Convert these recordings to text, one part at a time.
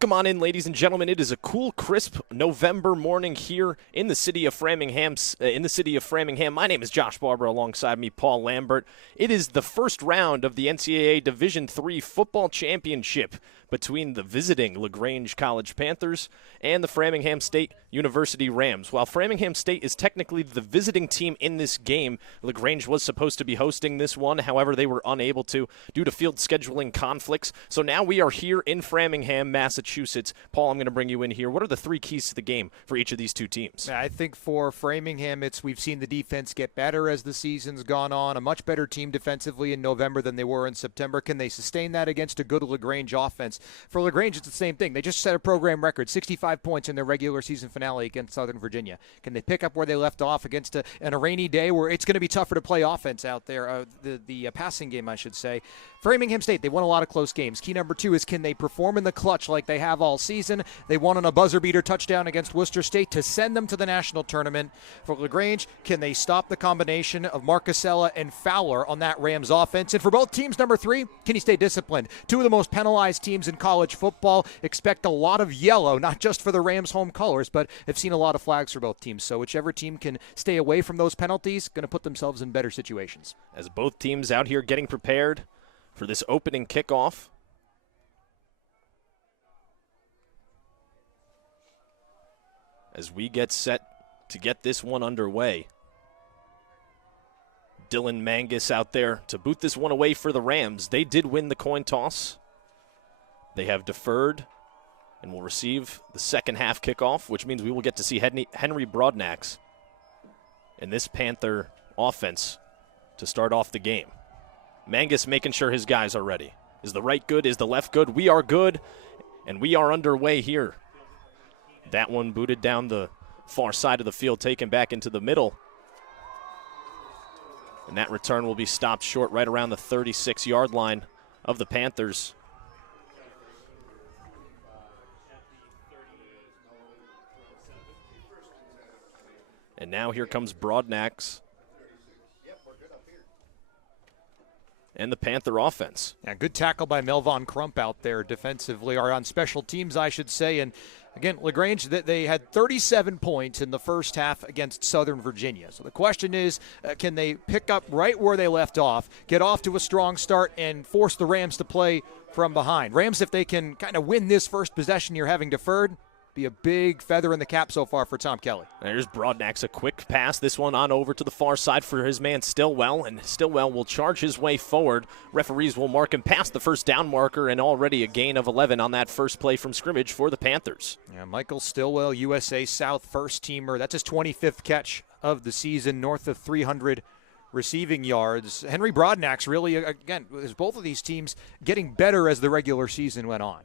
Welcome on in, ladies and gentlemen. It is a cool, crisp November morning here in the city of Framingham. My name is Josh Barber. Alongside me, Paul Lambert. It is the first round of the NCAA Division III football championship between the visiting LaGrange College Panthers and the Framingham State University Rams. While Framingham State is technically the visiting team in this game, LaGrange was supposed to be hosting this one. However, they were unable to due to field scheduling conflicts. So now we are here in Framingham, Massachusetts. Paul, I'm going to bring you in here. What are the three keys to the game for each of these two teams? I think for Framingham, we've seen the defense get better as the season's gone on. A much better team defensively in November than they were in September. Can they sustain that against a good LaGrange offense? For LaGrange, it's the same thing. They just set a program record, 65 points in their regular season finale against Southern Virginia. Can they pick up where they left off against a rainy day where it's going to be tougher to play offense out there, the passing game, I should say. Framingham State, they won a lot of close games. Key number two is, can they perform in the clutch like they have all season? They won on a buzzer-beater touchdown against Worcester State to send them to the national tournament. For LaGrange, can they stop the combination of Marcusella and Fowler on that Rams offense? And for both teams, number three, can you stay disciplined? Two of the most penalized teams in college football. Expect a lot of yellow, not just for the Rams' home colors, but have seen a lot of flags for both teams. So whichever team can stay away from those penalties, going to put themselves in better situations. As both teams out here getting prepared for this opening kickoff. As we get set to get this one underway. Dylan Mangus out there to boot this one away for the Rams. They did win the coin toss. They have deferred and will receive the second half kickoff, which means we will get to see Henry Broadnax in this Panther offense to start off the game. Mangus making sure his guys are ready. Is the right good? Is the left good? We are good, and we are underway here. That one booted down the far side of the field, taken back into the middle. And that return will be stopped short right around the 36-yard line of the Panthers. And now here comes Broadnax and the Panther offense. Yeah, good tackle by Melvon Crump out there defensively, or on special teams, I should say. And again, LaGrange, they had 37 points in the first half against Southern Virginia. So the question is, can they pick up right where they left off, get off to a strong start, and force the Rams to play from behind? Rams, if they can kind of win this first possession you're having deferred, be a big feather in the cap so far for Tom Kelly. There's Broadnax, a quick pass. This one on over to the far side for his man Stillwell, and Stillwell will charge his way forward. Referees will mark him past the first down marker, and already a gain of 11 on that first play from scrimmage for the Panthers. Yeah, Michael Stillwell, USA South first-teamer. That's his 25th catch of the season, north of 300 receiving yards. Henry Broadnax really, again, is both of these teams getting better as the regular season went on.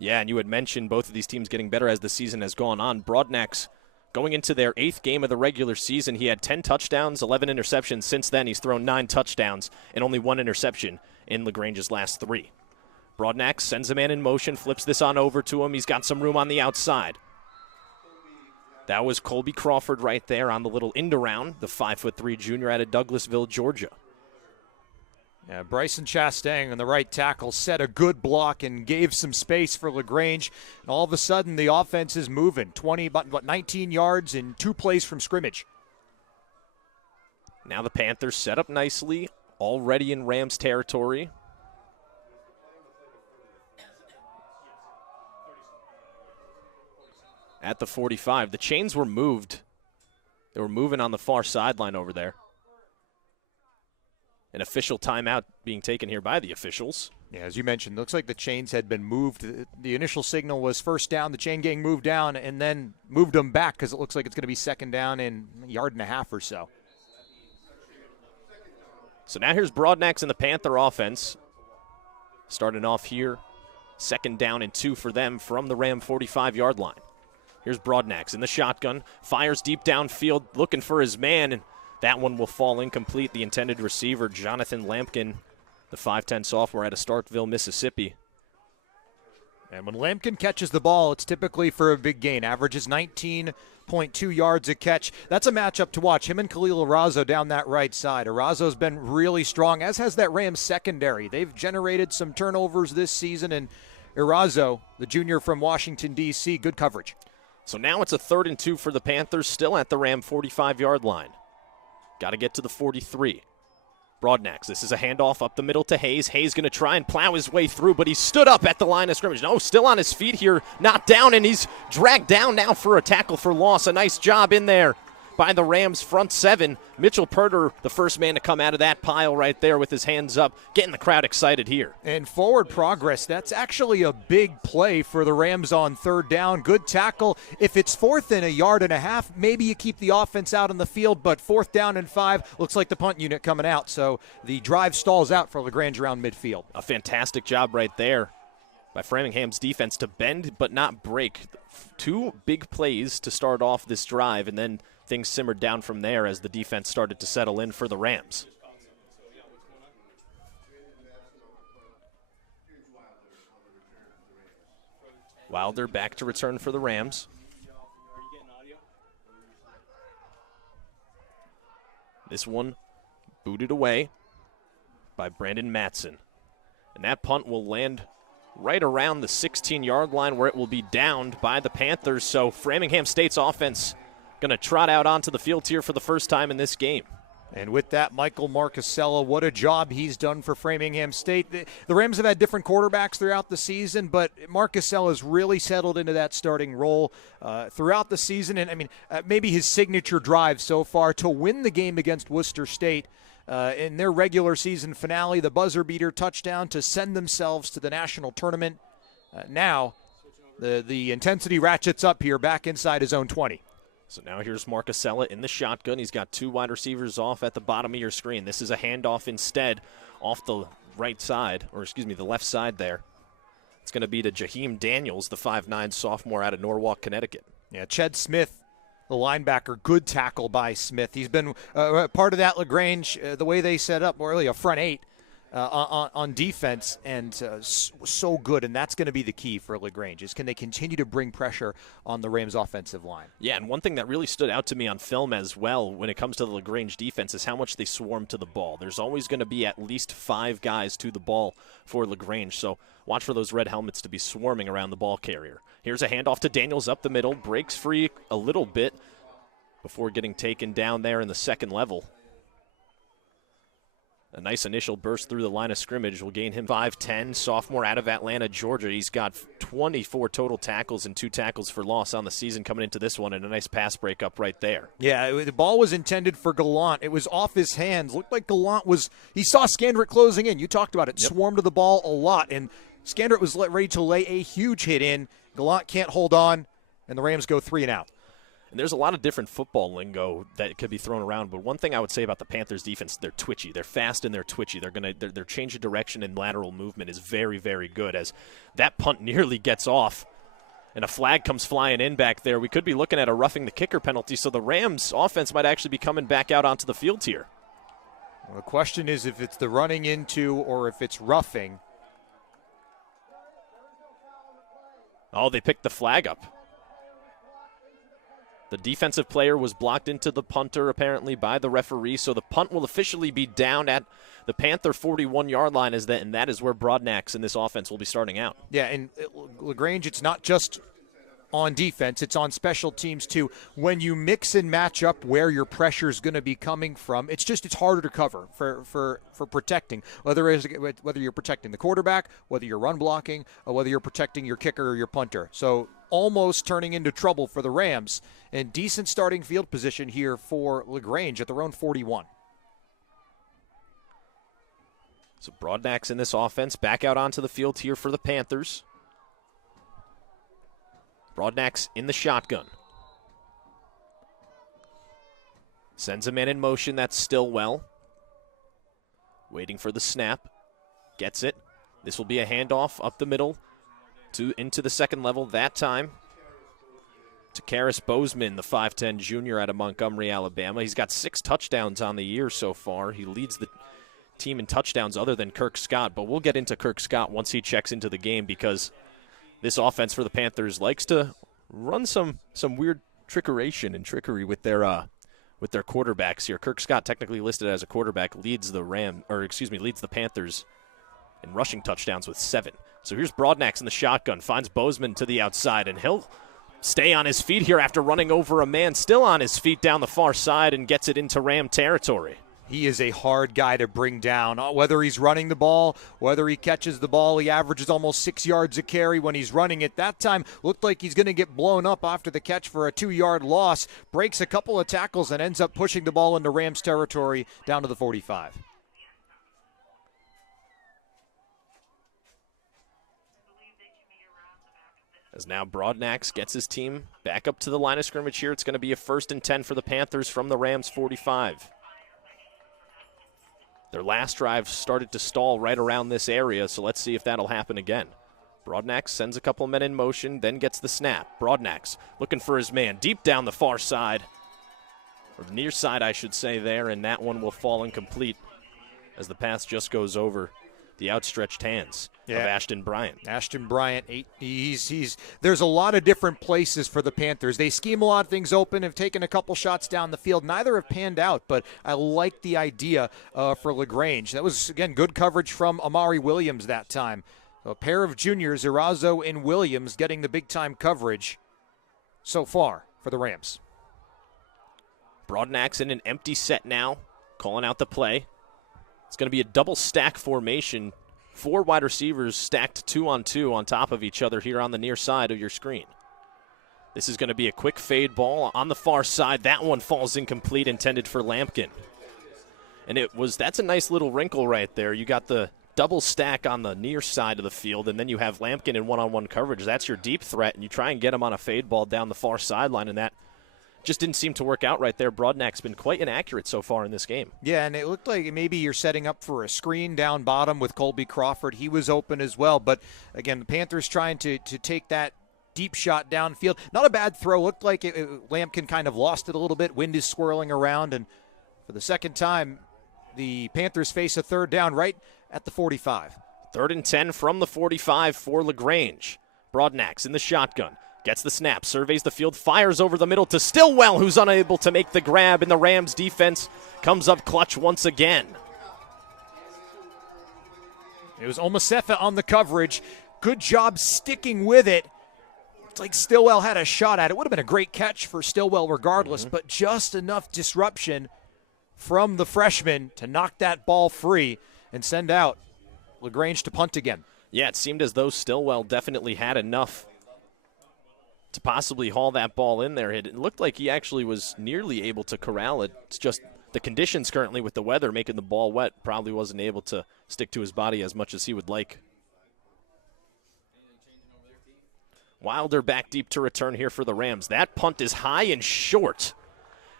Yeah, and you had mentioned both of these teams getting better as the season has gone on. Broadnax going into their 8th game of the regular season. He had 10 touchdowns, 11 interceptions. Since then, he's thrown 9 touchdowns and only 1 interception in LaGrange's last 3. Broadnax sends a man in motion, flips this on over to him. He's got some room on the outside. That was Colby Crawford right there on the little end around, the 5'3" junior out of Douglasville, Georgia. Yeah, Bryson Chastain on the right tackle set a good block and gave some space for LaGrange. And all of a sudden, the offense is moving. 19 yards in 2 plays from scrimmage. Now the Panthers set up nicely, already in Rams territory. At the 45, the chains were moved. They were moving on the far sideline over there. An official timeout being taken here by the officials. Yeah, as you mentioned, looks like the chains had been moved. The initial signal was first down. The chain gang moved down and then moved them back because it looks like it's going to be second down in a yard and a half or so. So now here's Broadnax in the Panther offense. Starting off here, second down and 2 for them from the Ram 45-yard line. Here's Broadnax in the shotgun, fires deep downfield, looking for his man, and that one will fall incomplete. The intended receiver, Jonathan Lampkin, the 5'10 sophomore out of Starkville, Mississippi. And when Lampkin catches the ball, it's typically for a big gain. Averages 19.2 yards a catch. That's a matchup to watch. Him and Khalil Arazo down that right side. Arazo's been really strong, as has that Rams secondary. They've generated some turnovers this season, and Erazo, the junior from Washington, D.C., good coverage. So now it's a 3rd and 2 for the Panthers, still at the Ram 45-yard line. Got to get to the 43. Broadnax, this is a handoff up the middle to Hayes. Hayes going to try and plow his way through, but he stood up at the line of scrimmage. No, still on his feet here, not down, and he's dragged down now for a tackle for loss. A nice job in there by the Rams front 7. Mitchell Purder, the first man to come out of that pile right there with his hands up, getting the crowd excited here. And forward progress, that's actually a big play for the Rams on 3rd down. Good tackle. If it's 4th and a yard and a half, maybe you keep the offense out on the field, but 4th down and 5, looks like the punt unit coming out. So the drive stalls out for LaGrange around midfield. A fantastic job right there by Framingham's defense to bend but not break. 2 big plays to start off this drive, and then things simmered down from there as the defense started to settle in for the Rams. Wilder back to return for the Rams. This one booted away by Brandon Matson. And that punt will land right around the 16-yard line where it will be downed by the Panthers. So Framingham State's offense going to trot out onto the field here for the first time in this game. And with that, Michael Marcusella, what a job he's done for Framingham State. The Rams have had different quarterbacks throughout the season, but Marcusella has really settled into that starting role throughout the season. And, I mean, maybe his signature drive so far to win the game against Worcester State in their regular season finale, the buzzer beater touchdown to send themselves to the national tournament. Now, the intensity ratchets up here back inside his own 20. So now here's Marcusella in the shotgun. He's got 2 wide receivers off at the bottom of your screen. This is a handoff instead off the right side, or excuse me, the left side there. It's going to be to Jaheim Daniels, the 5'9 sophomore out of Norwalk, Connecticut. Yeah, Ched Smith, the linebacker, good tackle by Smith. He's been part of that LaGrange, the way they set up, really a front 8 on defense, and so good, and that's going to be the key for LaGrange, is can they continue to bring pressure on the Rams' offensive line. Yeah, and one thing that really stood out to me on film as well when it comes to the LaGrange defense is how much they swarm to the ball. There's always going to be at least 5 guys to the ball for LaGrange, so watch for those red helmets to be swarming around the ball carrier. Here's a handoff to Daniels up the middle, breaks free a little bit before getting taken down there in the second level. A nice initial burst through the line of scrimmage will gain him 5'10", sophomore out of Atlanta, Georgia. He's got 24 total tackles and 2 tackles for loss on the season coming into this one, and a nice pass breakup right there. Yeah, the ball was intended for Gallant. It was off his hands. Looked like Gallant he saw Scandrett closing in. You talked about it. Yep. Swarmed to the ball a lot, and Scandrett was ready to lay a huge hit in. Gallant can't hold on, and the Rams go 3 and out. And there's a lot of different football lingo that could be thrown around, but one thing I would say about the Panthers defense, they're twitchy. They're fast and they're twitchy. Their change of direction and lateral movement is very, very good, as that punt nearly gets off and a flag comes flying in back there. We could be looking at a roughing the kicker penalty, so the Rams offense might actually be coming back out onto the field here. Well, the question is if it's the running into or if it's roughing. Oh, they picked the flag up. The defensive player was blocked into the punter, apparently, by the referee, so the punt will officially be down at the Panther 41-yard line, and that is where Broadnax in this offense will be starting out. Yeah, and LaGrange, it's not just on defense, it's on special teams too. When you mix and match up where your pressure is going to be coming from, it's harder to cover for protecting, whether you're protecting the quarterback, whether you're run blocking, or whether you're protecting your kicker or your punter. So almost turning into trouble for the Rams, and decent starting field position here for LaGrange at their own 41. So Broadnax in this offense, back out onto the field here for the Panthers. Broadnax in the shotgun. Sends a man in motion, that's Stillwell. Waiting for the snap. Gets it. This will be a handoff up the middle into the second level that time to Karis Bozeman, the 5'10 junior out of Montgomery, Alabama. He's got 6 touchdowns on the year so far. He leads the team in touchdowns other than Kirk Scott, but we'll get into Kirk Scott once he checks into the game, because this offense for the Panthers likes to run some weird trickery with their quarterbacks here. Kirk Scott, technically listed as a quarterback, leads the Panthers in rushing touchdowns with 7. So here's Broadnax in the shotgun, finds Bozeman to the outside, and he'll stay on his feet here after running over a man, still on his feet down the far side, and gets it into Ram territory. He is a hard guy to bring down. Whether he's running the ball, whether he catches the ball, he averages almost 6 yards a carry when he's running it. That time looked like he's going to get blown up after the catch for a 2-yard loss. Breaks a couple of tackles and ends up pushing the ball into Rams territory down to the 45. As now Broadnax gets his team back up to the line of scrimmage here. It's going to be a 1st and 10 for the Panthers from the Rams 45. Their last drive started to stall right around this area, so let's see if that'll happen again. Broadnax sends a couple men in motion, then gets the snap. Broadnax looking for his man deep down the far side, or the near side, I should say there, and that one will fall incomplete as the pass just goes over the outstretched hands of Ashton Bryant. Ashton Bryant, there's a lot of different places for the Panthers. They scheme a lot of things open, have taken a couple shots down the field. Neither have panned out, but I like the idea for LaGrange. That was, again, good coverage from Amari Williams that time. A pair of juniors, Erazo and Williams, getting the big-time coverage so far for the Rams. Broadnax in an empty set now, calling out the play. It's going to be a double stack formation. 4 wide receivers stacked 2-on-2 on top of each other here on the near side of your screen. This is going to be a quick fade ball on the far side. That one falls incomplete, intended for Lampkin. And that's a nice little wrinkle right there. You got the double stack on the near side of the field, and then you have Lampkin in one-on-one coverage. That's your deep threat, and you try and get him on a fade ball down the far sideline, and that just didn't seem to work out right there. Broadnax's been quite inaccurate so far in this game. Yeah, and it looked like maybe you're setting up for a screen down bottom with Colby Crawford. He was open as well. But, again, the Panthers trying to take that deep shot downfield. Not a bad throw. Looked like Lampkin kind of lost it a little bit. Wind is swirling around. And for the second time, the Panthers face a 3rd down right at the 45. 3rd and 10 from the 45 for LaGrange. Broadnax in the shotgun. Gets the snap, surveys the field, fires over the middle to Stillwell, who's unable to make the grab, and the Rams defense comes up clutch once again. It was Omasefa on the coverage. Good job sticking with it. It's like Stillwell had a shot at it. Would have been a great catch for Stillwell regardless, but just enough disruption from the freshman to knock that ball free and send out LaGrange to punt again. Yeah, it seemed as though Stillwell definitely had enough to possibly haul that ball in there. It looked like he actually was nearly able to corral it. It's just the conditions currently with the weather making the ball wet, probably wasn't able to stick to his body as much as he would like. Wilder back deep to return here for the Rams. That punt is high and short,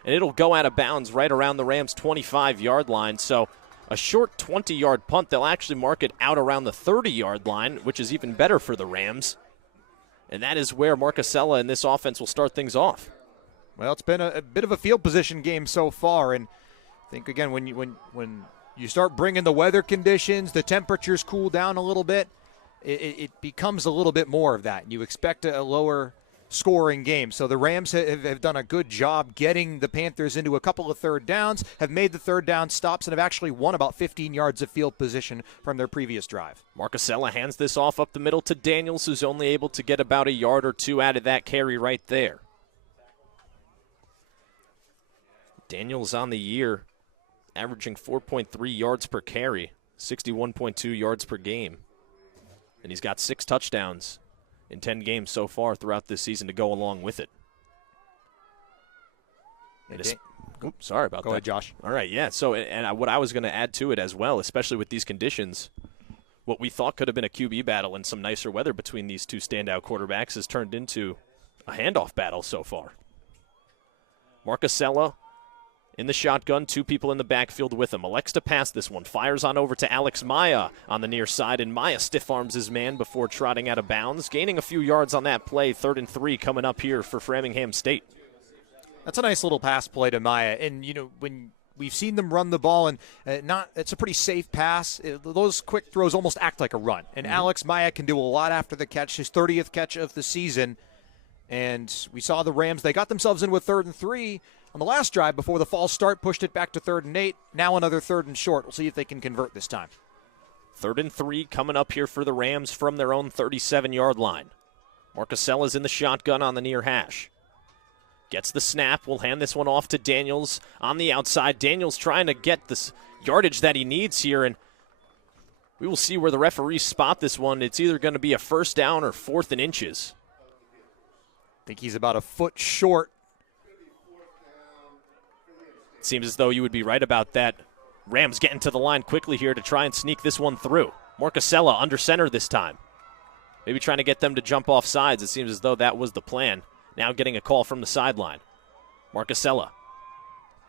and it'll go out of bounds right around the Rams' 25-yard line. So a short 20-yard punt, they'll actually mark it out around the 30-yard line, which is even better for the Rams. And that is where Marcasella and this offense will start things off. Well, it's been a bit of a field position game so far, and I think, again, when you start bringing the weather conditions, the temperatures cool down a little bit, it becomes a little bit more of that. You expect a lower scoring game. So the Rams have done a good job getting the Panthers into a couple of 3rd downs, have made the 3rd down stops, and have actually won about 15 yards of field position from their previous drive. Marcasella hands this off up the middle to Daniels, who's only able to get about a yard or 2 out of that carry right there. Daniels on the year, averaging 4.3 yards per carry, 61.2 yards per game. And he's got 6 touchdowns in 10 games so far throughout this season to go along with it. Sorry about that. Go ahead, Josh. All right, yeah. So, what I was going to add to it as well, especially with these conditions, what we thought could have been a QB battle and some nicer weather between these two standout quarterbacks has turned into a handoff battle so far. Marcasella in the shotgun, 2 people in the backfield with him. Elects to pass this one. Fires on over to Alex Maya on the near side, and Maya stiff arms his man before trotting out of bounds, gaining a few yards on that play. 3rd and 3 coming up here for Framingham State. That's a nice little pass play to Maya. And, when we've seen them run the ball, and it's a pretty safe pass. Those quick throws almost act like a run. And Alex Maya can do a lot after the catch, his 30th catch of the season. And we saw the Rams, they got themselves in with 3rd and 3 on the last drive before the false start, pushed it back to 3rd and 8. Now another 3rd and short. We'll see if they can convert this time. 3rd and 3 coming up here for the Rams from their own 37-yard line. Marcasella's in the shotgun on the near hash. Gets the snap. We'll hand this one off to Daniels on the outside. Daniels trying to get this yardage that he needs here, and we will see where the referees spot this one. It's either going to be a first down or 4th and inches. I think he's about a foot short. It seems as though you would be right about that. Rams getting to the line quickly here to try and sneak this one through. Marcasella under center this time. Maybe trying to get them to jump off sides. It seems as though that was the plan. Now getting a call from the sideline. Marcasella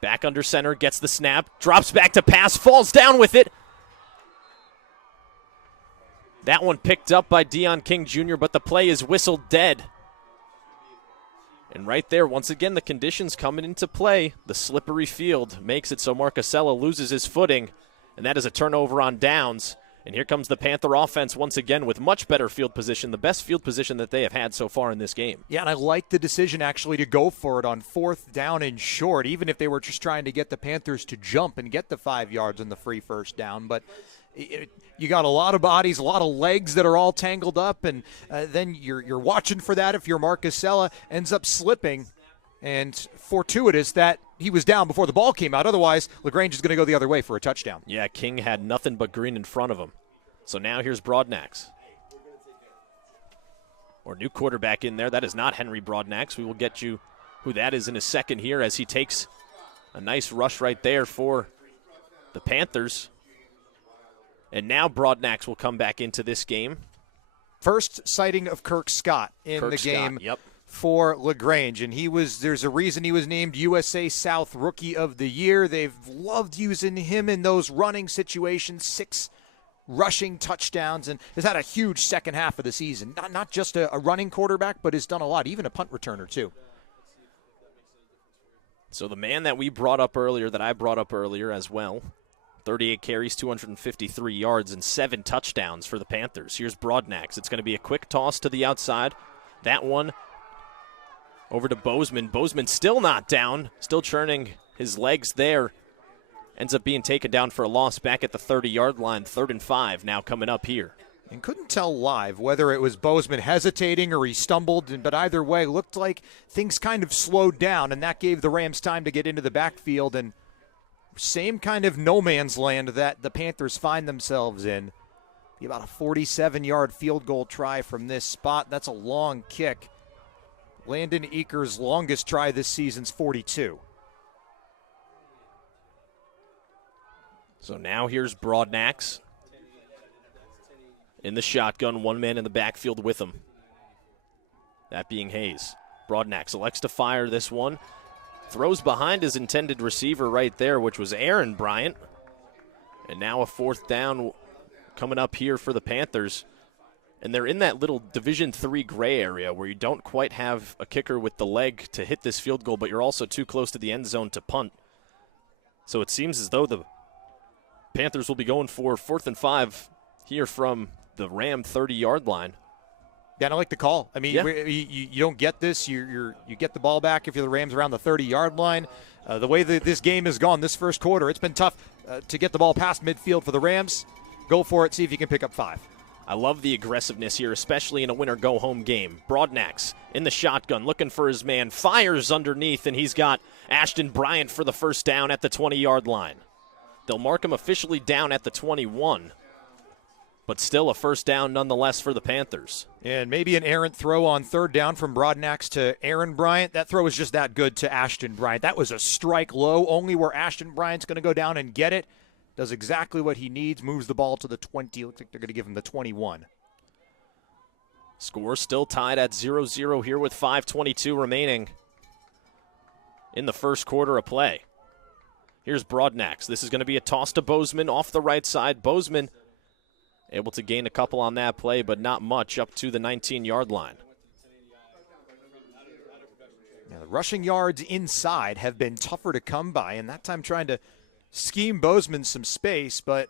back under center, gets the snap, drops back to pass, falls down with it. That one picked up by Deion King Jr., but the play is whistled dead. And right there, once again, the conditions coming into play. The slippery field makes it so Marcasella loses his footing, and that is a turnover on downs. And here comes the Panther offense once again with much better field position, the best field position that they have had so far in this game. Yeah, and I like the decision actually to go for it on 4th down and short, even if they were just trying to get the Panthers to jump and get the 5 yards on the free first down. But you got a lot of bodies, a lot of legs that are all tangled up, and then you're watching for that if your Marcasella ends up slipping. And fortuitous that he was down before the ball came out. Otherwise, LaGrange is going to go the other way for a touchdown. Yeah, King had nothing but green in front of him. So now here's Broadnax. Or new quarterback in there. That is not Henry Broadnax. We will get you who that is in a second here as he takes a nice rush right there for the Panthers. And now Broadnax will come back into this game. First sighting of Kirk Scott in the game. Yep. For LaGrange, and there's a reason he was named USA South Rookie of the Year. They've loved using him in those running situations, 6 rushing touchdowns, and has had a huge second half of the season. Not just a running quarterback, but has done a lot, even a punt returner too. So the man that I brought up earlier as well, 38 carries, 253 yards, and 7 touchdowns for the Panthers. Here's Broadnax. It's going to be a quick toss to the outside. That one over to Bozeman. Bozeman still not down, still churning his legs there. Ends up being taken down for a loss back at the 30-yard line. 3rd and 5 now coming up here. And couldn't tell live whether it was Bozeman hesitating or he stumbled, but either way, looked like things kind of slowed down, and that gave the Rams time to get into the backfield. And same kind of no man's land that the Panthers find themselves in. Be about a 47-yard field goal try from this spot. That's a long kick. Landon Eaker's longest try this season's 42. So now here's Broadnax in the shotgun, one man in the backfield with him. That being Hayes. Broadnax elects to fire this one. Throws behind his intended receiver right there, which was Aaron Bryant. And now a 4th down coming up here for the Panthers. And they're in that little Division III gray area where you don't quite have a kicker with the leg to hit this field goal, but you're also too close to the end zone to punt. So it seems as though the Panthers will be going for 4th and 5 here from the Ram 30-yard line. Yeah, I like the call. I mean, you don't get this. You get the ball back if you're the Rams around the 30-yard line. The way that this game has gone this first quarter, it's been tough to get the ball past midfield for the Rams. Go for it. See if you can pick up 5. I love the aggressiveness here, especially in a winner-go-home game. Broadnax in the shotgun, looking for his man, fires underneath, and he's got Ashton Bryant for the first down at the 20-yard line. They'll mark him officially down at the 21, but still a first down nonetheless for the Panthers. And maybe an errant throw on 3rd down from Broadnax to Aaron Bryant. That throw was just that good to Ashton Bryant. That was a strike low, only where Ashton Bryant's going to go down and get it. Does exactly what he needs, moves the ball to the 20. Looks like they're going to give him the 21. Score still tied at 0-0 here with 5:22 remaining in the first quarter of play. Here's Broadnax. This is going to be a toss to Bozeman off the right side. Bozeman able to gain a couple on that play, but not much, up to the 19-yard line. Now, the rushing yards inside have been tougher to come by, and that time trying to scheme Bozeman some space, but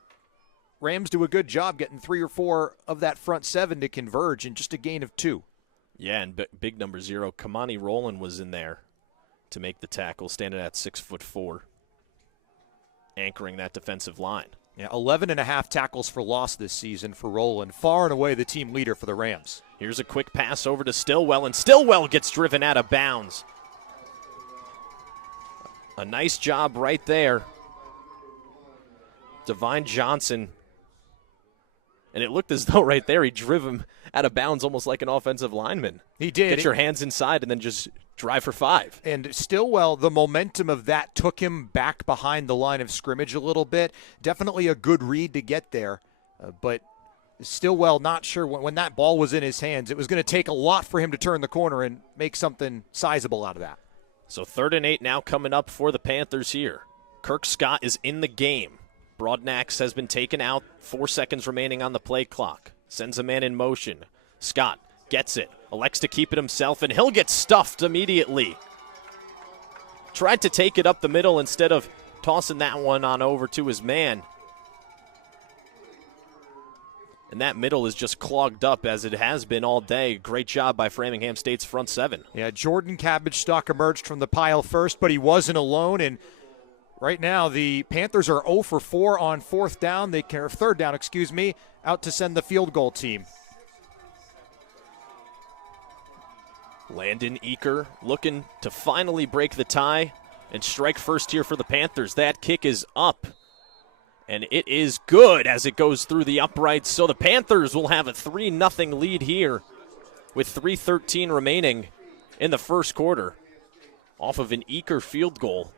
Rams do a good job getting 3 or 4 of that front 7 to converge in just a gain of 2. Yeah, and big number 0, Kamani Rowland was in there to make the tackle, standing at 6'4", anchoring that defensive line. Yeah, 11.5 tackles for loss this season for Rowland. Far and away the team leader for the Rams. Here's a quick pass over to Stillwell, and Stillwell gets driven out of bounds. A nice job right there. Devine Johnson. And it looked as though right there he drove him out of bounds almost like an offensive lineman. He did. Get your hands inside and then just drive for 5. And Stillwell, the momentum of that took him back behind the line of scrimmage a little bit. Definitely a good read to get there. But Stillwell not sure when that ball was in his hands. It was going to take a lot for him to turn the corner and make something sizable out of that. So 3rd and 8 now coming up for the Panthers here. Kirk Scott is in the game. Broadnax has been taken out. 4 seconds remaining on the play clock. Sends a man in motion. Scott gets it. Elects to keep it himself, and he'll get stuffed immediately. Tried to take it up the middle instead of tossing that one on over to his man. And that middle is just clogged up as it has been all day. Great job by Framingham State's front 7. Yeah, Jordan Cabbage-Stock emerged from the pile first, but he wasn't alone, and right now, the Panthers are 0 for 4 on 3rd down, out to send the field goal team. Landon Eaker looking to finally break the tie and strike first here for the Panthers. That kick is up, and it is good as it goes through the uprights. So the Panthers will have a 3-0 lead here with 3:13 remaining in the first quarter off of an Eaker field goal.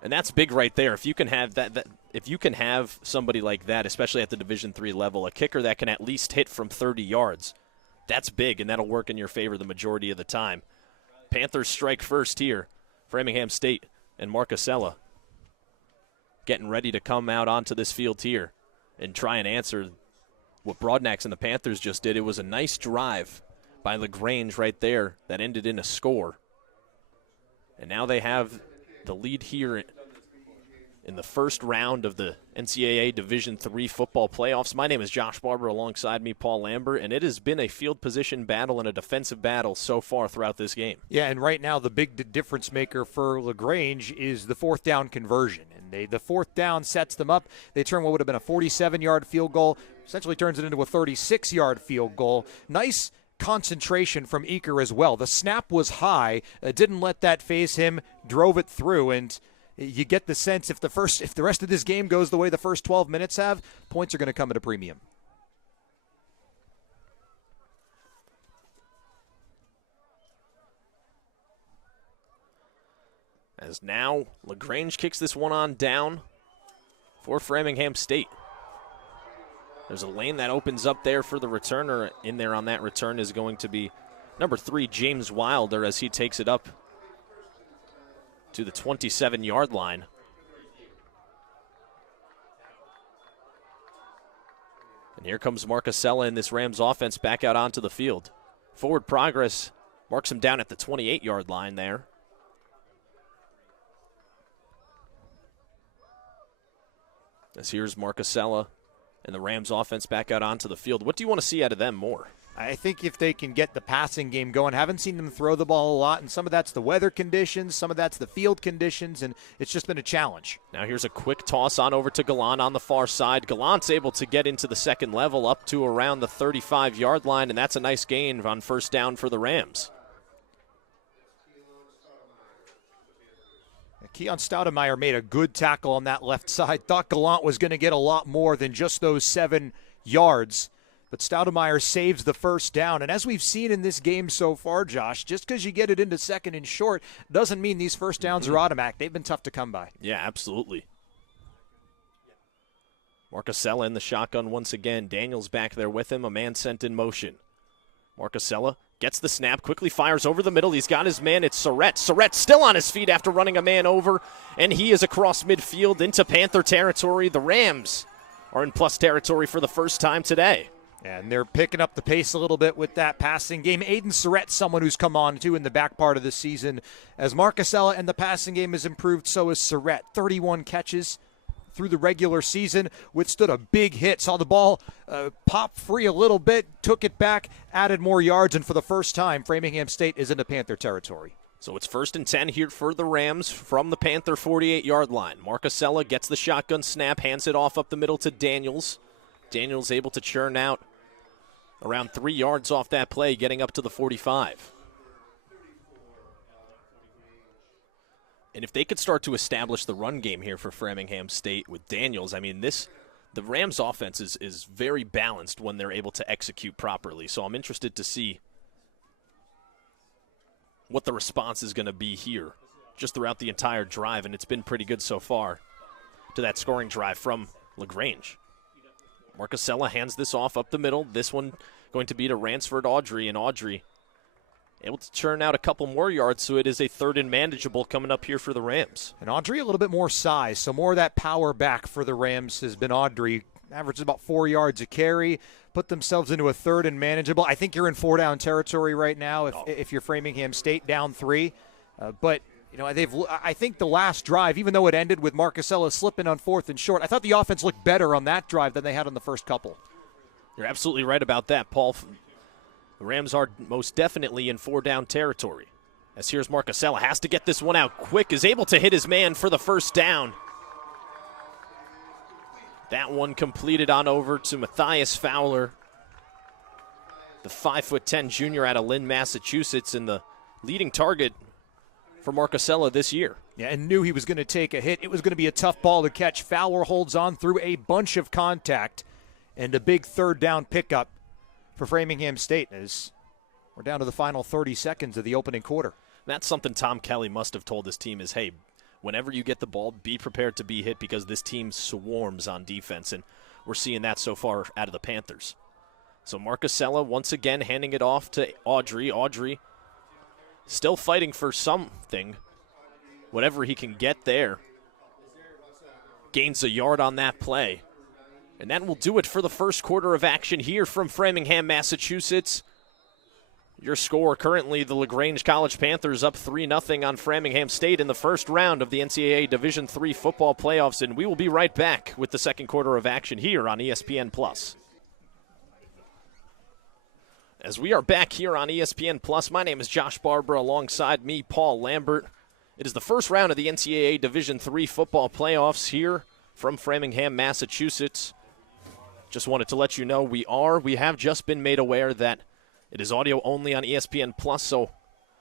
And that's big right there. If you can have if you can have somebody like that, especially at the Division III level, a kicker that can at least hit from 30 yards, that's big, and that'll work in your favor the majority of the time. Panthers strike first here. Framingham State and Marcasella getting ready to come out onto this field here and try and answer what Broadnax and the Panthers just did. It was a nice drive by LaGrange right there that ended in a score. And now they have the lead here in the first round of the NCAA Division III football playoffs. My name is Josh Barber, alongside me, Paul Lambert, and it has been a field position battle and a defensive battle so far throughout this game. Yeah, and right now the big difference maker for LaGrange is the 4th down conversion. And the 4th down sets them up. They turn what would have been a 47-yard field goal, essentially turns it into a 36-yard field goal. Nice concentration from Eaker as well. The snap was high, didn't let that phase him, drove it through, and you get the sense if the rest of this game goes the way the first 12 minutes have, points are going to come at a premium. As now LaGrange kicks this one on down for Framingham State. There's a lane that opens up there for the returner. In there on that return is going to be number 3, James Wilder, as he takes it up to the 27-yard line. And here comes Marcasella in this Rams offense back out onto the field. Forward progress marks him down at the 28-yard line there. As here's Marcasella and the Rams offense back out onto the field. What do you want to see out of them more? I think if they can get the passing game going, haven't seen them throw the ball a lot, and some of that's the weather conditions, some of that's the field conditions, and it's just been a challenge. Now here's a quick toss on over to Gallant on the far side. Gallant's able to get into the second level up to around the 35-yard line, and that's a nice gain on first down for the Rams. Keon Stoudemeyer made a good tackle on that left side. Thought Gallant was going to get a lot more than just those 7 yards. But Stoudemeyer saves the first down. And as we've seen in this game so far, Josh, just because you get it into second and short doesn't mean these first downs are automatic. They've been tough to come by. Yeah, absolutely. Marcasella in the shotgun once again. Daniels back there with him. A man sent in motion. Marcasella gets the snap, quickly fires over the middle. He's got his man. It's Surrett. Surrett still on his feet after running a man over, and he is across midfield into Panther territory. The Rams are in plus territory for the first time today. And they're picking up the pace a little bit with that passing game. Aiden Surrett, someone who's come on, too, in the back part of the season. As Marcasella and the passing game has improved, so has Surrett. 31 catches through the regular season, withstood a big hit, saw the ball pop free a little bit, took it back, added more yards, and for the first time, Framingham State is into Panther territory. So it's 1st and 10 here for the Rams from the Panther 48-yard line. Marcusella gets the shotgun snap, hands it off up the middle to Daniels. Daniels able to churn out around 3 yards off that play, getting up to the 45. And if they could start to establish the run game here for Framingham State with Daniels, I mean, the Rams' offense is very balanced when they're able to execute properly. So I'm interested to see what the response is going to be here just throughout the entire drive, and it's been pretty good so far to that scoring drive from LaGrange. Marcusella hands this off up the middle. This one going to be to Ransford Audrey, and Audrey able to churn out a couple more yards, so it is a 3rd and manageable coming up here for the Rams. And Audrey a little bit more size, so more of that power back for the Rams has been Audrey. Averages about 4 yards a carry, put themselves into a 3rd and manageable. I think you're in 4-down territory right now if you're Framingham State down 3. But you know, I think the last drive, even though it ended with Marcusella slipping on 4th and short, I thought the offense looked better on that drive than they had on the first couple. You're absolutely right about that, Paul. The Rams are most definitely in 4-down territory. As here's Marcusella, has to get this one out quick, is able to hit his man for the 1st down. That one completed on over to Matthias Fowler, the 5'10" junior out of Lynn, Massachusetts, and the leading target for Marcusella this year. Yeah, and knew he was going to take a hit. It was going to be a tough ball to catch. Fowler holds on through a bunch of contact, and a big 3rd down pickup for Framingham State as we're down to the final 30 seconds of the opening quarter. That's something Tom Kelly must have told his team is, hey, whenever you get the ball, be prepared to be hit because this team swarms on defense, and we're seeing that so far out of the Panthers. So Marcusella once again handing it off to Audrey. Audrey still fighting for something, whatever he can get there. Gains a yard on that play. And that will do it for the first quarter of action here from Framingham, Massachusetts. Your score currently, the LaGrange College Panthers up 3-0 on Framingham State in the first round of the NCAA Division III football playoffs, and we will be right back with the second quarter of action here on ESPN+. As we are back here on ESPN+, my name is Josh Barbara, alongside me, Paul Lambert. It is the first round of the NCAA Division III football playoffs here from Framingham, Massachusetts. Just wanted to let you know we have just been made aware that it is audio only on ESPN+, so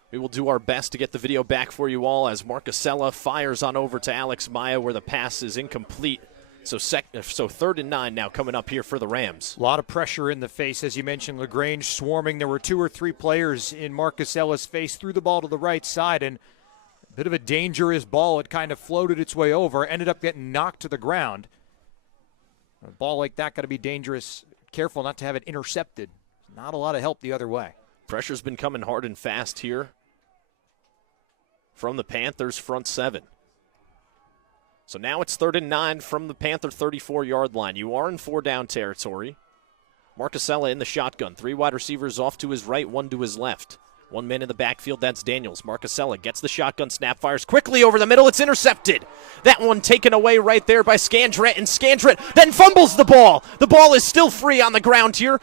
we will do our best to get the video back for you all as Marcusella fires on over to Alex Maya where the pass is incomplete. So 3rd and 9 now coming up here for the Rams. A lot of pressure in the face, as you mentioned, LaGrange swarming. There were 2 or 3 players in Marcusella's face, threw the ball to the right side, and a bit of a dangerous ball. It kind of floated its way over, ended up getting knocked to the ground. A ball like that got to be dangerous. Careful not to have it intercepted. Not a lot of help the other way. Pressure's been coming hard and fast here from the Panthers' front 7. So now it's 3rd and 9 from the Panther 34-yard line. You are in 4-down territory. Marcusella in the shotgun. 3 wide receivers off to his right, 1 to his left. 1 man in the backfield, that's Daniels. Marcusella gets the shotgun, snap, fires quickly over the middle. It's intercepted. That one taken away right there by Scandrett, and Scandrett then fumbles the ball. The ball is still free on the ground here.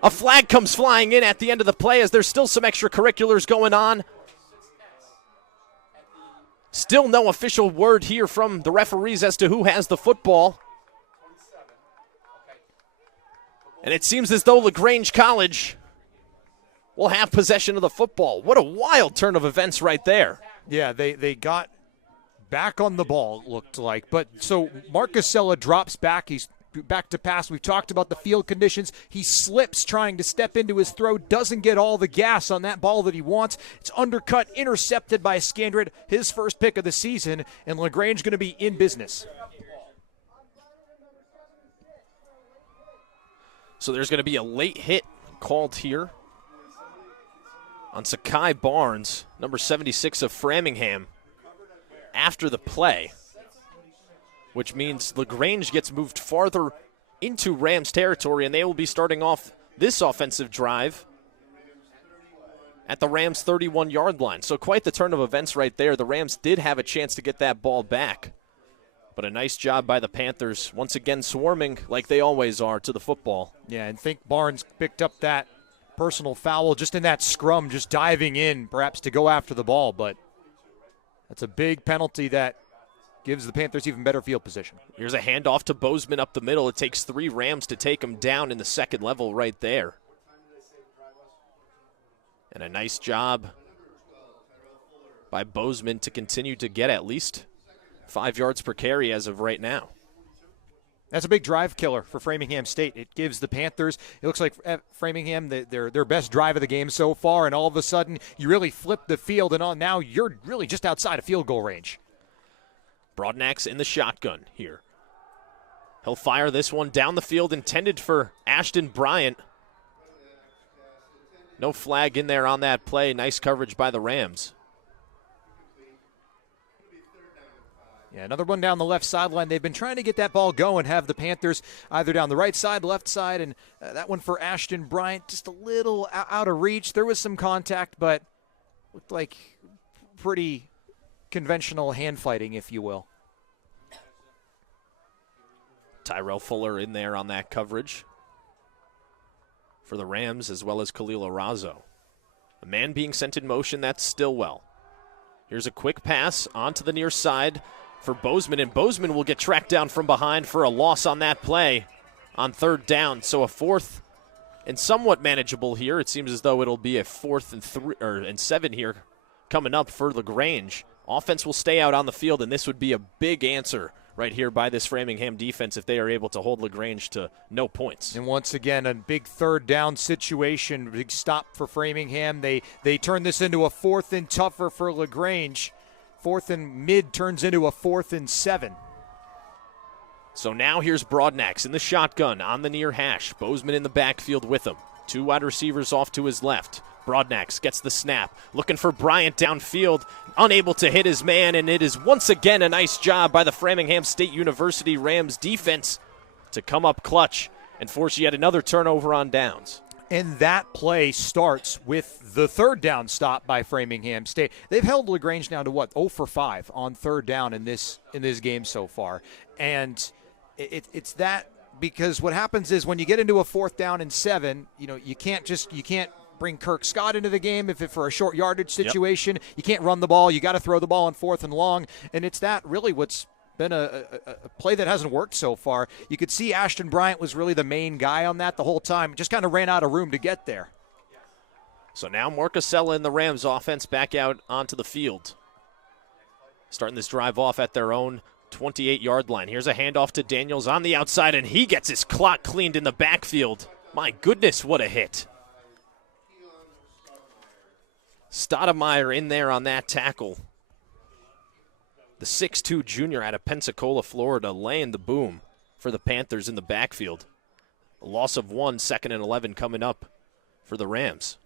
A flag comes flying in at the end of the play as there's still some extracurriculars going on. Still no official word here from the referees as to who has the football. And it seems as though LaGrange College will have possession of the football. What a wild turn of events right there. Yeah, they got back on the ball, it looked like. But so Marcusella drops back. He's back to pass. We've talked about the field conditions. He slips trying to step into his throw, doesn't get all the gas on that ball that he wants. It's undercut, intercepted by Scandrett, his first pick of the season, and LaGrange going to be in business. So there's going to be a late hit called here on Sakai Barnes, number 76 of Framingham, after the play, which means LaGrange gets moved farther into Rams territory, and they will be starting off this offensive drive at the Rams' 31-yard line. So quite the turn of events right there. The Rams did have a chance to get that ball back, but a nice job by the Panthers, once again swarming like they always are to the football. Yeah, and think Barnes picked up that personal foul just in that scrum, just diving in perhaps to go after the ball. But that's a big penalty that gives the Panthers even better field position. Here's a handoff to Bozeman up the middle. It takes 3 Rams to take him down in the second level right there. And a nice job by Bozeman to continue to get at least 5 yards per carry as of right now. That's a big drive killer for Framingham State. It gives the Panthers, it looks like Framingham, their best drive of the game so far, and all of a sudden you really flip the field, and now you're really just outside of field goal range. Broadnax in the shotgun here. He'll fire this one down the field, intended for Ashton Bryant. No flag in there on that play. Nice coverage by the Rams. Yeah, another one down the left sideline. They've been trying to get that ball going, have the Panthers either down the right side, left side, and that one for Ashton Bryant, just a little out of reach. There was some contact, but looked like pretty conventional hand fighting, if you will. Tyrell Fuller in there on that coverage for the Rams, as well as Khalil Arazo. A man being sent in motion, that's Stillwell. Here's a quick pass onto the near side for Bozeman, and Bozeman will get tracked down from behind for a loss on that play on 3rd down. So a 4th and somewhat manageable here. It seems as though it'll be a 4th and 7 here coming up for LaGrange. Offense will stay out on the field, and this would be a big answer right here by this Framingham defense if they are able to hold LaGrange to no points. And once again, a big 3rd down situation, big stop for Framingham. They turn this into a 4th and tougher for LaGrange. 4th and mid turns into a 4th and 7. So now here's Broadnax in the shotgun on the near hash. Bozeman in the backfield with him. 2 wide receivers off to his left. Broadnax gets the snap, looking for Bryant downfield, unable to hit his man, and it is once again a nice job by the Framingham State University Rams defense to come up clutch and force yet another turnover on downs. And that play starts with the 3rd down stop by Framingham State. They've held LaGrange now to 0 for 5 on 3rd down in this game so far. And it's that, because what happens is when you get into a 4th down and 7, you can't bring Kirk Scott into the game for a short yardage situation. Yep. You can't run the ball. You got to throw the ball on 4th and long. And it's that really what's been a play that hasn't worked so far. You could see Ashton Bryant was really the main guy on that the whole time. Just kind of ran out of room to get there. So now Marcusella and the Rams offense back out onto the field. Starting this drive off at their own 28-yard line. Here's a handoff to Daniels on the outside, and he gets his clock cleaned in the backfield. My goodness, what a hit. Stoudemire in there on that tackle. The 6'2 junior out of Pensacola, Florida, laying the boom for the Panthers in the backfield. A loss of 1, 2nd and 11 coming up for the Rams.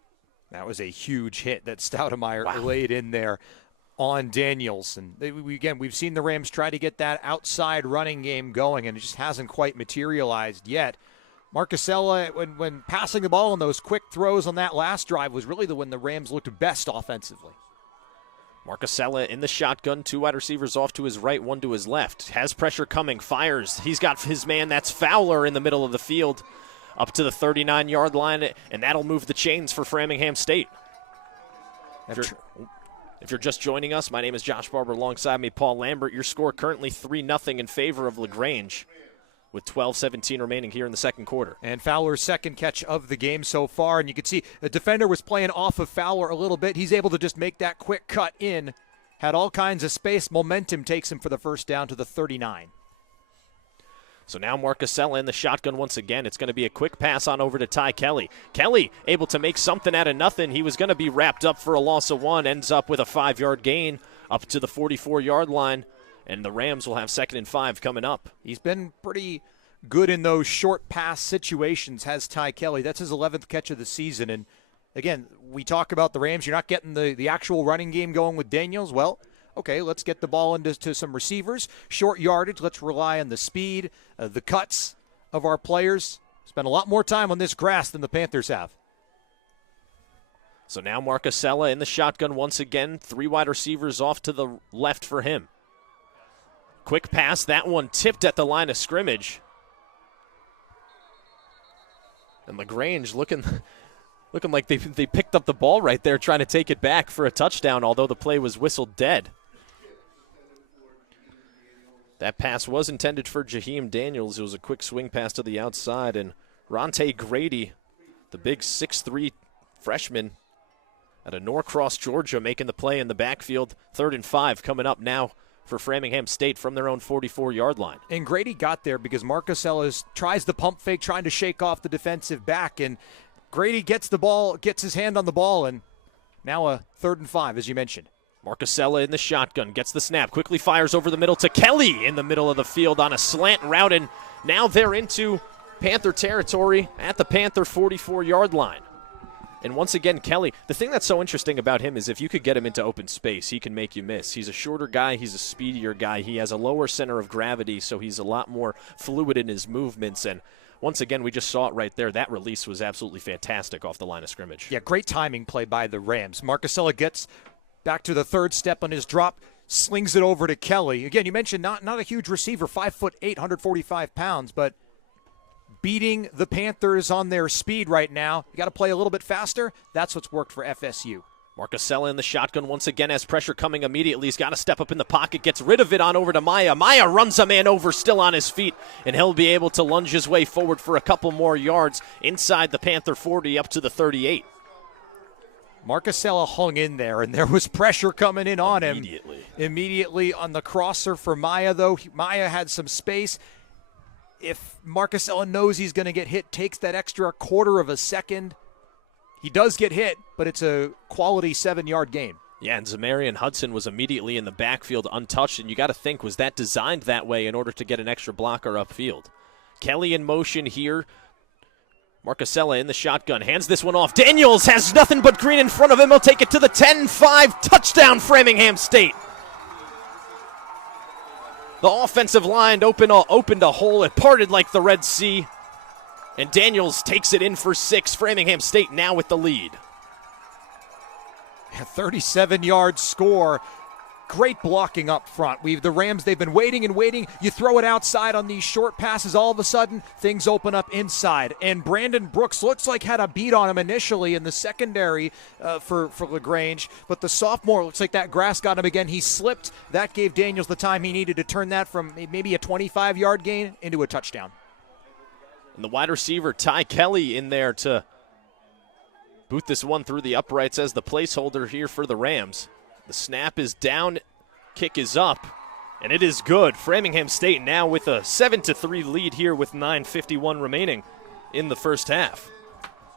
That was a huge hit that Stoudemire laid in there on Daniels. And we've seen the Rams try to get that outside running game going, and it just hasn't quite materialized yet. Marcusella, when passing the ball on those quick throws on that last drive, was really when the Rams looked best offensively. Marcusella in the shotgun, 2 wide receivers off to his right, 1 to his left. Has pressure coming, fires. He's got his man, that's Fowler, in the middle of the field, up to the 39-yard line, and that'll move the chains for Framingham State. If you're just joining us, my name is Josh Barber, alongside me, Paul Lambert. Your score currently 3-0 in favor of LaGrange, with 12:17 remaining here in the second quarter. And Fowler's second catch of the game so far. And you can see the defender was playing off of Fowler a little bit. He's able to just make that quick cut in. Had all kinds of space. Momentum takes him for the first down to the 39. So now Marcusella in the shotgun once again. It's going to be a quick pass on over to Ty Kelly. Kelly able to make something out of nothing. He was going to be wrapped up for a loss of 1. Ends up with a 5-yard gain up to the 44-yard line. And the Rams will have 2nd and 5 coming up. He's been pretty good in those short pass situations, has Ty Kelly. That's his 11th catch of the season. And, again, we talk about the Rams. You're not getting the actual running game going with Daniels. Well, okay, let's get the ball into some receivers. Short yardage. Let's rely on the speed, the cuts of our players. Spend a lot more time on this grass than the Panthers have. So now Marcusella in the shotgun once again. 3 wide receivers off to the left for him. Quick pass, that one tipped at the line of scrimmage. And LaGrange looking Looking like they picked up the ball right there, trying to take it back for a touchdown, although the play was whistled dead. That pass was intended for Jaheim Daniels. It was a quick swing pass to the outside, and Ronte Grady, the big 6'3" freshman out of Norcross, Georgia, making the play in the backfield. 3rd and 5 coming up now for Framingham State from their own 44-yard line. And Grady got there because Marcus Ellis tries the pump fake, trying to shake off the defensive back, and Grady gets the ball, gets his hand on the ball, and now a 3rd and 5, as you mentioned. Marcusella in the shotgun, gets the snap, quickly fires over the middle to Kelly in the middle of the field on a slant route, and now they're into Panther territory at the Panther 44-yard line. And once again, Kelly, the thing that's so interesting about him is if you could get him into open space, he can make you miss. He's a shorter guy. He's a speedier guy. He has a lower center of gravity, so he's a lot more fluid in his movements. And once again, we just saw it right there. That release was absolutely fantastic off the line of scrimmage. Yeah, great timing play by the Rams. Marcusella gets back to the 3rd step on his drop, slings it over to Kelly. Again, you mentioned not a huge receiver, 5'8", 145 pounds, but beating the Panthers on their speed right now. You got to play a little bit faster. That's what's worked for FSU. Marcusella in the shotgun once again has pressure coming immediately. He's got to step up in the pocket, gets rid of it on over to Maya. Maya runs a man over, still on his feet, and he'll be able to lunge his way forward for a couple more yards inside the Panther 40 up to the 38. Marcusella hung in there, and there was pressure coming in on him. Immediately on the crosser for Maya, though. Maya had some space. If Marcusella knows he's going to get hit, takes that extra 1/4 of a second, he does get hit, but it's a quality 7-yard gain. Yeah, and Zamarian Hudson was immediately in the backfield untouched, and you got to think, was that designed that way in order to get an extra blocker upfield? Kelly in motion here. Marcusella in the shotgun, hands this one off. Daniels has nothing but green in front of him. He'll take it to the 10-5, touchdown Framingham State. The offensive line opened a hole. It parted like the Red Sea. And Daniels takes it in for 6. Framingham State now with the lead. A 37-yard score. Great blocking up front. The Rams, they've been waiting and waiting. You throw it outside on these short passes, all of a sudden, things open up inside. And Brandon Brooks looks like had a beat on him initially in the secondary for LaGrange. But the sophomore, looks like that grass got him again. He slipped. That gave Daniels the time he needed to turn that from maybe a 25-yard gain into a touchdown. And the wide receiver, Ty Kelly, in there to boot this one through the uprights as the placeholder here for the Rams. The snap is down, kick is up, and it is good. Framingham State now with a 7-3 lead here with 9:51 remaining in the first half.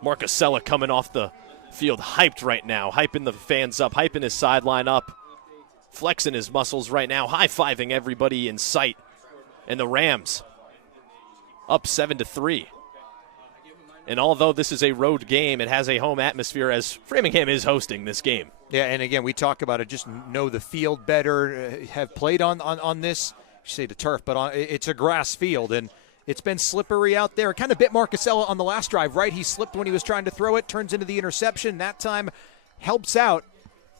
Marcusella coming off the field hyped right now, hyping the fans up, hyping his sideline up, flexing his muscles right now, high-fiving everybody in sight. And the Rams up 7-3. And although this is a road game, it has a home atmosphere as Framingham is hosting this game. Yeah, and again, we talk about it, just know the field better, have played on this, you say the turf, but it's a grass field, and it's been slippery out there. It kind of bit Marcusella on the last drive, right? He slipped when he was trying to throw it, turns into the interception. That time helps out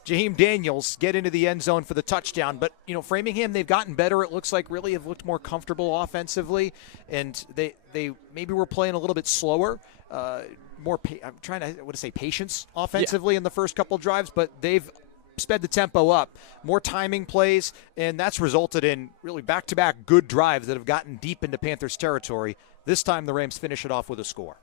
Jaheim Daniels get into the end zone for the touchdown. But, Framingham, they've gotten better. It looks like really have looked more comfortable offensively, and they maybe were playing a little bit slower. I'm trying to say patience offensively in the first couple drives, but they've sped the tempo up, more timing plays, and that's resulted in really back-to-back good drives that have gotten deep into Panthers territory. This time the Rams finish it off with a score.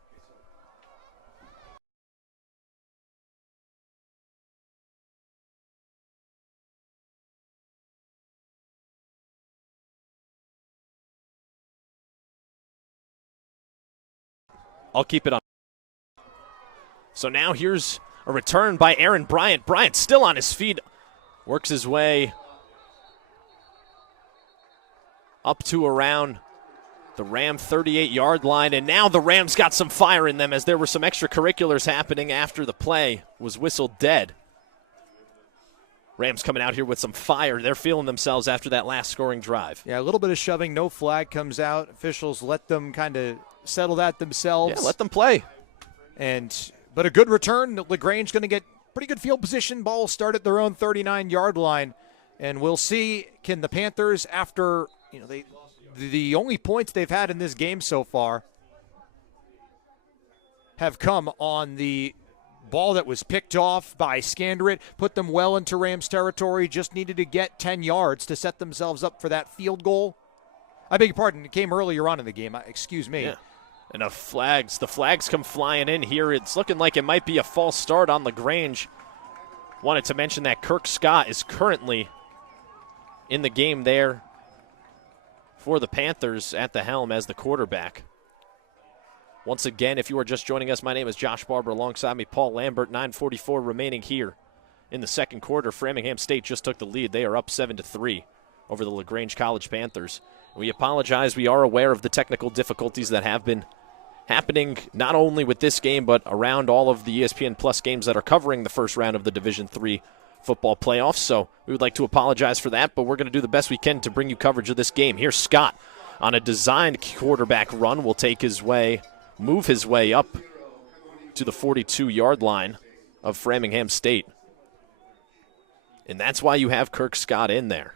I'll keep it on. So now here's a return by Aaron Bryant. Bryant still on his feet, works his way up to around the Ram 38-yard line, and now the Rams got some fire in them as there were some extracurriculars happening after the play was whistled dead. Rams coming out here with some fire. They're feeling themselves after that last scoring drive. Yeah, a little bit of shoving, no flag comes out. Officials let them kind of settle that themselves. Yeah, let them play. But a good return. LaGrange going to get pretty good field position. Ball will start at their own 39-yard line. And we'll see, can the Panthers, after the only points they've had in this game so far have come on the ball that was picked off by Scandrett, put them well into Rams territory, just needed to get 10 yards to set themselves up for that field goal. I beg your pardon, it came earlier on in the game. Excuse me. Yeah. And the flags come flying in here. It's looking like it might be a false start on LaGrange. Wanted to mention that Kirk Scott is currently in the game there for the Panthers at the helm as the quarterback. Once again, if you are just joining us, my name is Josh Barber. Alongside me, Paul Lambert. 9:44 remaining here in the second quarter. Framingham State just took the lead. They are up 7-3 over the LaGrange College Panthers. We apologize. We are aware of the technical difficulties that have been happening not only with this game but around all of the ESPN Plus games that are covering the first round of the Division III football playoffs. So we would like to apologize for that, but we're going to do the best we can to bring you coverage of this game. Here's Scott on a designed quarterback run. Will move his way up to the 42-yard line of Framingham State. And that's why you have Kirk Scott in there.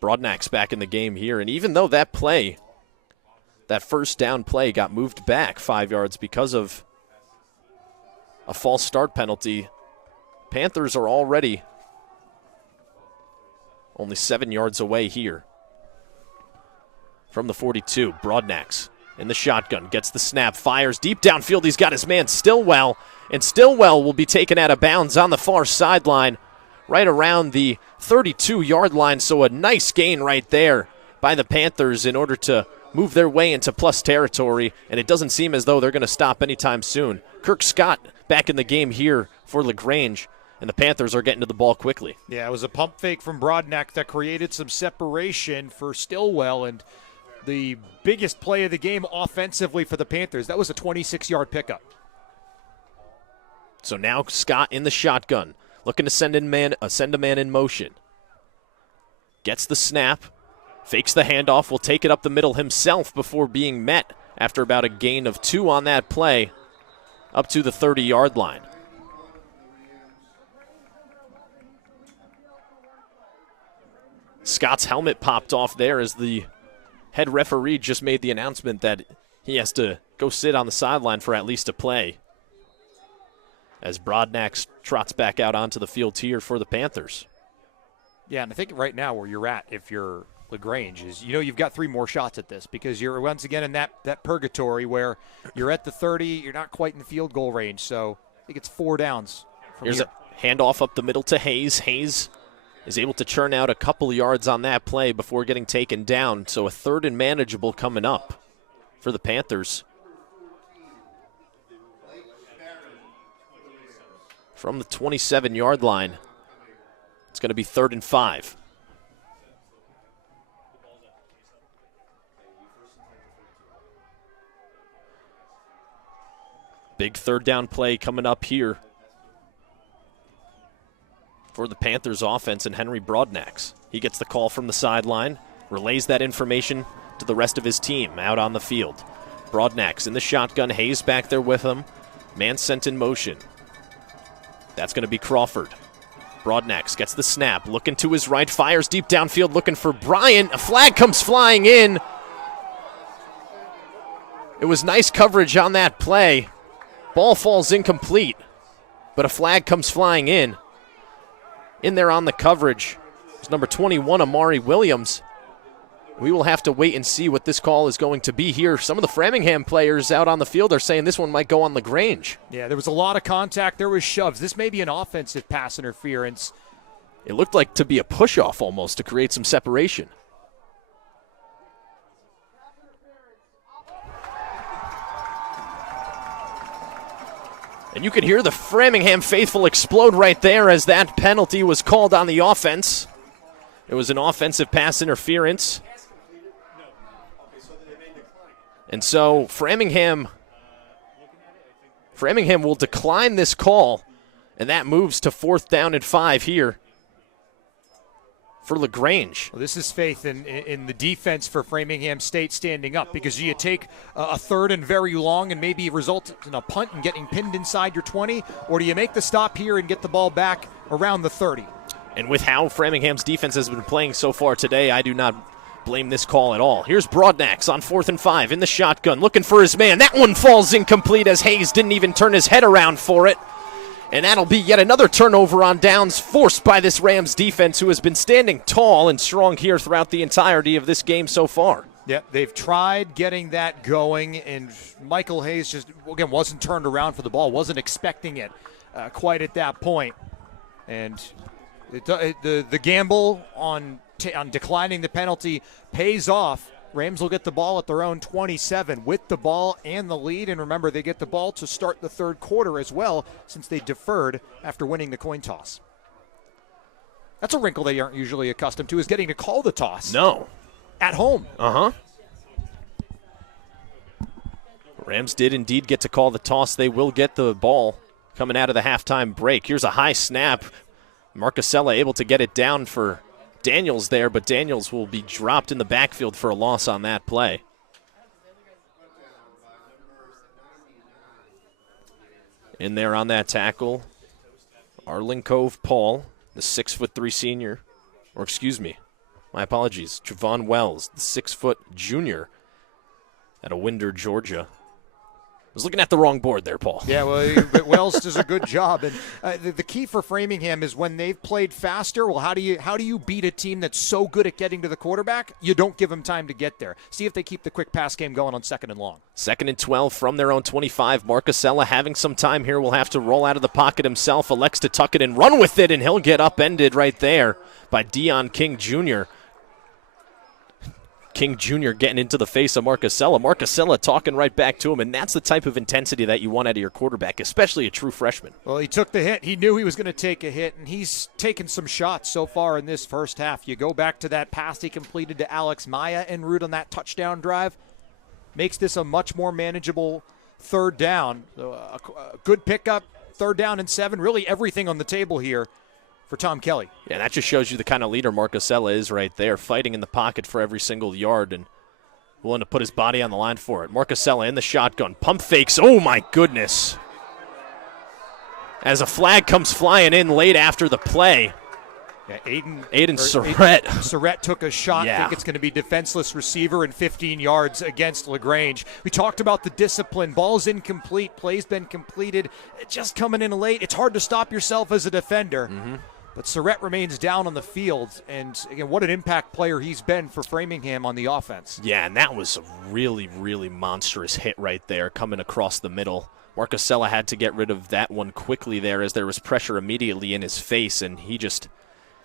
Broadnack's back in the game here, and even though that first down play got moved back 5 yards because of a false start penalty, Panthers are already only 7 yards away here from the 42. Broadnack's in the shotgun, gets the snap, fires deep downfield. He's got his man Stillwell, and Stillwell will be taken out of bounds on the far sideline right around the 32-yard line. So a nice gain right there by the Panthers in order to move their way into plus territory, and it doesn't seem as though they're going to stop anytime soon. Kirk Scott back in the game here for LaGrange, and the Panthers are getting to the ball quickly. Yeah, it was a pump fake from Broadnack that created some separation for Stillwell, and the biggest play of the game offensively for the Panthers. That was a 26-yard pickup. So now Scott in the shotgun, looking to send a man in motion. Gets the snap, fakes the handoff, will take it up the middle himself before being met after about a gain of 2 on that play up to the 30-yard line. Scott's helmet popped off there as the head referee just made the announcement that he has to go sit on the sideline for at least a play, as Broadnack trots back out onto the field here for the Panthers. Yeah, and I think right now where you're at, if you're LaGrange, is you've got 3 more shots at this, because you're once again in that purgatory where you're at the 30, you're not quite in the field goal range, so I think it's 4 downs. Here's a handoff up the middle to Hayes. Hayes is able to churn out a couple yards on that play before getting taken down, so a 3rd and manageable coming up for the Panthers. From the 27-yard line, it's going to be 3rd and 5. Big 3rd down play coming up here for the Panthers offense and Henry Broadnax. He gets the call from the sideline, relays that information to the rest of his team out on the field. Broadnax in the shotgun, Hayes back there with him. Man sent in motion. That's going to be Crawford. Broadnax gets the snap, looking to his right, fires deep downfield, looking for Bryant. A flag comes flying in. It was nice coverage on that play. Ball falls incomplete, but a flag comes flying in. In there on the coverage is number 21, Amari Williams. We will have to wait and see what this call is going to be here. Some of the Framingham players out on the field are saying this one might go on LaGrange. Yeah, there was a lot of contact. There was shoves. This may be an offensive pass interference. It looked like to be a push-off almost to create some separation. And you could hear the Framingham faithful explode right there as that penalty was called on the offense. It was an offensive pass interference. And so Framingham will decline this call, and that moves to 4th down and 5 here for LaGrange. Well, this is faith in the defense for Framingham State standing up, because you take a 3rd and very long and maybe result in a punt and getting pinned inside your 20, or do you make the stop here and get the ball back around the 30? And with how Framingham's defense has been playing so far today, I do not blame this call at all. Here's Broadnax on 4th and 5 in the shotgun, looking for his man. That one falls incomplete as Hayes didn't even turn his head around for it. And that'll be yet another turnover on downs forced by this Rams defense, who has been standing tall and strong here throughout the entirety of this game so far. Yeah, they've tried getting that going, and Michael Hayes just, again, wasn't turned around for the ball, wasn't expecting it quite at that point. And the gamble on declining the penalty pays off. Rams will get the ball at their own 27 with the ball and the lead. And remember, they get the ball to start the third quarter as well, since they deferred after winning the coin toss. That's a wrinkle they aren't usually accustomed to, is getting to call the toss. No. At home. Rams did indeed get to call the toss. They will get the ball coming out of the halftime break. Here's a high snap. Marcusella able to get it down for Daniels there, but Daniels will be dropped in the backfield for a loss on that play. In there on that tackle, Arlen Cove Paul, the 6'3" senior, or excuse me, my apologies, Javon Wells, the 6-foot junior out of Winder, Georgia. I was looking at the wrong board there, Paul. Yeah, well, Wells does a good job. And the key for Framingham is when they've played faster, well, how do you beat a team that's so good at getting to the quarterback? You don't give them time to get there. See if they keep the quick pass game going on 2nd and long. 2nd and 12 from their own 25. Marcusella having some time here will have to roll out of the pocket himself, elects to tuck it and run with it, and he'll get upended right there by Deion King Jr. King Jr. getting into the face of Marcusella. Marcusella talking right back to him, and that's the type of intensity that you want out of your quarterback, especially a true freshman. Well, he took the hit. He knew he was going to take a hit, and he's taken some shots so far in this first half. You go back to that pass he completed to Alex Maya en route on that touchdown drive. Makes this a much more manageable third down. A good pickup, 3rd down and 7. Really everything on the table here for Tom Kelly. Yeah, that just shows you the kind of leader Marcusella is right there, fighting in the pocket for every single yard and willing to put his body on the line for it. Marcusella in the shotgun. Pump fakes. Oh, my goodness. As a flag comes flying in late after the play. Yeah, Aiden Surratt. Surratt took a shot. Yeah. I think it's going to be defenseless receiver and 15 yards against LaGrange. We talked about the discipline. Ball's incomplete. Play's been completed. Just coming in late. It's hard to stop yourself as a defender. But Surratt remains down on the field, and again, what an impact player he's been for Framingham on the offense. Yeah, and that was a really, really monstrous hit right there coming across the middle. Marcusella had to get rid of that one quickly there as there was pressure immediately in his face, and he just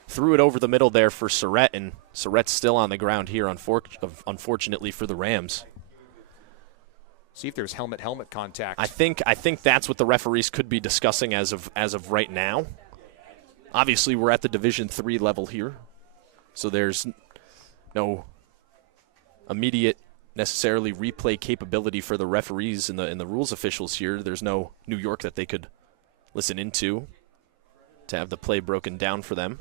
threw it over the middle there for Surratt, and Surratt's still on the ground here, unfortunately for the Rams. See if there's helmet-helmet contact. I think that's what the referees could be discussing as of right now. Obviously, we're at the Division III level here, so there's no immediate necessarily replay capability for the referees and the rules officials here. There's no New York that they could listen into to have the play broken down for them.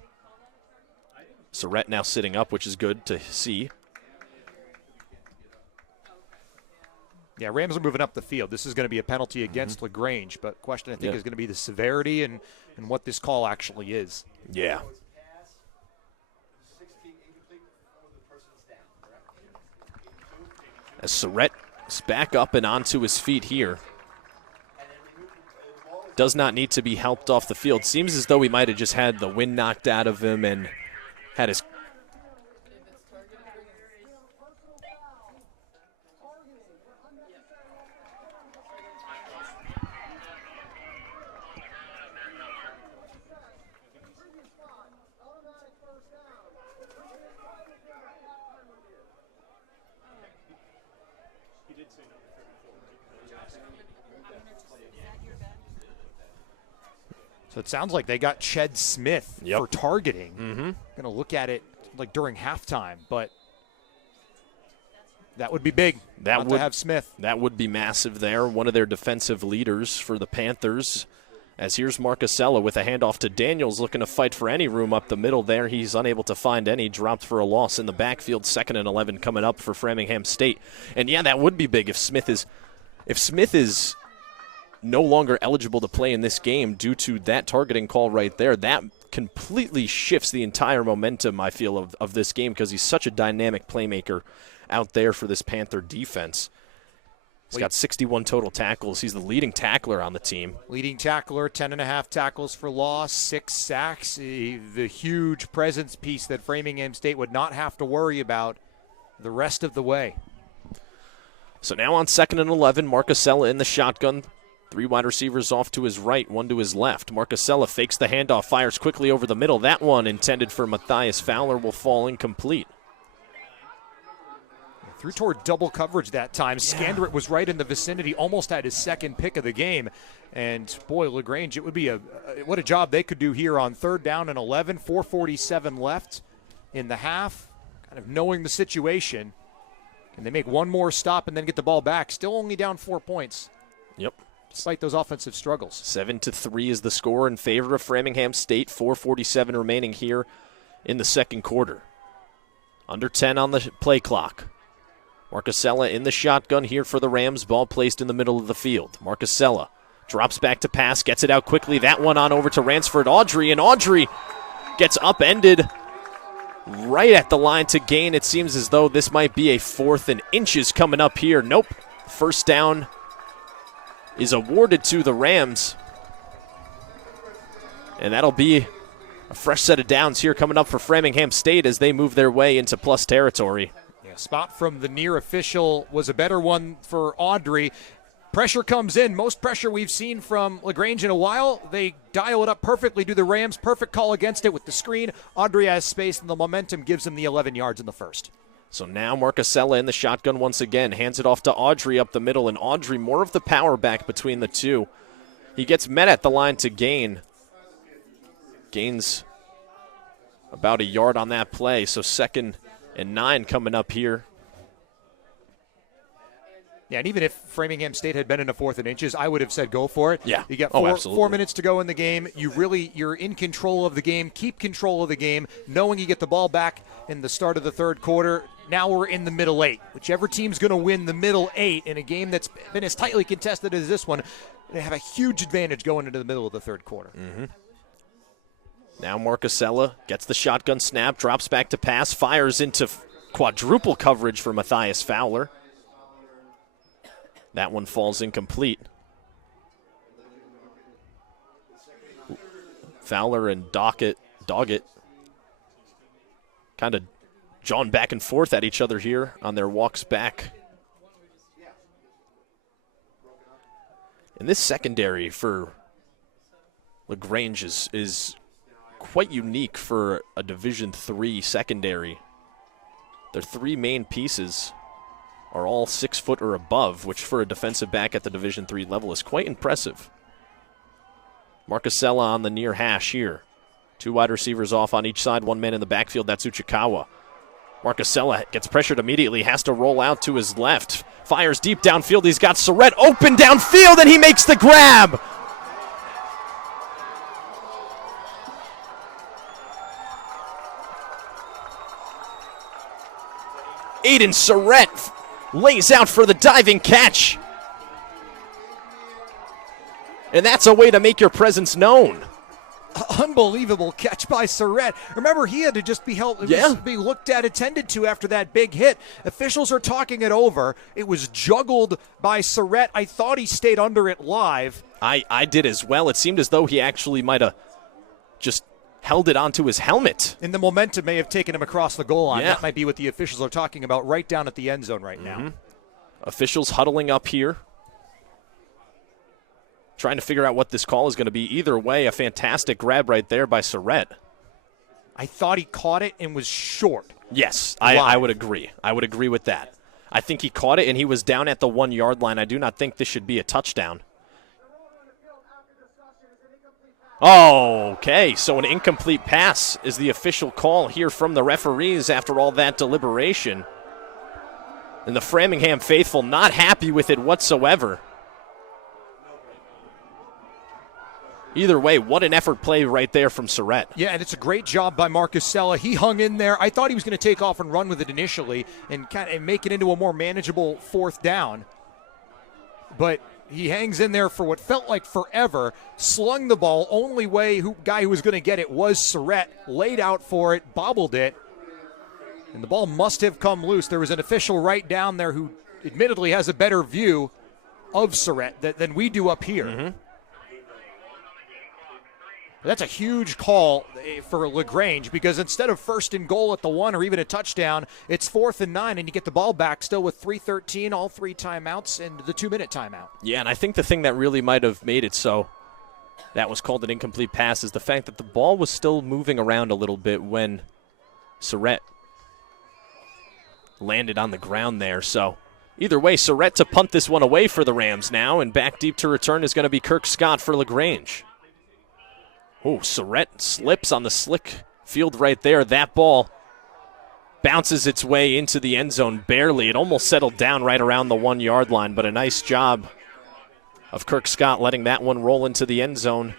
Surratt now sitting up, which is good to see. Yeah, Rams are moving up the field. This is going to be a penalty against LaGrange, but question I think is going to be the severity and what this call actually is. Yeah. As Surratt is back up and onto his feet here. Does not need to be helped off the field. Seems as though he might have just had the wind knocked out of him and had his... So it sounds like they got Ched Smith for targeting. Going to look at it like during halftime, but that would be big. That would have Smith. That would be massive there. One of their defensive leaders for the Panthers. As here's Marcusella with a handoff to Daniels, looking to fight for any room up the middle there. He's unable to find any. Dropped for a loss in the backfield. 2nd and 11 coming up for Framingham State. And yeah, that would be big if Smith is no longer eligible to play in this game due to that targeting call right there. That completely shifts the entire momentum, I feel, of this game because he's such a dynamic playmaker out there for this Panther defense. He's got 61 total tackles. He's the leading tackler on the team. Leading tackler, 10.5 tackles for loss, 6 sacks. The huge presence piece that Framingham State would not have to worry about the rest of the way. So now on 2nd and 11, Marcusella in the shotgun. 3 wide receivers off to his right, 1 to his left. Marcusella fakes the handoff, fires quickly over the middle. That one intended for Matthias Fowler will fall incomplete. Threw toward double coverage that time. Skanderit was right in the vicinity, almost had his second pick of the game. And boy, LaGrange, it would be what a job they could do here on 3rd down and 11, 4:47 left in the half. Kind of knowing the situation. Can they make one more stop and then get the ball back? Still only down 4 points. Yep. Despite those offensive struggles. 7-3 is the score in favor of Framingham State. 4:47 remaining here in the second quarter. Under 10 on the play clock. Marcusella in the shotgun here for the Rams. Ball placed in the middle of the field. Marcusella drops back to pass, gets it out quickly. That one on over to Ransford Audrey, and Audrey gets upended right at the line to gain. It seems as though this might be a 4th and inches coming up here. Nope. First down is awarded to the Rams. And that'll be a fresh set of downs here coming up for Framingham State as they move their way into plus territory. Spot from the near official was a better one for Audrey. Pressure comes in. Most pressure we've seen from LaGrange in a while. They dial it up perfectly, do the Rams. Perfect call against it with the screen. Audrey has space, and the momentum gives him the 11 yards in the first. So now Marcusella in the shotgun once again. Hands it off to Audrey up the middle, and Audrey more of the power back between the two. He gets met at the line to gain. Gains about a yard on that play, so 2nd and 9 coming up here. Yeah, and even if Framingham State had been in a 4th and inches, I would have said go for it. Yeah. You got absolutely. 4 minutes to go in the game. You're in control of the game. Keep control of the game, knowing you get the ball back in the start of the 3rd quarter. Now we're in the middle 8. Whichever team's going to win the middle 8 in a game that's been as tightly contested as this one, they have a huge advantage going into the middle of the 3rd quarter. Mm-hmm. Now Marcusella gets the shotgun snap, drops back to pass, fires into quadruple coverage for Matthias Fowler. That one falls incomplete. Fowler and Doggett kind of jawing back and forth at each other here on their walks back. And this secondary for LaGrange is quite unique for a Division III secondary. Their 3 main pieces are all 6 foot or above, which for a defensive back at the Division III level is quite impressive. Marcusella on the near hash here. 2 wide receivers off on each side, 1 man in the backfield, that's Uchikawa. Marcusella gets pressured immediately, has to roll out to his left. Fires deep downfield, he's got Surrett open downfield, and he makes the grab! Aiden Surrett lays out for the diving catch. And that's a way to make your presence known. Unbelievable catch by Surrett. Remember, he had to just be be looked at, attended to after that big hit. Officials are talking it over. It was juggled by Surrett. I thought he stayed under it live. I did as well. It seemed as though he actually might have just held it onto his helmet. And the momentum may have taken him across the goal line. Yeah. That might be what the officials are talking about right down at the end zone right now. Officials huddling up here, trying to figure out what this call is going to be. Either way, a fantastic grab right there by Surrett. I thought he caught it and was short. Yes, I would agree. I would agree with that. I think he caught it and he was down at the 1 yard line. I do not think this should be a touchdown. Oh, okay, so an incomplete pass is the official call here from the referees after all that deliberation. And the Framingham faithful not happy with it whatsoever. Either way, what an effort play right there from Surrett. Yeah, and it's a great job by Marcusella. He hung in there. I thought he was going to take off and run with it initially and kind of make it into a more manageable 4th down. But he hangs in there for what felt like forever, slung the ball. Only guy who was going to get it was Surratt, laid out for it, bobbled it, and the ball must have come loose. There was an official right down there who admittedly has a better view of Surratt than we do up here. Mm-hmm. That's a huge call for LaGrange, because instead of 1st and goal at the 1 or even a touchdown, it's 4th and 9, and you get the ball back still with 3:13, all 3 timeouts, and the 2-minute timeout. Yeah, and I think the thing that really might have made it so that was called an incomplete pass is the fact that the ball was still moving around a little bit when Surratt landed on the ground there. So either way, Surratt to punt this one away for the Rams now, and back deep to return is going to be Kirk Scott for LaGrange. Oh, Surratt slips on the slick field right there. That ball bounces its way into the end zone barely. It almost settled down right around the 1-yard line, but a nice job of Kirk Scott letting that one roll into the end zone.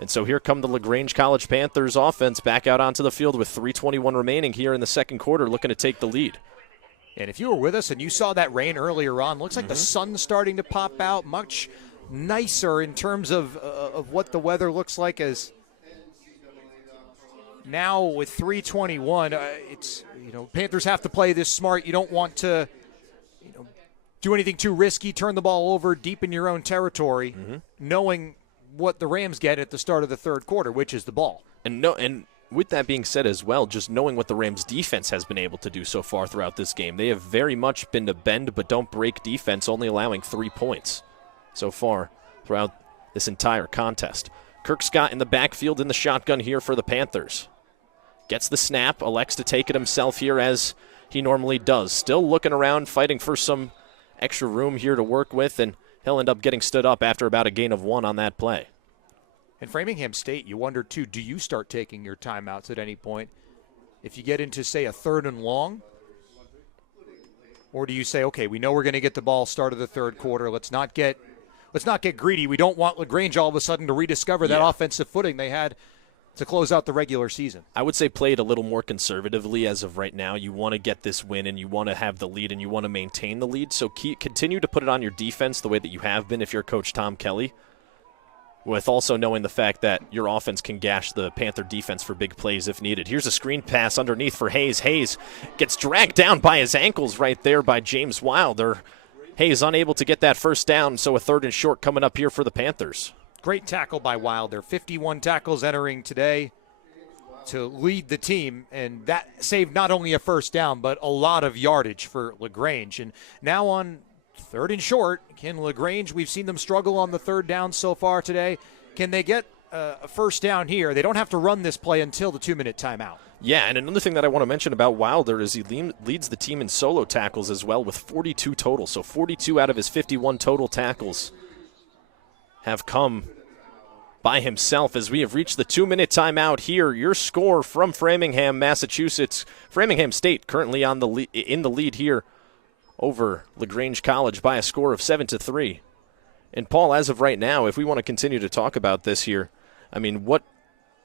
And so here come the LaGrange College Panthers offense back out onto the field with 3:21 remaining here in the second quarter, looking to take the lead. And if you were with us and you saw that rain earlier on, looks like the sun's starting to pop out. Much nicer in terms of what the weather looks like, as now with 3:21, it's, Panthers have to play this smart. You don't want to, do anything too risky, turn the ball over deep in your own territory, knowing what the Rams get at the start of the third quarter, which is the ball. And with that being said as well, just knowing what the Rams defense has been able to do so far throughout this game, they have very much been to bend but don't break defense, only allowing 3 points so far throughout this entire contest. Kirk Scott in the backfield in the shotgun here for the Panthers. Gets the snap, elects to take it himself here as he normally does. Still looking around, fighting for some extra room here to work with, and he'll end up getting stood up after about a gain of 1 on that play. In Framingham State, you wonder, too, do you start taking your timeouts at any point if you get into, say, a 3rd and long? Or do you say, okay, we know we're going to get the ball start of the third quarter. Let's not get greedy. We don't want LaGrange all of a sudden to rediscover that offensive footing they had to close out the regular season. I would say play it a little more conservatively as of right now. You want to get this win, and you want to have the lead, and you want to maintain the lead. So continue to put it on your defense the way that you have been if you're Coach Tom Kelly, with also knowing the fact that your offense can gash the Panther defense for big plays if needed. Here's a screen pass underneath for Hayes. Hayes gets dragged down by his ankles right there by James Wilder. Hayes unable to get that first down, so a 3rd and short coming up here for the Panthers. Great tackle by Wilder. 51 tackles entering today to lead the team, and that saved not only a first down, but a lot of yardage for LaGrange. And now on 3rd and short, can LaGrange, we've seen them struggle on the 3rd down so far today. Can they get a first down here? They don't have to run this play until the 2-minute timeout. Yeah, and another thing that I want to mention about Wilder is he leads the team in solo tackles as well with 42 total. So 42 out of his 51 total tackles have come by himself as we have reached the 2-minute timeout here. Your score from Framingham, Massachusetts. Framingham State currently in the lead here over LaGrange College by a score of 7-3. And Paul, as of right now, if we want to continue to talk about this here, I mean, what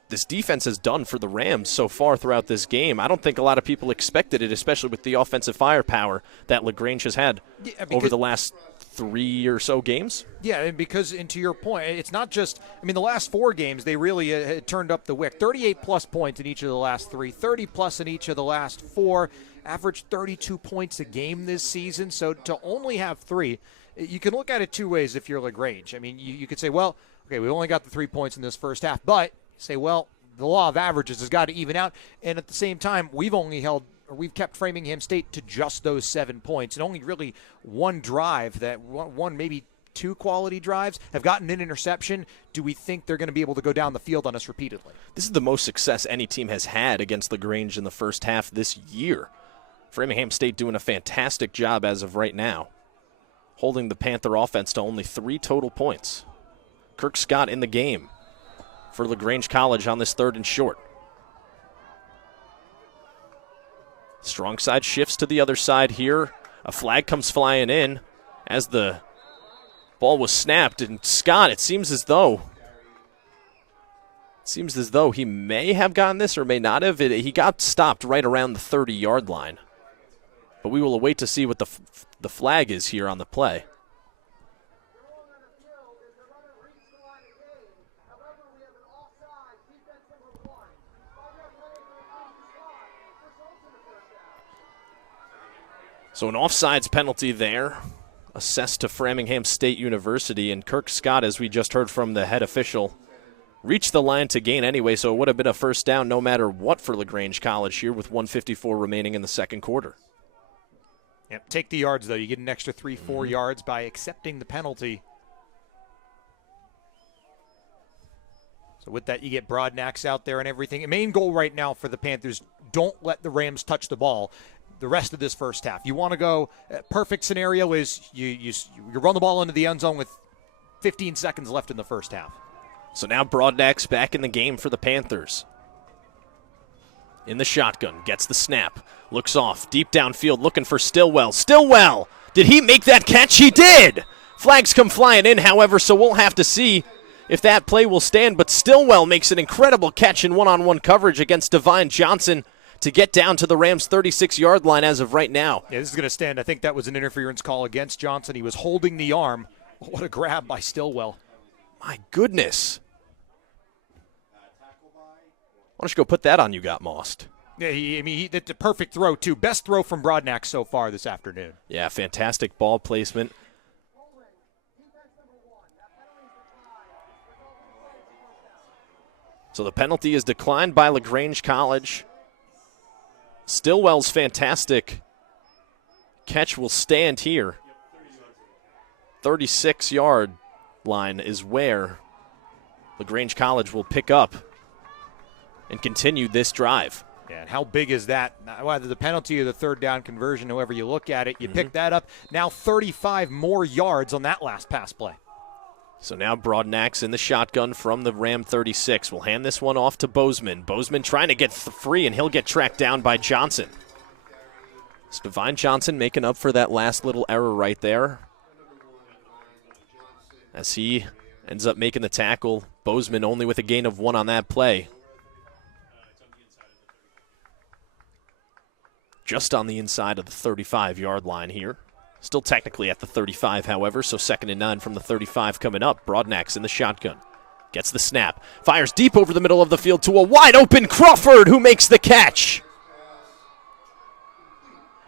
this defense has done for the Rams so far throughout this game, I don't think a lot of people expected it, especially with the offensive firepower that LaGrange has had over the last 3 or so games. Yeah, and because, and to your point, it's not just, I mean, the last 4 games, they really had turned up the wick. 38-plus points in each of the last 3, 30-plus in each of the last 4, averaged 32 points a game this season. So to only have 3, you can look at it 2 ways if you're LaGrange. I mean, you could say, well, okay, we only got the 3 points in this first half, but say, well, the law of averages has got to even out. And at the same time, we've kept Framingham State to just those 7 points, and only really one drive, that one maybe 2 quality drives, have gotten an interception. Do we think they're going to be able to go down the field on us repeatedly? This is the most success any team has had against LaGrange in the first half this year. Framingham State doing a fantastic job as of right now, holding the Panther offense to only 3 total points. Kirk Scott in the game for LaGrange College on this 3rd and short. Strong side shifts to the other side here. A flag comes flying in as the ball was snapped. And Scott, it seems as though he may have gotten this or may not have. He got stopped right around the 30-yard line. But we will await to see what the flag is here on the play. So an offsides penalty there, assessed to Framingham State University, and Kirk Scott, as we just heard from the head official, reached the line to gain anyway, so it would have been a first down no matter what for LaGrange College here with 1:54 remaining in the second quarter. Yep, take the yards, though. You get an extra 3-4 yards by accepting the penalty. So with that, you get Broadnax out there and everything. The main goal right now for the Panthers, don't let the Rams touch the ball the rest of this first half. You want to go, perfect scenario is you run the ball into the end zone with 15 seconds left in the first half. So now Broadnax back in the game for the Panthers. In the shotgun, gets the snap, looks off, deep downfield, looking for Stillwell. Stillwell! Did he make that catch? He did! Flags come flying in, however, so we'll have to see if that play will stand, but Stillwell makes an incredible catch in one-on-one coverage against Devine Johnson to get down to the Rams' 36-yard line as of right now. Yeah, this is going to stand. I think that was an interference call against Johnson. He was holding the arm. What a grab by Stillwell. My goodness. Why don't you go put that on You Got Mossed? Yeah, that's a perfect throw, too. Best throw from Broadnax so far this afternoon. Yeah, fantastic ball placement. So the penalty is declined by LaGrange College. Stillwell's fantastic catch will stand here. 36-yard line is where LaGrange College will pick up and continue this drive. Yeah, and how big is that? Whether the penalty or the third down conversion, however you look at it, you pick that up. Now 35 more yards on that last pass play. So now Broadnax in the shotgun from the Ram 36. We'll hand this one off to Bozeman. Bozeman trying to get free, and he'll get tracked down by Johnson. It's Devine Johnson making up for that last little error right there, as he ends up making the tackle. Bozeman only with a gain of 1 on that play. Just on the inside of the 35-yard line here. Still technically at the 35, however, so 2nd and 9 from the 35 coming up. Broadnax in the shotgun. Gets the snap. Fires deep over the middle of the field to a wide-open Crawford, who makes the catch.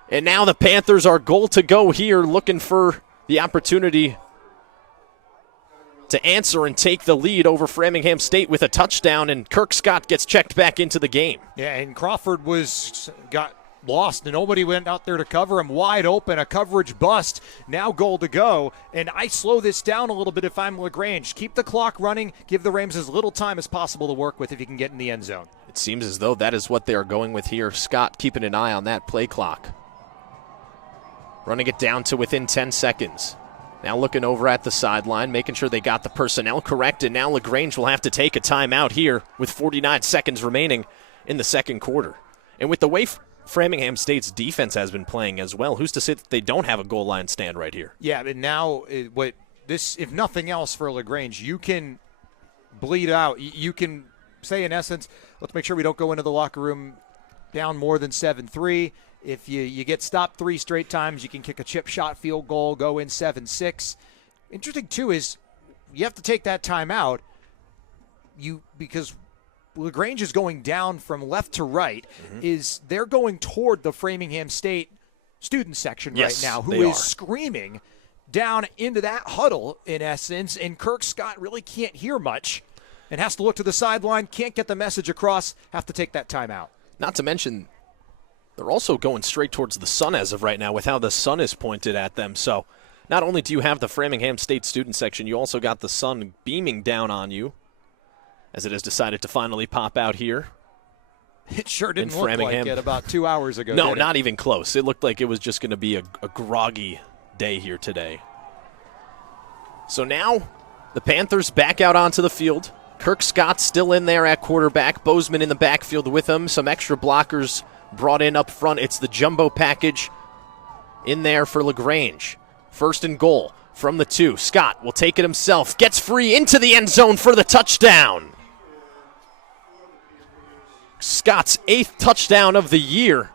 And now the Panthers are goal to go here, looking for the opportunity to answer and take the lead over Framingham State with a touchdown, and Kirk Scott gets checked back into the game. Yeah, and Crawford got lost, and nobody went out there to cover him. Wide open, a coverage bust. Now goal to go, and I slow this down a little bit if I'm LaGrange. Keep the clock running. Give the Rams as little time as possible to work with if you can get in the end zone. It seems as though that is what they are going with here. Scott keeping an eye on that play clock. Running it down to within 10 seconds. Now looking over at the sideline, making sure they got the personnel correct, and now LaGrange will have to take a timeout here with 49 seconds remaining in the second quarter. And with the way Framingham State's defense has been playing as well, who's to say that they don't have a goal line stand right here? Yeah, but now if nothing else for LaGrange, you can bleed out. You can say, in essence, let's make sure we don't go into the locker room down more than 7-3. If you get stopped 3 straight times, you can kick a chip shot field goal, go in 7-6. Interesting, too, is you have to take that timeout because LaGrange is going down from left to right. Is they're going toward the Framingham State student section right now, who is screaming down into that huddle, in essence, and Kirk Scott really can't hear much and has to look to the sideline, can't get the message across, have to take that timeout. Not to mention, they're also going straight towards the sun as of right now with how the sun is pointed at them. So not only do you have the Framingham State student section, you also got the sun beaming down on you as it has decided to finally pop out here. It sure didn't look like it about 2 hours ago. No, not even close. It looked like it was just going to be a groggy day here today. So now the Panthers back out onto the field. Kirk Scott still in there at quarterback. Bozeman in the backfield with him. Some extra blockers brought in up front. It's the jumbo package in there for LaGrange. 1st and goal from the 2. Scott will take it himself. Gets free into the end zone for the touchdown. Scott's 8th touchdown of the year.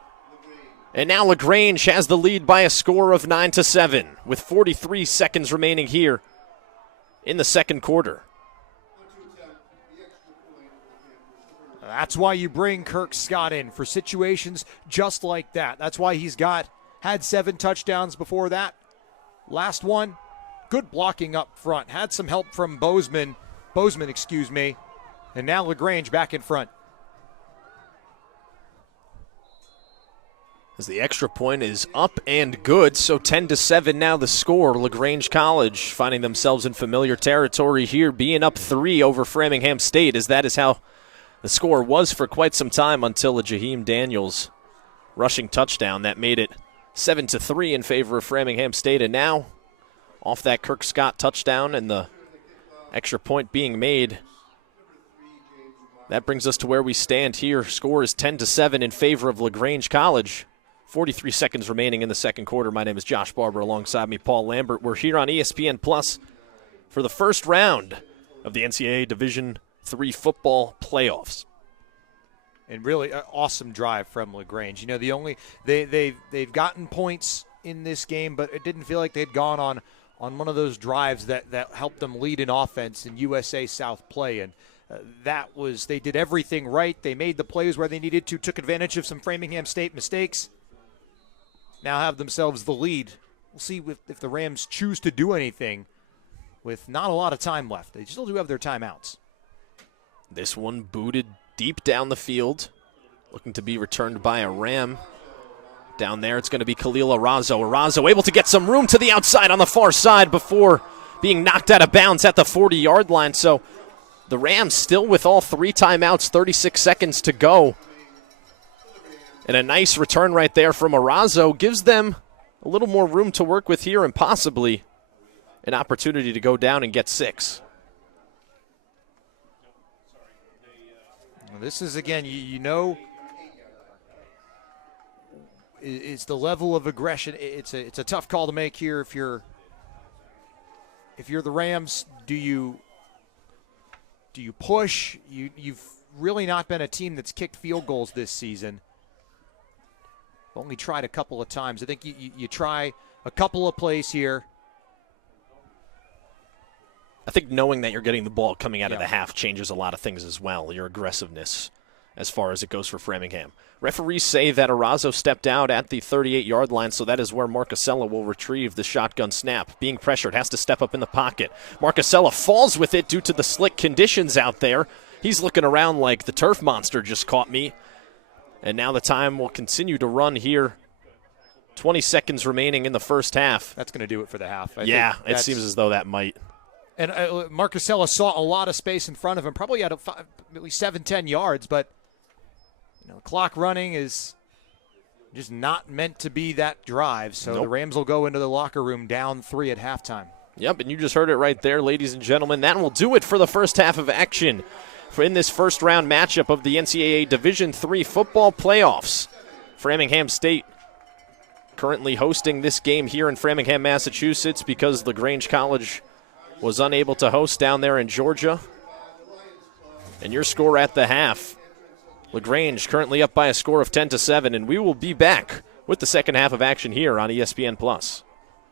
And now LaGrange has the lead by a score of 9-7 with 43 seconds remaining here in the second quarter. That's why you bring Kirk Scott in for situations just like that. That's why he's got had 7 touchdowns before that. Last one, good blocking up front. Had some help from Bozeman, and now LaGrange back in front. As the extra point is up and good, so 10-7 now the score. LaGrange College finding themselves in familiar territory here, being up 3 over Framingham State, as that is how the score was for quite some time until a Jaheim Daniels rushing touchdown that made it 7-3 in favor of Framingham State. And now, off that Kirk Scott touchdown and the extra point being made, that brings us to where we stand here. Score is 10-7 in favor of LaGrange College. 43 seconds remaining in the second quarter. My name is Josh Barber. Alongside me, Paul Lambert. We're here on ESPN Plus for the first round of the NCAA Division III football playoffs. And really an awesome drive from LaGrange. You know, they've gotten points in this game, but it didn't feel like they'd gone on one of those drives that helped them lead in offense in USA South play. And they did everything right. They made the plays where they needed to, took advantage of some Framingham State mistakes. Now have themselves the lead. We'll see if the Rams choose to do anything with not a lot of time left. They still do have their timeouts. This one booted deep down the field, looking to be returned by a Ram. Down there, it's going to be Khalil Arazo. Arazo able to get some room to the outside on the far side before being knocked out of bounds at the 40-yard line. So the Rams still with all 3 timeouts, 36 seconds to go. And a nice return right there from Arazo gives them a little more room to work with here and possibly an opportunity to go down and get 6. This is, again, you know, it's the level of aggression. It's a tough call to make here. If you're the Rams, do you push? You've really not been a team that's kicked field goals this season. Only tried a couple of times. I think you try a couple of plays here. I think knowing that you're getting the ball coming out of the half changes a lot of things as well, your aggressiveness as far as it goes for Framingham. Referees say that Arazo stepped out at the 38-yard line, so that is where Marcusella will retrieve the shotgun snap. Being pressured, has to step up in the pocket. Marcusella falls with it due to the slick conditions out there. He's looking around like the turf monster just caught me. And now the time will continue to run here. 20 seconds remaining in the first half. That's going to do it for the half. Yeah, it seems as though that might. And Marcusella saw a lot of space in front of him, probably at least 7-10 yards, but the clock running is just not meant to be that drive. So The Rams will go into the locker room down 3 at halftime. Yep, and you just heard it right there, ladies and gentlemen. That will do it for the first half of action in this first round matchup of the NCAA Division III football playoffs. Framingham State currently hosting this game here in Framingham, Massachusetts, because LaGrange College was unable to host down there in Georgia. And your score at the half, LaGrange currently up by a score of 10-7, and we will be back with the second half of action here on ESPN+.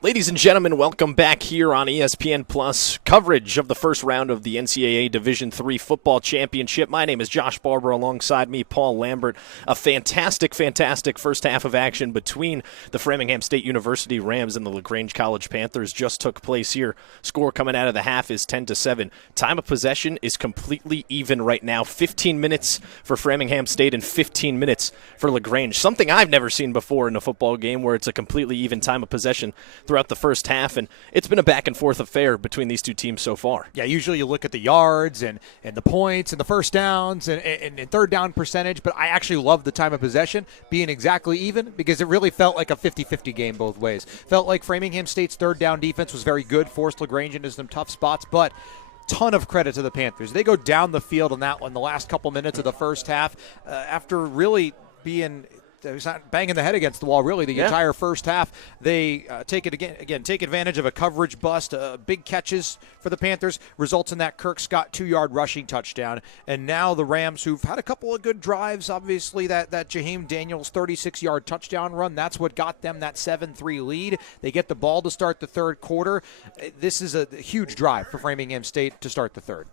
Ladies and gentlemen, welcome back here on ESPN Plus, coverage of the first round of the NCAA Division III Football Championship. My name is Josh Barber, alongside me, Paul Lambert. A fantastic first half of action between the Framingham State University Rams and the LaGrange College Panthers just took place here. Score coming out of the half is 10-7. Time of possession is completely even right now. 15 minutes for Framingham State and 15 minutes for LaGrange. Something I've never seen before in a football game, where it's a completely even time of possession throughout the first half, and it's been a back-and-forth affair between these two teams so far. Yeah, usually you look at the yards and the points and the first downs and third down percentage, but I actually love the time of possession being exactly even, because it really felt like a 50-50 game both ways. Felt like Framingham State's third down defense was very good, forced LaGrange into some tough spots, but ton of credit to the Panthers. They go down the field on that one the last couple minutes of the first half after really being banging the head against the wall, really, the entire first half. They take advantage of a coverage bust. Big catches for the Panthers results in that Kirk Scott 2-yard rushing touchdown. And now the Rams, who've had a couple of good drives, obviously that Jaheim Daniels 36-yard touchdown run, that's what got them that 7-3 lead. They get the ball to start the third quarter. This is a huge drive for Framingham State to start the third.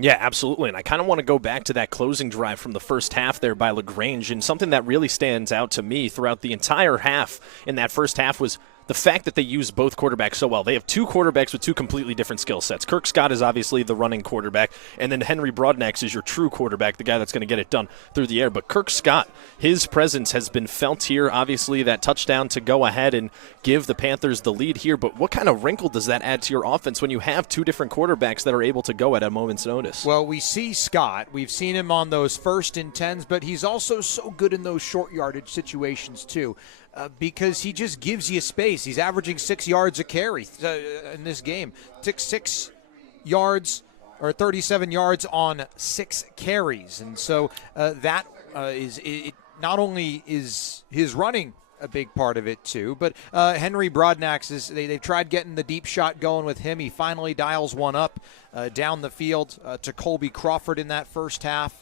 Yeah, absolutely. And I kind of want to go back to that closing drive from the first half there by LaGrange. And something that really stands out to me throughout the entire half in that first half was the fact that they used both quarterbacks so well. They have two quarterbacks with two completely different skill sets. Kirk Scott is obviously the running quarterback, and then Henry Broadnax is your true quarterback, the guy that's going to get it done through the air. But Kirk Scott, his presence has been felt here. Obviously, that touchdown to go ahead and give the Panthers the lead here. But what kind of wrinkle does that add to your offense when you have two different quarterbacks that are able to go at a moment's notice? Well, we see Scott. We've seen him on those 1st and 10s, but he's also so good in those short yardage situations too. Because he just gives you space. He's averaging 6 yards a carry in this game. 6 yards or 37 yards on 6 carries. And so that is not only is his running a big part of it too, but Henry Broadnax, they've tried getting the deep shot going with him. He finally dials one up down the field to Colby Crawford in that first half.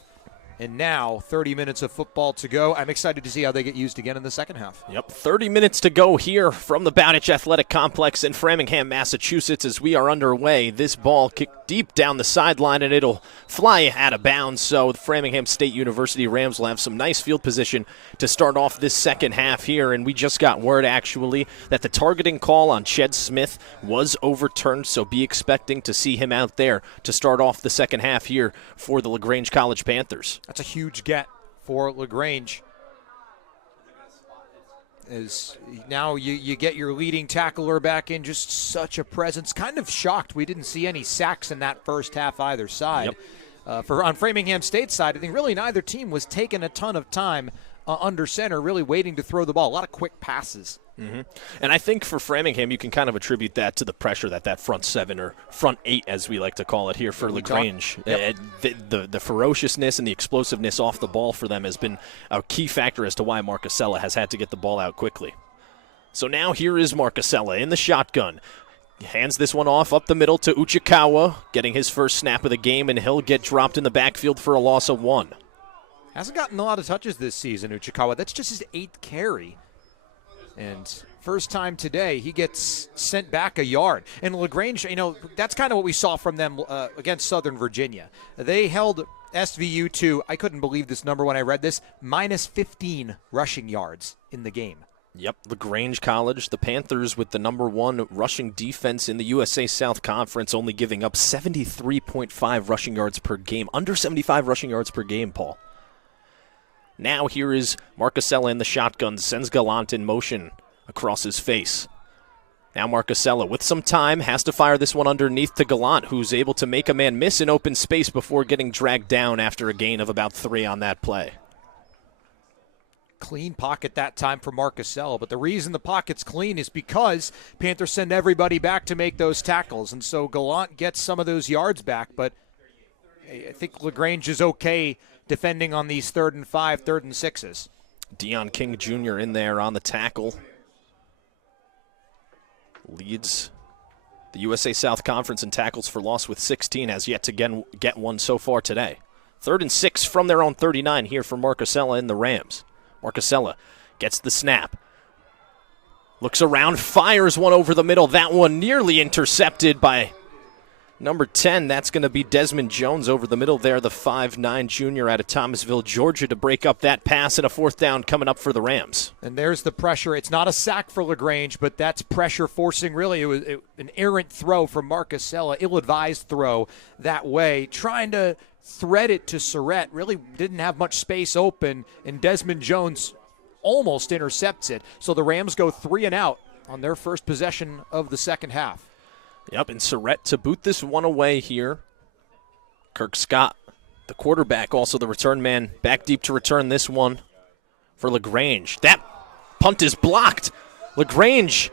And now, 30 minutes of football to go. I'm excited to see how they get used again in the second half. Yep, 30 minutes to go here from the Bowditch Athletic Complex in Framingham, Massachusetts as we are underway. This ball kicked deep down the sideline, and it'll fly out of bounds. So the Framingham State University Rams will have some nice field position to start off this second half here. And we just got word, actually, that the targeting call on Ched Smith was overturned, so be expecting to see him out there to start off the second half here for the LaGrange College Panthers. That's a huge get for LaGrange. As now you get your leading tackler back in, just such a presence. Kind of shocked we didn't see any sacks in that first half either side. Yep. On Framingham State's side, I think really neither team was taking a ton of time under center, really waiting to throw the ball. A lot of quick passes. Mm-hmm. And I think for Framingham, you can kind of attribute that to the pressure that front 7 or front 8, as we like to call it here for LaGrange. Yep. The ferociousness and the explosiveness off the ball for them has been a key factor as to why Marcusella has had to get the ball out quickly. So now here is Marcusella in the shotgun. Hands this one off up the middle to Uchikawa, getting his first snap of the game, and he'll get dropped in the backfield for a loss of 1. Hasn't gotten a lot of touches this season, Uchikawa. That's just his 8th carry. And first time today, he gets sent back a yard. And LaGrange, that's kind of what we saw from them against Southern Virginia. They held SVU to, I couldn't believe this number when I read this, minus 15 rushing yards in the game. Yep, LaGrange College, the Panthers with the number 1 rushing defense in the USA South Conference, only giving up 73.5 rushing yards per game. Under 75 rushing yards per game, Paul. Now here is Marcusella in the shotgun, sends Gallant in motion across his face. Now Marcusella, with some time, has to fire this one underneath to Gallant, who's able to make a man miss in open space before getting dragged down after a gain of about 3 on that play. Clean pocket that time for Marcusella, but the reason the pocket's clean is because Panthers send everybody back to make those tackles, and so Gallant gets some of those yards back, but I think LaGrange is okay defending on these 3rd and 5, 3rd and 6s. Deion King Jr. in there on the tackle. Leads the USA South Conference in tackles for loss with 16, has yet to get one so far today. 3rd and 6 from their own 39 here for Marcusella and the Rams. Marcusella gets the snap. Looks around, fires one over the middle. That one nearly intercepted by number 10, that's going to be Desmond Jones over the middle there, the 5'9 junior out of Thomasville, Georgia, to break up that pass, and a 4th down coming up for the Rams. And there's the pressure. It's not a sack for LaGrange, but that's pressure forcing, really. It was an errant throw from Marcusella, ill-advised throw that way, trying to thread it to Surratt. Really didn't have much space open, and Desmond Jones almost intercepts it. So the Rams go 3 and out on their first possession of the second half. Yep, and Surratt to boot this one away here. Kirk Scott, the quarterback, also the return man, back deep to return this one for LaGrange. That punt is blocked. LaGrange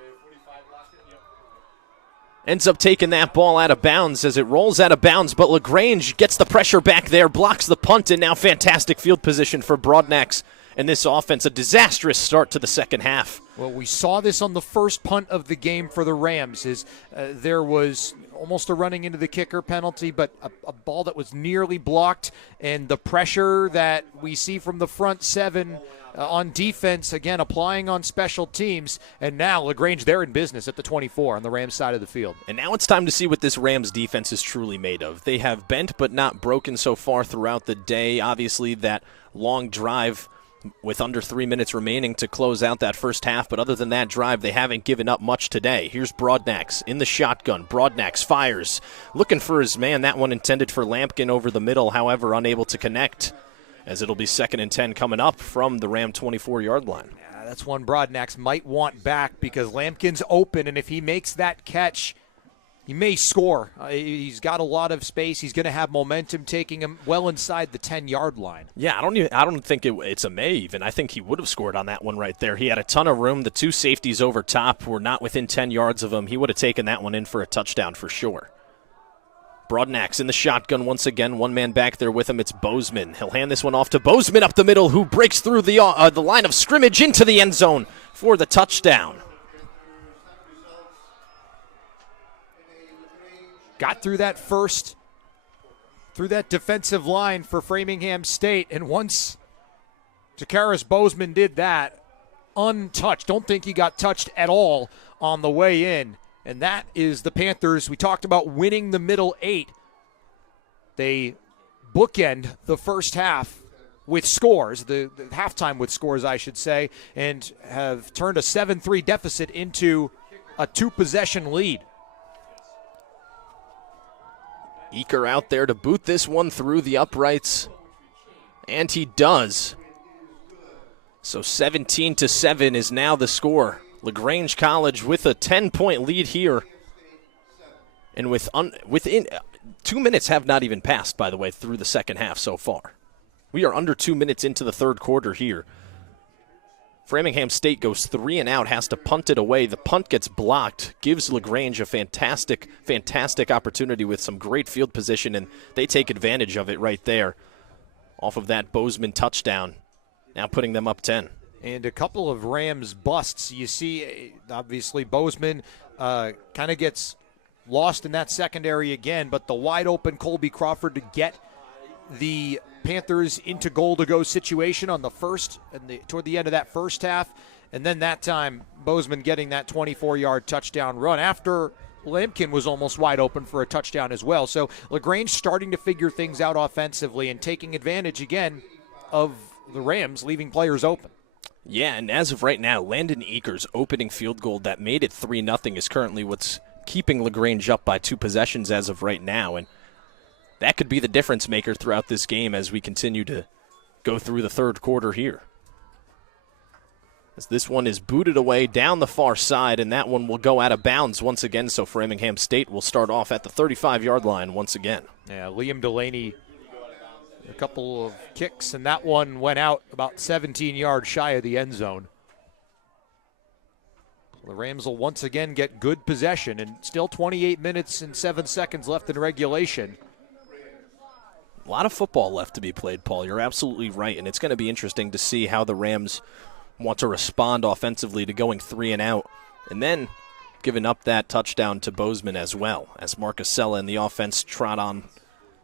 ends up taking that ball out of bounds as it rolls out of bounds, but LaGrange gets the pressure back there, blocks the punt, and now fantastic field position for Broadnax and this offense a disastrous start to the second half. Well, we saw this on the first punt of the game for the Rams. There was almost a running into the kicker penalty, but a ball that was nearly blocked, and the pressure that we see from the front seven on defense, again, applying on special teams, and now LaGrange, they're in business at the 24 on the Rams side of the field. And now it's time to see what this Rams defense is truly made of. They have bent but not broken so far throughout the day. Obviously, that long drive with under 3 minutes remaining to close out that first half, but other than that drive, they haven't given up much today. Here's Broadnax in the shotgun. Broadnax fires, looking for his man. That one intended for Lampkin over the middle, however, unable to connect, as it'll be 2nd and 10 coming up from the Ram 24-yard line. That's one Broadnax might want back because Lampkin's open, and if he makes that catch, he may score. He's got a lot of space. He's going to have momentum taking him well inside the 10-yard line. Yeah, I don't think it's a may even. I think he would have scored on that one right there. He had a ton of room. The two safeties over top were not within 10 yards of him. He would have taken that one in for a touchdown for sure. Broadnax in the shotgun once again. One man back there with him. It's Bozeman. He'll hand this one off to Bozeman up the middle, who breaks through the line of scrimmage into the end zone for the touchdown. Got through that defensive line for Framingham State, and once Takaris Bozeman did that, untouched. Don't think he got touched at all on the way in. And that is the Panthers. We talked about winning the middle 8. They bookend the first half with scores, the halftime with scores, I should say, and have turned a 7-3 deficit into a 2-possession lead. Eaker out there to boot this one through the uprights, and he does. So 17-7 is now the score. LaGrange College with a 10-point lead here, and within 2 minutes have not even passed, by the way, through the second half so far. We are under 2 minutes into the third quarter here. Framingham State goes 3 and out, has to punt it away. The punt gets blocked, gives LaGrange a fantastic opportunity with some great field position, and they take advantage of it right there off of that Bozeman touchdown, now putting them up 10. And a couple of Rams busts. You see, obviously, Bozeman kind of gets lost in that secondary again, but the wide-open Colby Crawford to get the Panthers into goal-to-go situation on the first and toward the end of that first half, and then that time Bozeman getting that 24-yard touchdown run after Lampkin was almost wide open for a touchdown as well. So LaGrange starting to figure things out offensively and taking advantage again of the Rams leaving players open. Yeah, and as of right now, Landon Eaker's opening field goal that made it 3-0 is currently what's keeping LaGrange up by 2 possessions as of right now, and that could be the difference maker throughout this game as we continue to go through the third quarter here. As this one is booted away down the far side, and that one will go out of bounds once again, so Framingham State will start off at the 35-yard line once again. Yeah, Liam Delaney, a couple of kicks, and that one went out about 17 yards shy of the end zone. The Rams will once again get good possession, and still 28 minutes and 7 seconds left in regulation. A lot of football left to be played, Paul. You're absolutely right, and it's going to be interesting to see how the Rams want to respond offensively to going 3 and out, and then giving up that touchdown to Bozeman as well, as Marcus Sella and the offense trot on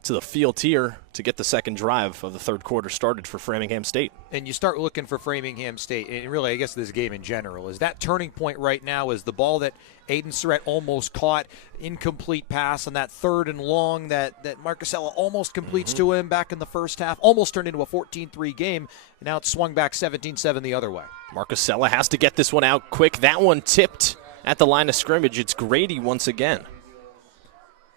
to the field here to get the second drive of the third quarter started for Framingham State. And you start looking for Framingham State, and really I guess this game in general, is that turning point right now is the ball that Aiden Surratt almost caught, incomplete pass on that 3rd and long that Marcus Sella almost completes to him back in the first half, almost turned into a 14-3 game, and now it's swung back 17-7 the other way. Marcus Sella has to get this one out quick. That one tipped at the line of scrimmage. It's Grady once again.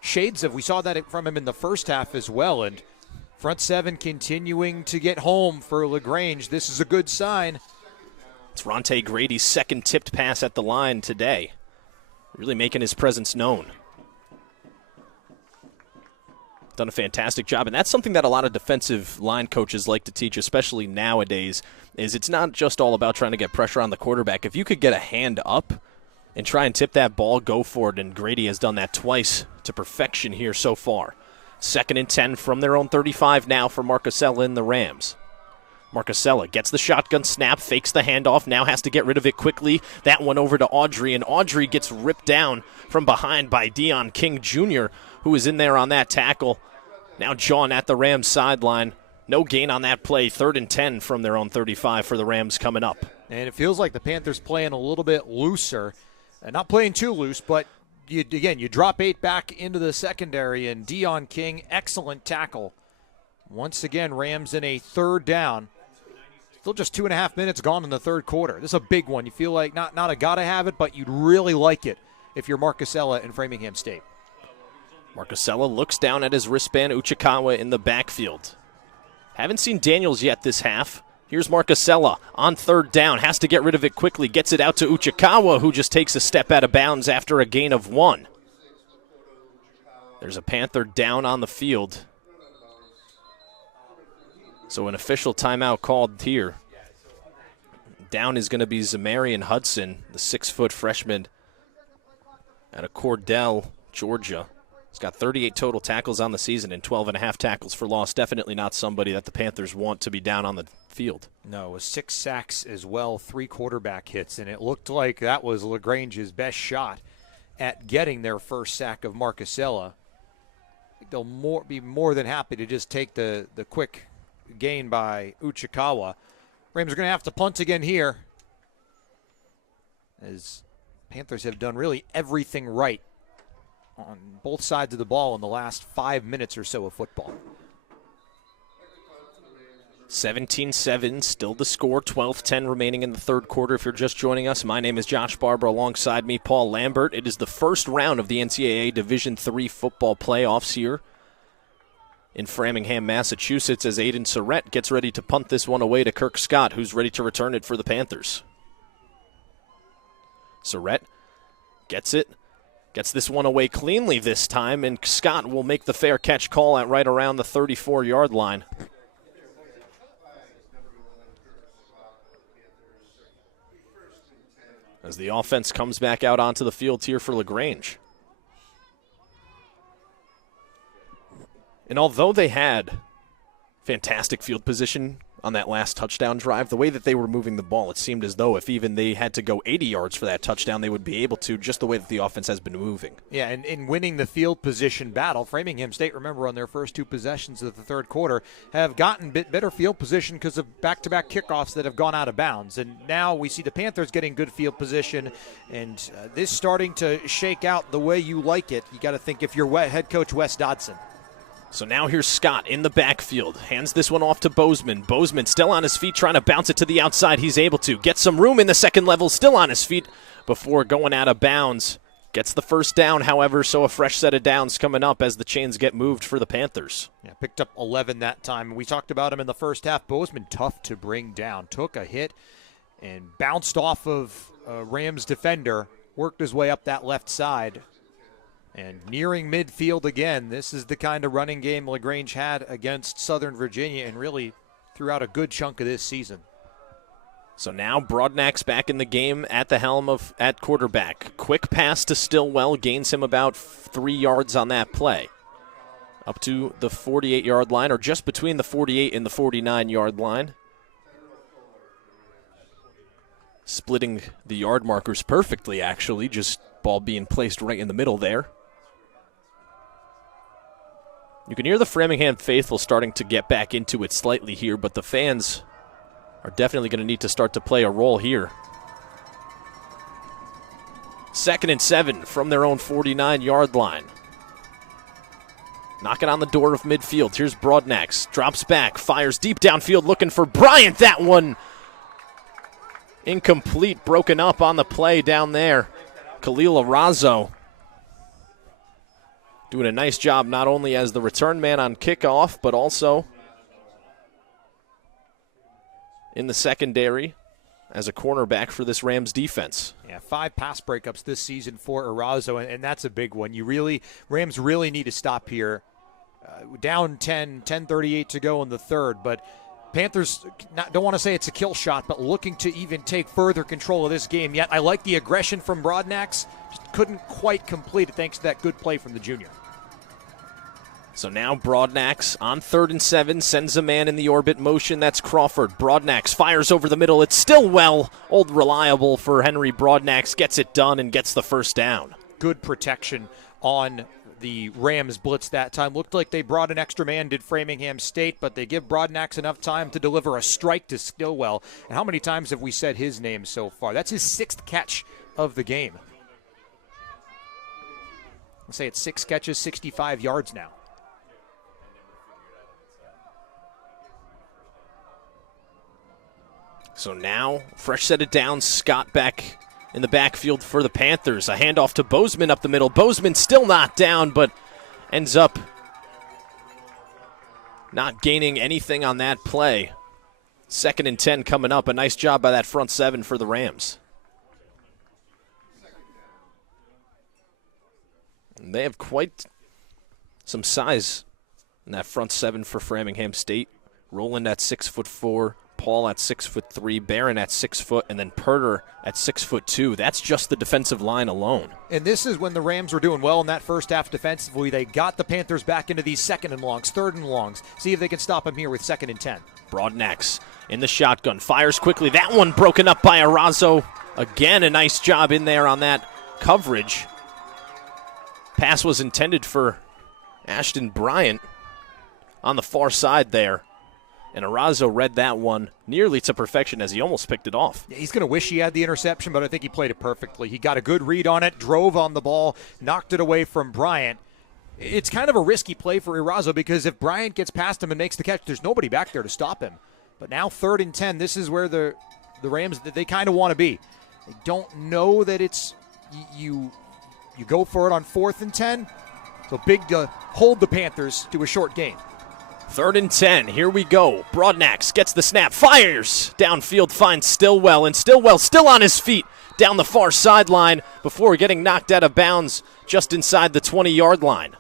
Shades of, we saw that from him in the first half as well, and front seven continuing to get home for LaGrange. This is a good sign. It's Ronte Grady's second tipped pass at the line today, really making his presence known. Done a fantastic job, and that's something that a lot of defensive line coaches like to teach, especially nowadays, is it's not just all about trying to get pressure on the quarterback. If you could get a hand up and try and tip that ball, go for it, and Grady has done that twice to perfection here so far. 2nd and 10 from their own 35 now for Marcus Sella and the Rams. Marcusella gets the shotgun snap, fakes the handoff, now has to get rid of it quickly. That one over to Audrey, and Audrey gets ripped down from behind by Dion King Jr., who is in there on that tackle. Now John at the Rams sideline. No gain on that play. 3rd and 10 from their own 35 for the Rams coming up. And it feels like the Panthers playing a little bit looser. Not playing too loose, but you drop 8 back into the secondary, and Dion King, excellent tackle. Once again, Rams in a 3rd down. Still just 2.5 minutes gone in the 3rd quarter. This is a big one. You feel like not a gotta have it, but you'd really like it if you're Marcusella in Framingham State. Marcusella looks down at his wristband. Uchikawa in the backfield. Haven't seen Daniels yet this half. Here's Marcusella on 3rd down. Has to get rid of it quickly. Gets it out to Uchikawa, who just takes a step out of bounds after a gain of 1. There's a Panther down on the field. So an official timeout called here. Down is going to be Zamarian Hudson, the 6-foot freshman out of Cordell, Georgia. He's got 38 total tackles on the season and 12.5 tackles for loss. Definitely not somebody that the Panthers want to be down on the field. No, it was 6 sacks as well, 3 quarterback hits, and it looked like that was LaGrange's best shot at getting their first sack of Marcusella. I think they'll be more than happy to just take the quick gain by Uchikawa. Rams are going to have to punt again here, as Panthers have done really everything right on both sides of the ball in the last 5 minutes or so of football. 17-7, still the score, 12-10 remaining in the 3rd quarter. If you're just joining us, my name is Josh Barber. Alongside me, Paul Lambert. It is the first round of the NCAA Division III football playoffs here in Framingham, Massachusetts, as Aiden Surrett gets ready to punt this one away to Kirk Scott, who's ready to return it for the Panthers. Surrett gets it, gets this one away cleanly this time, and Scott will make the fair catch call at right around the 34-yard line. As the offense comes back out onto the field here for LaGrange. And although they had fantastic field position on that last touchdown drive, the way that they were moving the ball, it seemed as though if even they had to go 80 yards for that touchdown, they would be able to, just the way that the offense has been moving. Yeah, and in winning the field position battle, Framingham State, remember, on their first 2 possessions of the 3rd quarter, have gotten a bit better field position because of back-to-back kickoffs that have gone out of bounds. And now we see the Panthers getting good field position, and this starting to shake out the way you like it. You got to think if you're head coach Wes Dodson. So now here's Scott in the backfield. Hands this one off to Bozeman. Bozeman still on his feet, trying to bounce it to the outside. He's able to get some room in the second level, still on his feet before going out of bounds. Gets the first down, however, so a fresh set of downs coming up as the chains get moved for the Panthers. Yeah, picked up 11 that time. We talked about him in the first half. Bozeman, tough to bring down. Took a hit and bounced off of Rams defender, worked his way up that left side. And nearing midfield again, this is the kind of running game LaGrange had against Southern Virginia and really throughout a good chunk of this season. So now Broadnack's back in the game at the helm at quarterback. Quick pass to Stillwell gains him about 3 yards on that play. Up to the 48-yard line, or just between the 48 and the 49-yard line. Splitting the yard markers perfectly, actually, just ball being placed right in the middle there. You can hear the Framingham faithful starting to get back into it slightly here, but the fans are definitely going to need to start to play a role here. 2nd and 7 from their own 49-yard line. Knocking on the door of midfield. Here's Broadnax. Drops back, fires deep downfield, looking for Bryant. That one incomplete, broken up on the play down there. Khalil Arazo doing a nice job not only as the return man on kickoff, but also in the secondary as a cornerback for this Rams defense. Yeah, 5 pass breakups this season for Arazo, and that's a big one. Rams really need to stop here. Down 10:38 to go in the 3rd, but Panthers don't want to say it's a kill shot, but looking to even take further control of this game. Yet I like the aggression from Broadnax. Just couldn't quite complete it thanks to that good play from the junior. So now Broadnax on 3rd and 7, sends a man in the orbit motion. That's Crawford. Broadnax fires over the middle. It's Stillwell. Old reliable for Henry Broadnax. Gets it done and gets the first down. Good protection on the Rams blitz that time. Looked like they brought an extra man, did Framingham State, but they give Broadnax enough time to deliver a strike to Stillwell. And how many times have we said his name so far? That's his 6th catch of the game. I'll say it's 6 catches, 65 yards now. So now, fresh set of downs, Scott back in the backfield for the Panthers. A handoff to Bozeman up the middle. Bozeman still not down, but ends up not gaining anything on that play. 2nd and 10 coming up. A nice job by that front 7 for the Rams. And they have quite some size in that front 7 for Framingham State. Roland at 6'4", Paul at 6'3", Barron at 6 foot, and then Perter at 6'2". That's just the defensive line alone. And this is when the Rams were doing well in that first half defensively. They got the Panthers back into these 2nd and longs, 3rd and longs. See if they can stop them here with 2nd and 10. Broadnax in the shotgun, fires quickly. That one broken up by Arazo. Again, a nice job in there on that coverage. Pass was intended for Ashton Bryant on the far side there. And Arazo read that one nearly to perfection as he almost picked it off. He's going to wish he had the interception, but I think he played it perfectly. He got a good read on it, drove on the ball, knocked it away from Bryant. It's kind of a risky play for Arazo because if Bryant gets past him and makes the catch, there's nobody back there to stop him. But now 3rd and 10, this is where the Rams, they kind of want to be. They don't know that it's you go for it on 4th and 10. So big to hold the Panthers to a short game. 3rd and 10, here we go. Broadnax gets the snap, fires downfield, finds Stillwell, and Stillwell still on his feet down the far sideline before getting knocked out of bounds just inside the 20-yard line.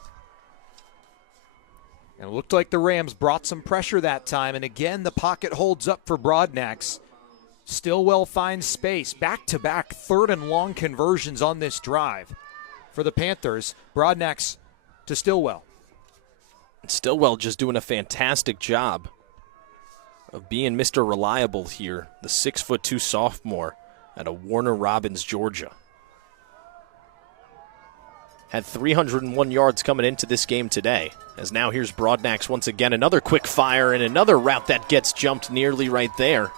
And it looked like the Rams brought some pressure that time, and again the pocket holds up for Broadnax. Stillwell finds space. Back-to-back 3rd and long conversions on this drive for the Panthers. Broadnax to Stillwell. Stillwell just doing a fantastic job of being Mr. Reliable here, the 6'2" sophomore out of Warner Robins, Georgia. Had 301 yards coming into this game today, as now here's Broadnax once again. Another quick fire and another route that gets jumped nearly right there.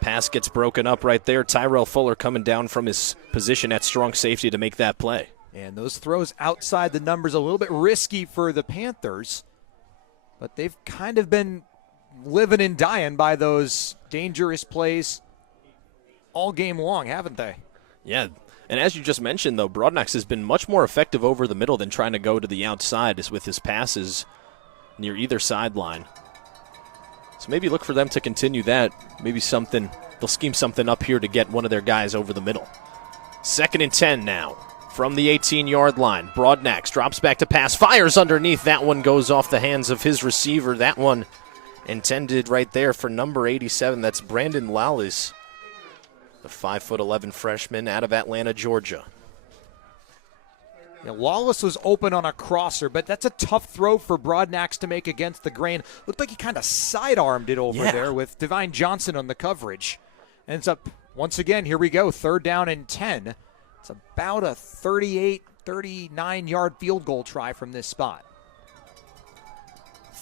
Pass gets broken up right there. Tyrell Fuller coming down from his position at strong safety to make that play. And those throws outside the numbers, a little bit risky for the Panthers, but they've kind of been living and dying by those dangerous plays all game long, haven't they? Yeah, and as you just mentioned, though, Broadnax has been much more effective over the middle than trying to go to the outside with his passes near either sideline. So maybe look for them to continue that. Maybe they'll scheme something up here to get one of their guys over the middle. 2nd and 10 now. From the 18-yard line, Broadnax drops back to pass, fires underneath. That one goes off the hands of his receiver. That one intended right there for number 87. That's Brandon Lawless, the 5'11" freshman out of Atlanta, Georgia. Yeah, Lawless was open on a crosser, but that's a tough throw for Broadnax to make against the grain. Looked like he kind of sidearmed it over there with Devine Johnson on the coverage. Ends up, once again, here we go, 3rd down and 10. It's about a 38, 39-yard field goal try from this spot.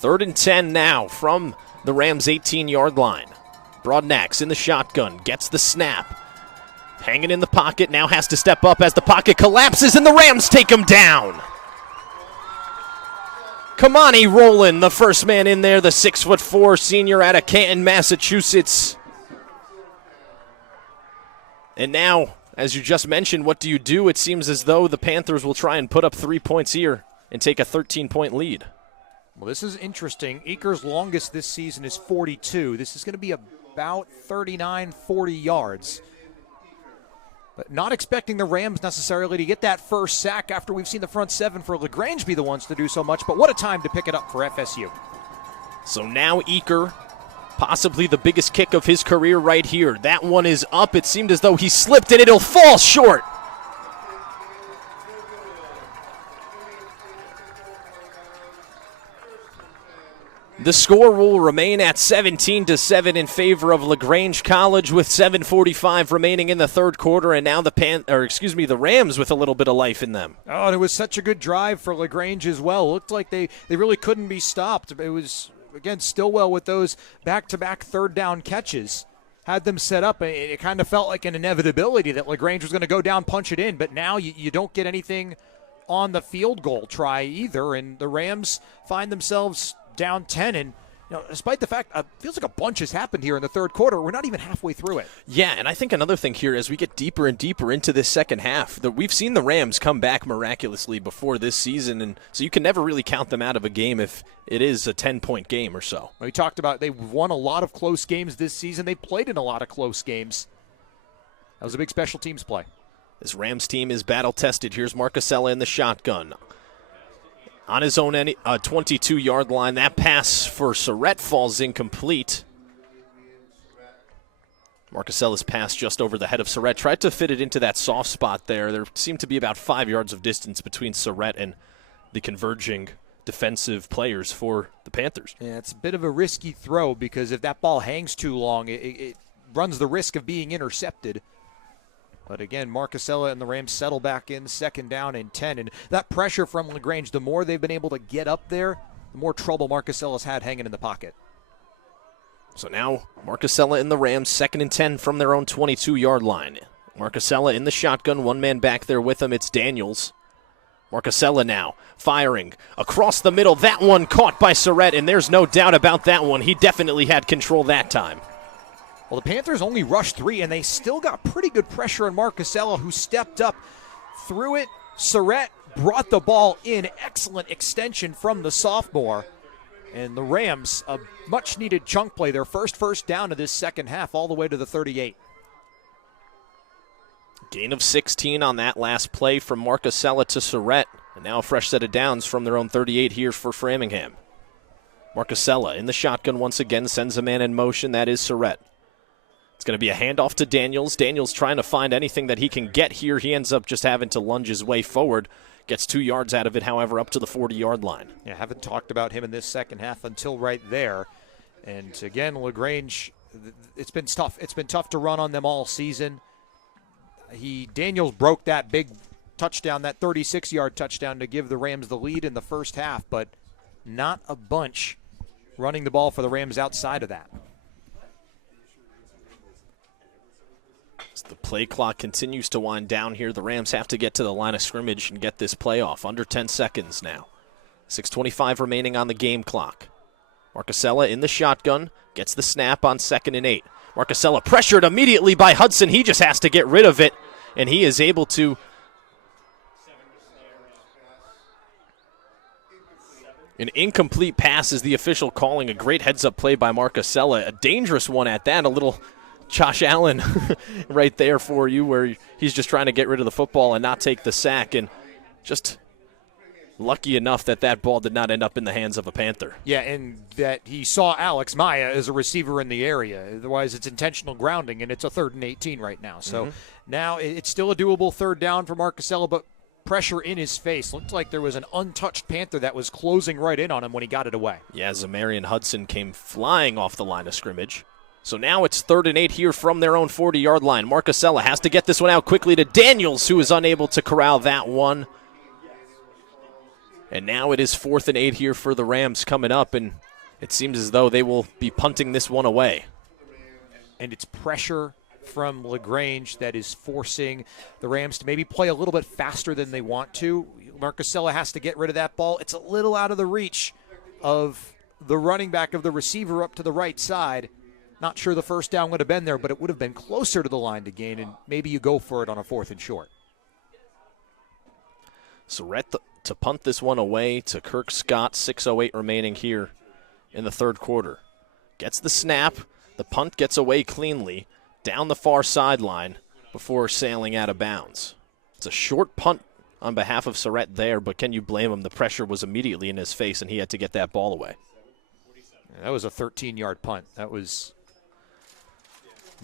3rd and 10 now from the Rams' 18-yard line. Broadnax in the shotgun, gets the snap. Hanging in the pocket, now has to step up as the pocket collapses, and the Rams take him down. Kamani Rowland, the first man in there, the 6'4" senior out of Canton, Massachusetts. And now, as you just mentioned, what do you do? It seems as though the Panthers will try and put up 3 points here and take a 13-point lead. Well, this is interesting. Eaker's longest this season is 42. This is going to be about 39, 40 yards. But not expecting the Rams necessarily to get that first sack after we've seen the front 7 for LaGrange be the ones to do so much. But what a time to pick it up for FSU. So now Eaker, possibly the biggest kick of his career right here. That one is up. It seemed as though he slipped and it'll fall short. The score will remain at 17-7 in favor of LaGrange College with 7:45 remaining in the third quarter, and now the Rams with a little bit of life in them. Oh, and it was such a good drive for LaGrange as well. Looked like they really couldn't be stopped. It was, again, Stillwell with those back-to-back third down catches. Had them set up. It kind of felt like an inevitability that LaGrange was going to go down, punch it in, but now you don't get anything on the field goal try either, and the Rams find themselves down 10, and despite the fact it feels like a bunch has happened here in the third quarter, we're not even halfway through it. Yeah, and I think another thing here as we get deeper and deeper into this second half, that we've seen the Rams come back miraculously before this season, and so you can never really count them out of a game if it is a 10-point game or so. We talked about they've won a lot of close games this season. They played in a lot of close games. That was a big special teams play. This Rams team is battle-tested. Here's Marcusella in the shotgun. On his own 22-yard line, that pass for Surrett falls incomplete. Marcusella's pass just over the head of Surrett. Tried to fit it into that soft spot there. There seemed to be about 5 yards of distance between Surrett and the converging defensive players for the Panthers. Yeah, it's a bit of a risky throw because if that ball hangs too long, it runs the risk of being intercepted. But again, Marcusella and the Rams settle back in, second down and 10. And that pressure from LaGrange, the more they've been able to get up there, the more trouble Marcusella's had hanging in the pocket. So now Marcusella and the Rams, 2nd and 10 from their own 22-yard line. Marcusella in the shotgun, one man back there with him. It's Daniels. Marcusella now firing across the middle. That one caught by Surrett, and there's no doubt about that one. He definitely had control that time. Well, the Panthers only rushed 3, and they still got pretty good pressure on Marcusella, who stepped up, threw it. Surrett brought the ball in. Excellent extension from the sophomore. And the Rams, a much-needed chunk play, their first down of this second half, all the way to the 38. Gain of 16 on that last play from Marcusella to Surrett. And now a fresh set of downs from their own 38 here for Framingham. Marcusella in the shotgun once again, sends a man in motion. That is Surrett. It's going to be a handoff to Daniels. Daniels trying to find anything that he can get here. He ends up just having to lunge his way forward. Gets 2 yards out of it, however, up to the 40-yard line. Yeah, haven't talked about him in this second half until right there. And again, LaGrange, it's been tough. It's been tough to run on them all season. Daniels broke that big touchdown, that 36-yard touchdown to give the Rams the lead in the first half, but not a bunch running the ball for the Rams outside of that. As the play clock continues to wind down here, the Rams have to get to the line of scrimmage and get this play off. Under 10 seconds now. 6:25 remaining on the game clock. Marcusella in the shotgun, gets the snap on 2nd and 8. Marcusella pressured immediately by Hudson. He just has to get rid of it, and he is able to. An incomplete pass is the official calling. A great heads-up play by Marcusella. A dangerous one at that. A little Josh Allen right there for you, where he's just trying to get rid of the football and not take the sack, and just lucky enough that ball did not end up in the hands of a Panther. Yeah, and that he saw Alex Maya as a receiver in the area. Otherwise, it's intentional grounding, and it's a 3rd and 18 right now. So now it's still a doable 3rd down for Marcusella, but pressure in his face. Looked like there was an untouched Panther that was closing right in on him when he got it away. Yeah, Zamarian Hudson came flying off the line of scrimmage. So now it's 3rd and 8 here from their own 40-yard line. Marcusella has to get this one out quickly to Daniels, who is unable to corral that one. And now it is 4th and 8 here for the Rams coming up, and it seems as though they will be punting this one away. And it's pressure from LaGrange that is forcing the Rams to maybe play a little bit faster than they want to. Marcusella has to get rid of that ball. It's a little out of the reach of the running back of the receiver up to the right side. Not sure the first down would have been there, but it would have been closer to the line to gain, and maybe you go for it on a 4th and short. Surrett to punt this one away to Kirk Scott. 6:08 remaining here in the third quarter. Gets the snap. The punt gets away cleanly down the far sideline before sailing out of bounds. It's a short punt on behalf of Surrett there, but can you blame him? The pressure was immediately in his face, and he had to get that ball away. That was a 13-yard punt. That was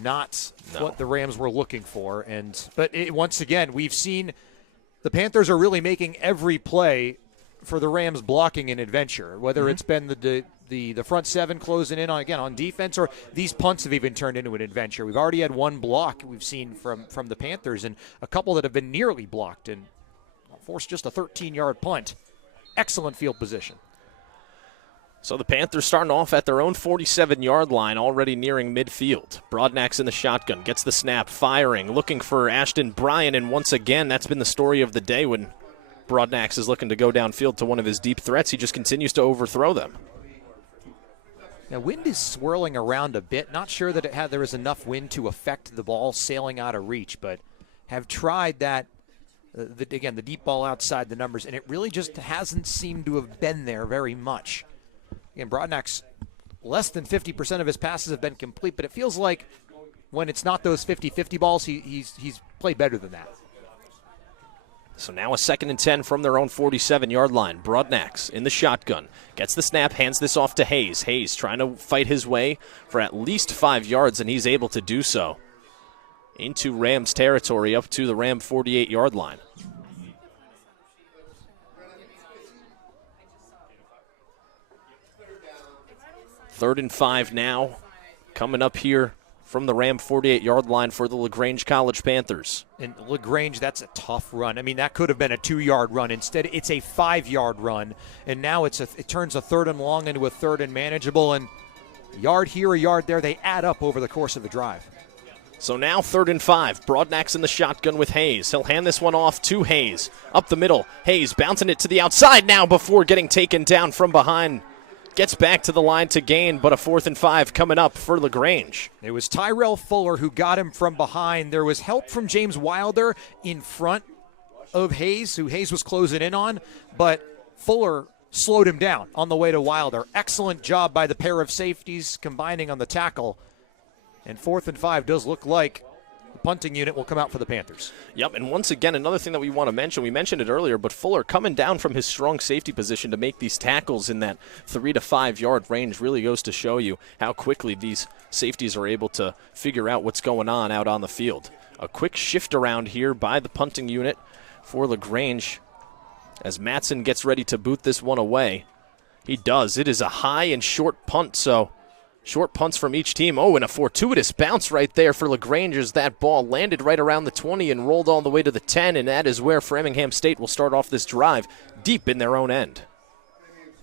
not what the Rams were looking for. But once again, we've seen the Panthers are really making every play for the Rams blocking an adventure, whether it's been the the front seven closing in on defense, or these punts have even turned into an adventure. We've already had one block we've seen from the Panthers, and a couple that have been nearly blocked and forced just a 13-yard punt. Excellent field position. So the Panthers starting off at their own 47-yard line, already nearing midfield. Broadnax in the shotgun, gets the snap, firing, looking for Ashton Bryan, and once again, that's been the story of the day when Broadnax is looking to go downfield to one of his deep threats. He just continues to overthrow them. Now, wind is swirling around a bit. Not sure that there was enough wind to affect the ball sailing out of reach, but have tried that. Again, the deep ball outside the numbers, and it really just hasn't seemed to have been there very much. Again, Broadnax, less than 50% of his passes have been complete, but it feels like when it's not those 50-50 balls, he's played better than that. So now a 2nd and 10 from their own 47-yard line. Broadnax in the shotgun. Gets the snap, hands this off to Hayes. Hayes trying to fight his way for at least 5 yards, and he's able to do so. Into Rams territory, up to the Ram 48-yard line. Third and 5 now, coming up here from the Ram 48-yard line for the LaGrange College Panthers. And LaGrange, that's a tough run. I mean, that could have been a 2-yard run. Instead, it's a 5-yard run, and now it turns a 3rd and long into a 3rd and manageable, and a yard here, a yard there, they add up over the course of the drive. So now 3rd and 5. Broadnax in the shotgun with Hayes. He'll hand this one off to Hayes. Up the middle. Hayes bouncing it to the outside now before getting taken down from behind. Gets back to the line to gain, but a 4th and 5 coming up for LaGrange. It was Tyrell Fuller who got him from behind. There was help from James Wilder in front of Hayes, who Hayes was closing in on, but Fuller slowed him down on the way to Wilder. Excellent job by the pair of safeties combining on the tackle. And 4th and 5 does look like the punting unit will come out for the Panthers. Yep, and once again, another thing that we want to mention, we mentioned it earlier, but Fuller coming down from his strong safety position to make these tackles in that 3 to 5 yard range really goes to show you how quickly these safeties are able to figure out what's going on out on the field. A quick shift around here by the punting unit for LaGrange as Matson gets ready to boot this one away. He does. It is a high and short punt, so short punts from each team. Oh, and a fortuitous bounce right there for LaGrange as that ball landed right around the 20 and rolled all the way to the 10, and that is where Framingham State will start off this drive deep in their own end.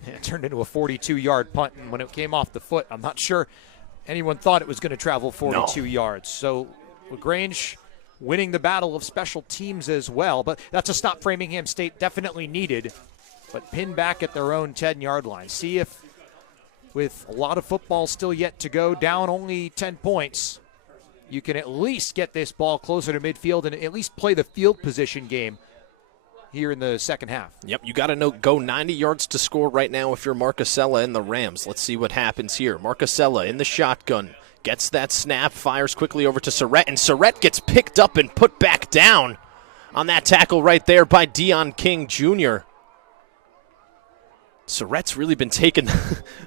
It turned into a 42-yard punt, and when it came off the foot, I'm not sure anyone thought it was going to travel 42 yards. So LaGrange winning the battle of special teams as well, but that's a stop Framingham State definitely needed, but pinned back at their own 10-yard line. See if, with a lot of football still yet to go, down only 10 points, you can at least get this ball closer to midfield and at least play the field position game here in the second half. Yep, you got to go 90 yards to score right now if you're Marcusella and the Rams. Let's see what happens here. Marcusella in the shotgun, gets that snap, fires quickly over to Surrett, and Surrett gets picked up and put back down on that tackle right there by Dion King Jr. Surrett's really been taking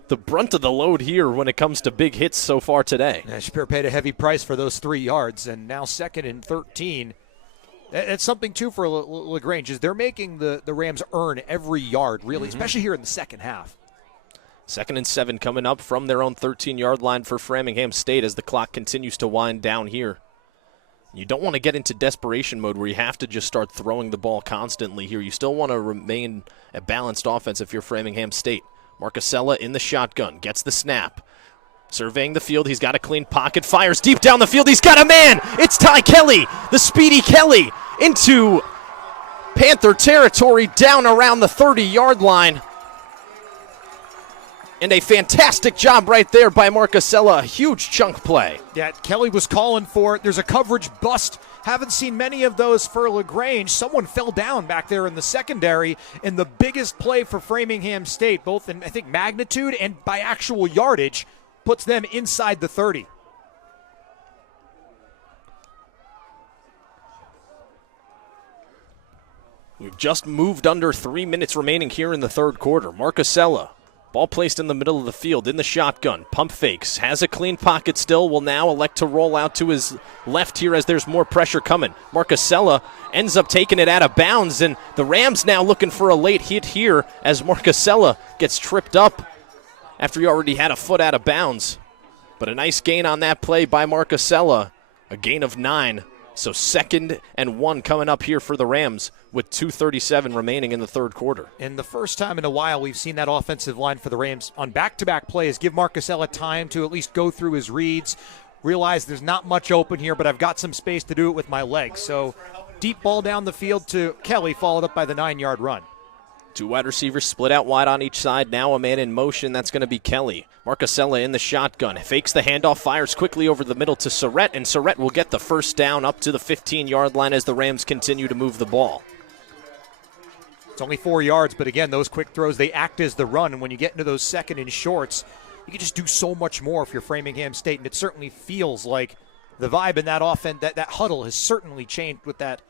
the brunt of the load here when it comes to big hits so far today. Yeah, Shapiro paid a heavy price for those 3 yards, and now 2nd and 13. That's something, too, for LaGrange, is they're making the Rams earn every yard, really, especially here in the second half. 2nd and 7 coming up from their own 13-yard line for Framingham State as the clock continues to wind down here. You don't want to get into desperation mode where you have to just start throwing the ball constantly here. You still want to remain a balanced offense if you're Framingham State. Marcusella in the shotgun, gets the snap. Surveying the field, he's got a clean pocket, fires deep down the field, he's got a man! It's Ty Kelly, the speedy Kelly, into Panther territory down around the 30-yard line. And a fantastic job right there by Marcusella, a huge chunk play. Yeah, Kelly was calling for it. There's a coverage bust. Haven't seen many of those for LaGrange. Someone fell down back there in the secondary, and the biggest play for Framingham State, both in, I think, magnitude and by actual yardage, puts them inside the 30. We've just moved under 3 minutes remaining here in the third quarter. Marcusella, ball placed in the middle of the field in the shotgun. Pump fakes, has a clean pocket still, will now elect to roll out to his left here as there's more pressure coming. Marcusella ends up taking it out of bounds, and the Rams now looking for a late hit here as Marcusella gets tripped up after he already had a foot out of bounds. But a nice gain on that play by Marcusella, a gain of 9. So 2nd and 1 coming up here for the Rams with 2:37 remaining in the third quarter. And the first time in a while we've seen that offensive line for the Rams on back-to-back plays give Marcusella time to at least go through his reads, realize there's not much open here, but I've got some space to do it with my legs. So deep ball down the field to Kelly, followed up by the 9-yard run. 2 wide receivers split out wide on each side. Now a man in motion. That's going to be Kelly. Marcusella in the shotgun. Fakes the handoff, fires quickly over the middle to Surrett, and Surrett will get the first down up to the 15-yard line as the Rams continue to move the ball. It's only 4 yards, but again, those quick throws, they act as the run. And when you get into those second and shorts, you can just do so much more if you're Framingham State. And it certainly feels like the vibe in that offense, that huddle has certainly changed with that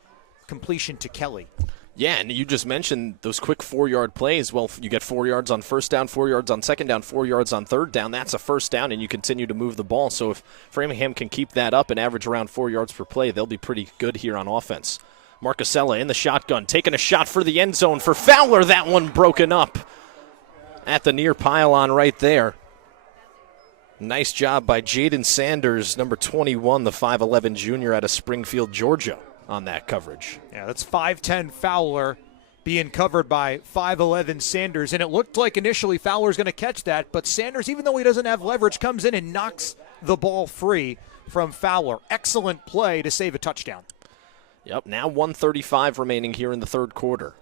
completion to Kelly. Yeah, and you just mentioned those quick 4-yard plays. Well, you get 4 yards on first down, 4 yards on second down, 4 yards on third down. That's a first down, and you continue to move the ball. So if Framingham can keep that up and average around 4 yards per play, they'll be pretty good here on offense. Marcusella in the shotgun, taking a shot for the end zone for Fowler. That one broken up at the near pylon right there. Nice job by Jaden Sanders, number 21, the 5'11 junior out of Springfield, Georgia, on that coverage. Yeah, that's 5'10 Fowler being covered by 5'11 Sanders. And it looked like initially Fowler's going to catch that, but Sanders, even though he doesn't have leverage, comes in and knocks the ball free from Fowler. Excellent play to save a touchdown. Yep, now 1:35 remaining here in the third quarter.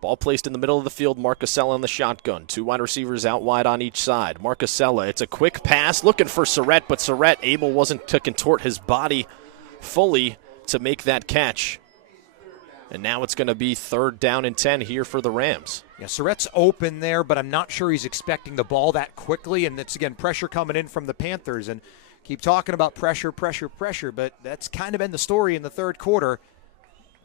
Ball placed in the middle of the field, Marcusella in the shotgun. 2 wide receivers out wide on each side. Marcusella, it's a quick pass, looking for Surrett, but Surrett wasn't to contort his body fully to make that catch. And now it's going to be 3rd down and 10 here for the Rams. Yeah, Surrett's open there, but I'm not sure he's expecting the ball that quickly, and it's, again, pressure coming in from the Panthers. And keep talking about pressure, but that's kind of been the story in the third quarter.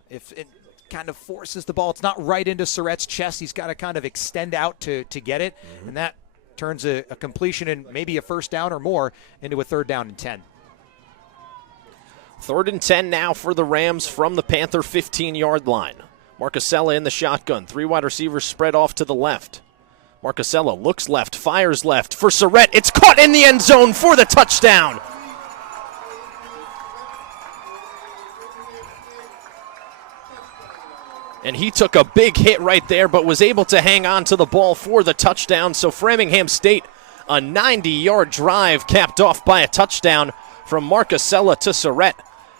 If it kind of forces the ball, it's not right into Surrett's chest. He's got to kind of extend out to get it, and that turns a completion and maybe a first down or more into a 3rd down and 10. 3rd and 10 now for the Rams from the Panther 15-yard line. Marcusella in the shotgun. 3 wide receivers spread off to the left. Marcusella looks left, fires left for Surrett. It's caught in the end zone for the touchdown. And he took a big hit right there, but was able to hang on to the ball for the touchdown. So Framingham State, a 90-yard drive capped off by a touchdown from Marcusella to Surrett.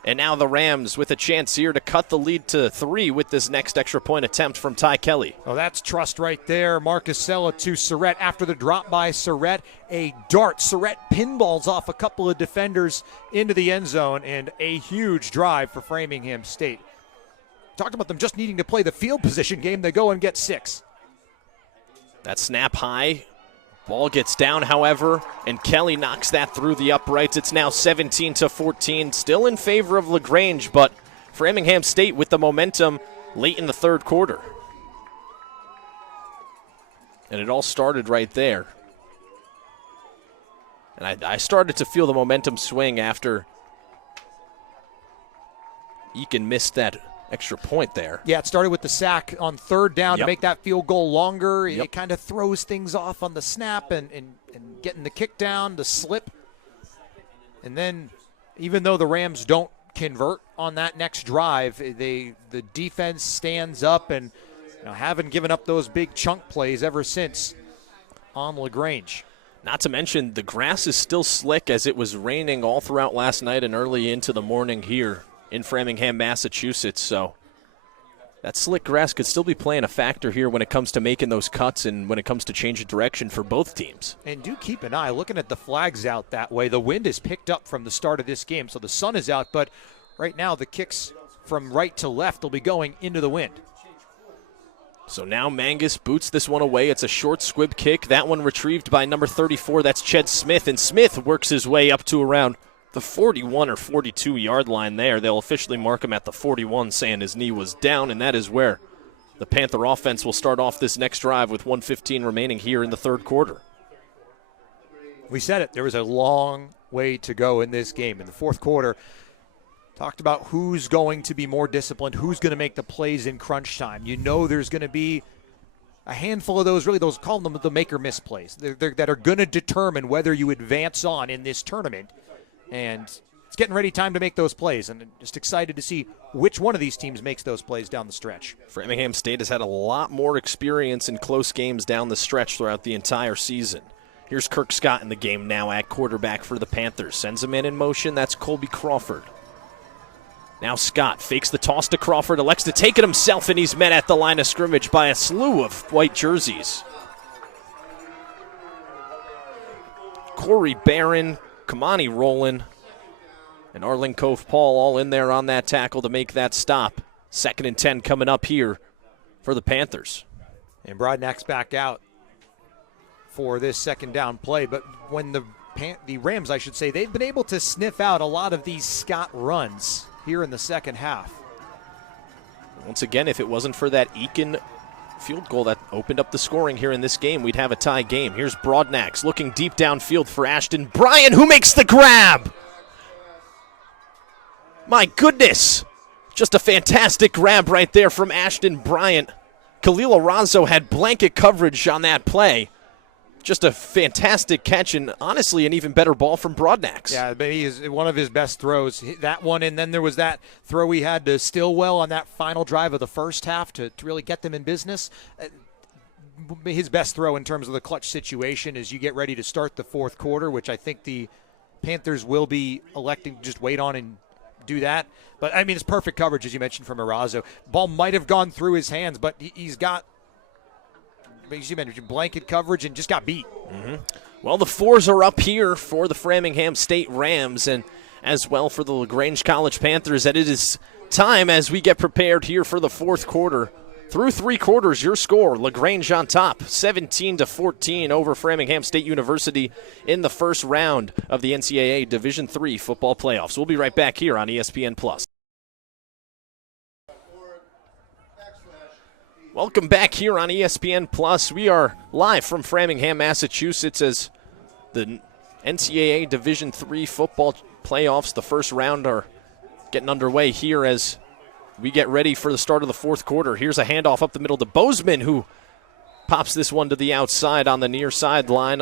And now the Rams with a chance here to cut the lead to 3 with this next extra point attempt from Ty Kelly. Oh, that's trust right there. Marcusella to Surrett after the drop by Surrett. A dart. Surrett pinballs off a couple of defenders into the end zone, and a huge drive for Framingham State. Talked about them just needing to play the field position game. They go and get 6. That snap high. Ball gets down, however, and Kelly knocks that through the uprights. It's now 17-14, still in favor of LaGrange, but Framingham State with the momentum late in the third quarter. And it all started right there. And I started to feel the momentum swing after Eakin missed that extra point there. Yeah, it started with the sack on 3rd down to make that field goal longer. Yep. It kind of throws things off on the snap and getting the kick down, the slip. And then even though the Rams don't convert on that next drive, the defense stands up and haven't given up those big chunk plays ever since on LaGrange. Not to mention the grass is still slick as it was raining all throughout last night and early into the morning here in Framingham, Massachusetts. So that slick grass could still be playing a factor here when it comes to making those cuts and when it comes to changing direction for both teams. And do keep an eye, looking at the flags out that way. The wind is picked up from the start of this game, so the sun is out, but right now the kicks from right to left will be going into the wind. So now Mangus boots this one away. It's a short squib kick. That one retrieved by number 34. That's Ched Smith, and Smith works his way up to around the 41 or 42-yard line there. They'll officially mark him at the 41, saying his knee was down, and that is where the Panther offense will start off this next drive with 1:15 remaining here in the third quarter. We said it. There was a long way to go in this game. In the fourth quarter, talked about who's going to be more disciplined, who's going to make the plays in crunch time. There's going to be a handful of those, really those, call them the make or miss plays that are going to determine whether you advance on in this tournament. And it's getting ready time to make those plays, and just excited to see which one of these teams makes those plays down the stretch. Framingham State has had a lot more experience in close games down the stretch throughout the entire season. Here's Kirk Scott in the game now at quarterback for the Panthers. Sends a man in motion. That's Colby Crawford. Now Scott fakes the toss to Crawford, elects to take it himself, and he's met at the line of scrimmage by a slew of white jerseys. Corey Barron, Kamani Rowland, and Arlen Cove Paul all in there on that tackle to make that stop. 2nd and 10 coming up here for the Panthers. And Broadnack's back out for this second down play. But when the Rams, I should say, they've been able to sniff out a lot of these Scott runs here in the second half. Once again, if it wasn't for that Eakin field goal that opened up the scoring here in this game, we'd have a tie game. Here's Broadnax looking deep downfield for Ashton Bryant, who makes the grab. My goodness, just a fantastic grab right there from Ashton Bryant. Khalil Arazo had blanket coverage on that play. Just a fantastic catch, and honestly an even better ball from Broadnax. Yeah, but he is one of his best throws. That one, and then there was that throw he had to Stillwell on that final drive of the first half to really get them in business. His best throw in terms of the clutch situation as you get ready to start the fourth quarter, which I think the Panthers will be electing to just wait on and do that. But, I mean, it's perfect coverage, as you mentioned, from Arazo. Ball might have gone through his hands, but he's got, as you mentioned, blanket coverage and just got beat. Mm-hmm. Well, the 4s are up here for the Framingham State Rams and as well for the LaGrange College Panthers. And it is time as we get prepared here for the fourth quarter. Through 3 quarters, your score, LaGrange on top, 17-14 over Framingham State University in the first round of the NCAA Division III football playoffs. We'll be right back here on ESPN+. Welcome back here on ESPN+. We are live from Framingham, Massachusetts as the NCAA Division III football playoffs, the first round, are getting underway here as we get ready for the start of the fourth quarter. Here's a handoff up the middle to Bozeman, who pops this one to the outside on the near sideline.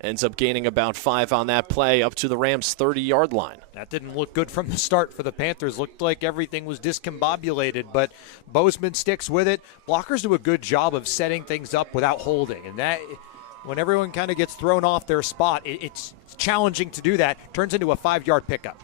Ends up gaining about 5 on that play up to the Rams' 30-yard line. That didn't look good from the start for the Panthers. Looked like everything was discombobulated, but Bozeman sticks with it. Blockers do a good job of setting things up without holding, and that, when everyone kind of gets thrown off their spot, it's challenging to do that. Turns into a 5-yard pickup.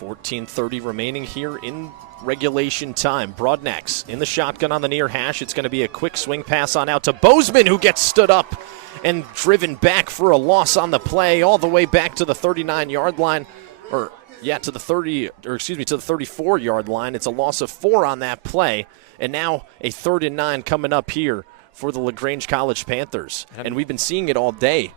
14:30 remaining here in regulation time. Broadnax in the shotgun on the near hash. It's going to be a quick swing pass on out to Bozeman, who gets stood up and driven back for a loss on the play all the way back to the 39-yard line, to the 34-yard line. It's a loss of 4 on that play, and now a 3rd and 9 coming up here for the LaGrange College Panthers. And we've been seeing it all day.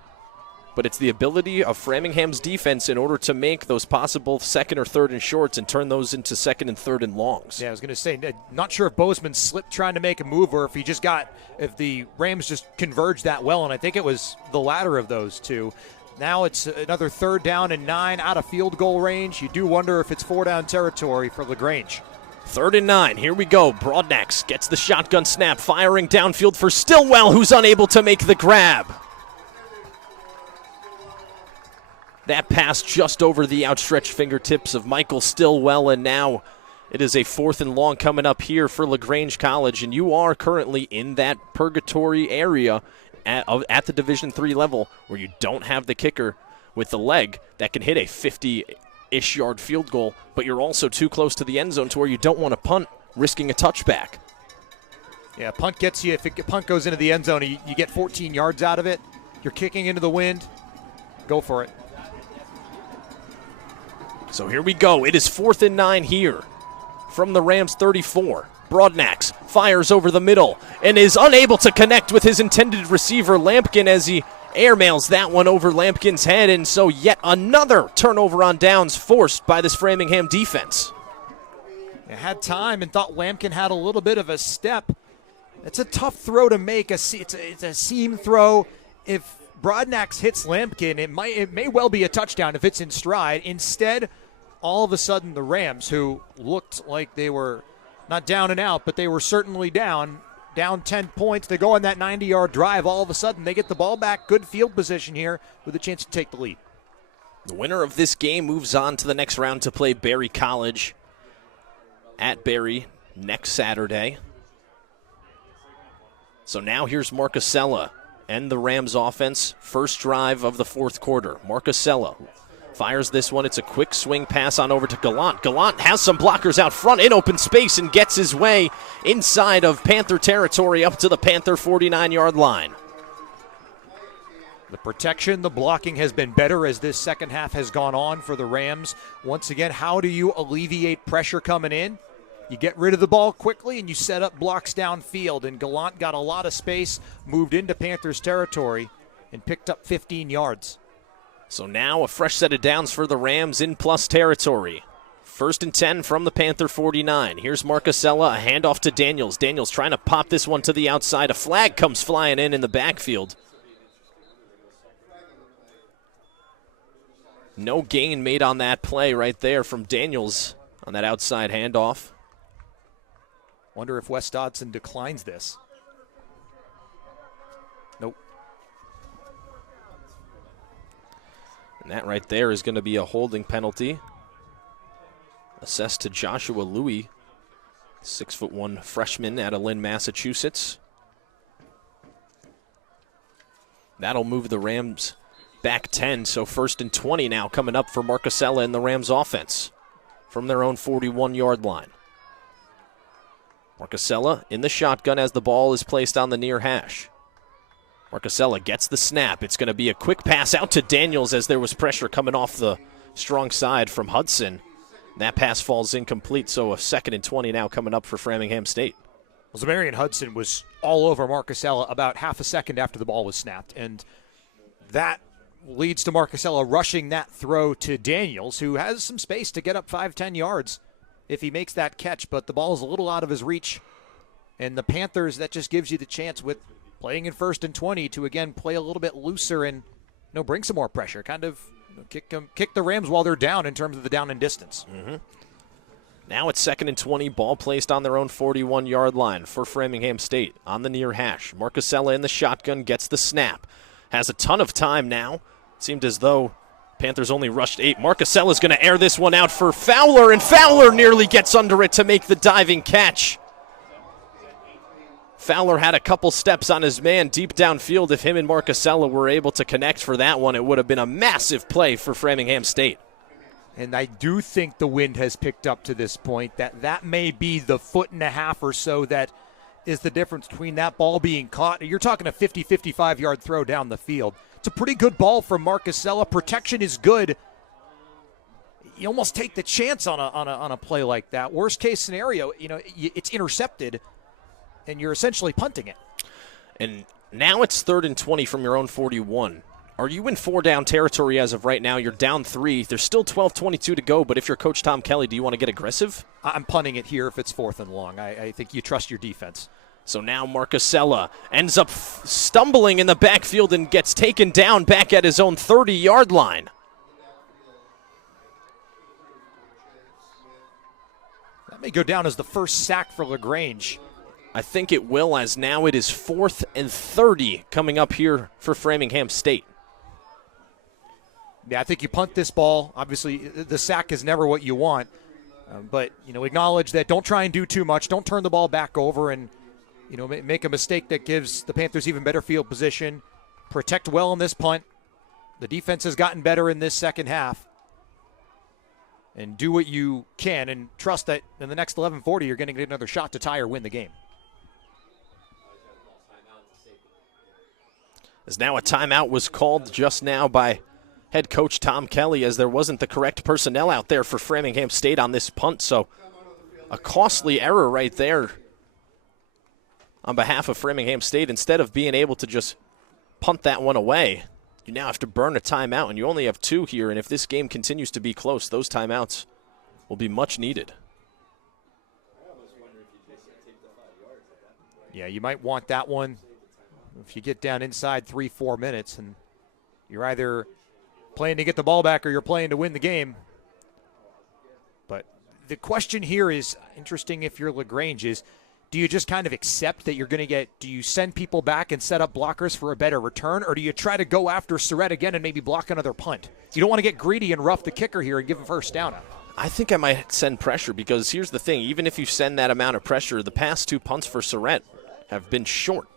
But it's the ability of Framingham's defense in order to make those possible 2nd or 3rd and shorts and turn those into 2nd and 3rd and longs. Yeah, I was going to say, not sure if Bozeman slipped trying to make a move or if if the Rams just converged that well, and I think it was the latter of those two. Now it's another 3rd down and 9 out of field goal range. You do wonder if it's 4-down territory for LaGrange. 3rd and 9, here we go. Broadnax gets the shotgun snap, firing downfield for Stillwell, who's unable to make the grab. That pass just over the outstretched fingertips of Michael Stillwell, and now it is a 4th and long coming up here for LaGrange College, and you are currently in that purgatory area at the Division III level where you don't have the kicker with the leg that can hit a 50-ish yard field goal, but you're also too close to the end zone to where you don't want to punt, risking a touchback. Yeah, punt gets you, if punt goes into the end zone, you get 14 yards out of it, you're kicking into the wind, go for it. So here we go. It is 4th and 9 here from the Rams 34. Broadnax fires over the middle and is unable to connect with his intended receiver, Lampkin, as he airmails that one over Lampkin's head. And so yet another turnover on downs forced by this Framingham defense. They had time and thought Lampkin had a little bit of a step. It's a tough throw to make. It's a seam throw. If Broadnax hits Lampkin, it may well be a touchdown if it's in stride. Instead, all of a sudden, the Rams, who looked like they were not down and out, but they were certainly down 10 points. They go on that 90-yard drive. All of a sudden, they get the ball back. Good field position here with a chance to take the lead. The winner of this game moves on to the next round to play Berry College at Berry next Saturday. So now here's Marcusella and the Rams offense. First drive of the fourth quarter. Marcusella fires this one. It's a quick swing pass on over to Gallant. Gallant has some blockers out front in open space and gets his way inside of Panther territory up to the Panther 49-yard line. The protection, the blocking has been better as this second half has gone on for the Rams. Once again, how do you alleviate pressure coming in? You get rid of the ball quickly and you set up blocks downfield. And Gallant got a lot of space, moved into Panthers territory, and picked up 15 yards. So now a fresh set of downs for the Rams in plus territory. 1st and 10 from the Panther 49. Here's Marcusella, a handoff to Daniels. Daniels trying to pop this one to the outside. A flag comes flying in the backfield. No gain made on that play right there from Daniels on that outside handoff. Wonder if Wes Dodson declines this. Nope. And that right there is going to be a holding penalty assessed to Joshua Louis, 6'1" freshman out of Lynn, Massachusetts. That'll move the Rams back 10, so 1st and 20 now coming up for Marcusella and the Rams offense from their own 41-yard line. Marcusella in the shotgun as the ball is placed on the near hash. Marcusella gets the snap. It's going to be a quick pass out to Daniels as there was pressure coming off the strong side from Hudson. That pass falls incomplete, so a 2nd and 20 now coming up for Framingham State. Well, Zamarian Hudson was all over Marcusella about half a second after the ball was snapped, and that leads to Marcusella rushing that throw to Daniels, who has some space to get up 5-10 yards if he makes that catch, but the ball is a little out of his reach. And the Panthers, that just gives you the chance with playing in 1st and 20 to, again, play a little bit looser and bring some more pressure, kind of kick the Rams while they're down in terms of the down and distance. Mm-hmm. Now it's 2nd and 20, ball placed on their own 41-yard line for Framingham State on the near hash. Marcusella in the shotgun gets the snap. Has a ton of time now. Seemed as though Panthers only rushed 8. Marcusella's going to air this one out for Fowler, and Fowler nearly gets under it to make the diving catch. Fowler had a couple steps on his man deep downfield. If him and Marcusella were able to connect for that one, it would have been a massive play for Framingham State. And I do think the wind has picked up to this point. That may be the 1.5 foot or so that is the difference between that ball being caught. You're talking a 50, 55-yard throw down the field. It's a pretty good ball from Marcusella. Protection is good. You almost take the chance on a play like that. Worst case scenario, it's intercepted, and you're essentially punting it. And now it's 3rd and 20 from your own 41. Are you in 4-down territory as of right now? You're down 3. There's still 12:22 to go, but if you're Coach Tom Kelly, do you want to get aggressive? I'm punting it here if it's 4th and long. I think you trust your defense. So now Marcusella ends up stumbling in the backfield and gets taken down back at his own 30-yard line. That may go down as the first sack for LaGrange. I think it will, as now it is 4th and 30 coming up here for Framingham State. Yeah, I think you punt this ball. Obviously, the sack is never what you want. But, acknowledge that. Don't try and do too much. Don't turn the ball back over and, make a mistake that gives the Panthers even better field position. Protect well on this punt. The defense has gotten better in this second half. And do what you can and trust that in the next 11:40 you're going to get another shot to tie or win the game. As now a timeout was called just now by head coach Tom Kelly, as there wasn't the correct personnel out there for Framingham State on this punt. So a costly error right there on behalf of Framingham State. Instead of being able to just punt that one away, you now have to burn a timeout, and you only have 2 here. And if this game continues to be close, those timeouts will be much needed. Yeah, you might want that one if you get down inside 3-4 minutes, and you're either playing to get the ball back or you're playing to win the game. But the question here is interesting if you're LaGrange is, do you just kind of accept that you're going to do you send people back and set up blockers for a better return, or do you try to go after Surratt again and maybe block another punt? You don't want to get greedy and rough the kicker here and give him first down. I think I might send pressure because here's the thing. Even if you send that amount of pressure, the past 2 punts for Surratt have been short.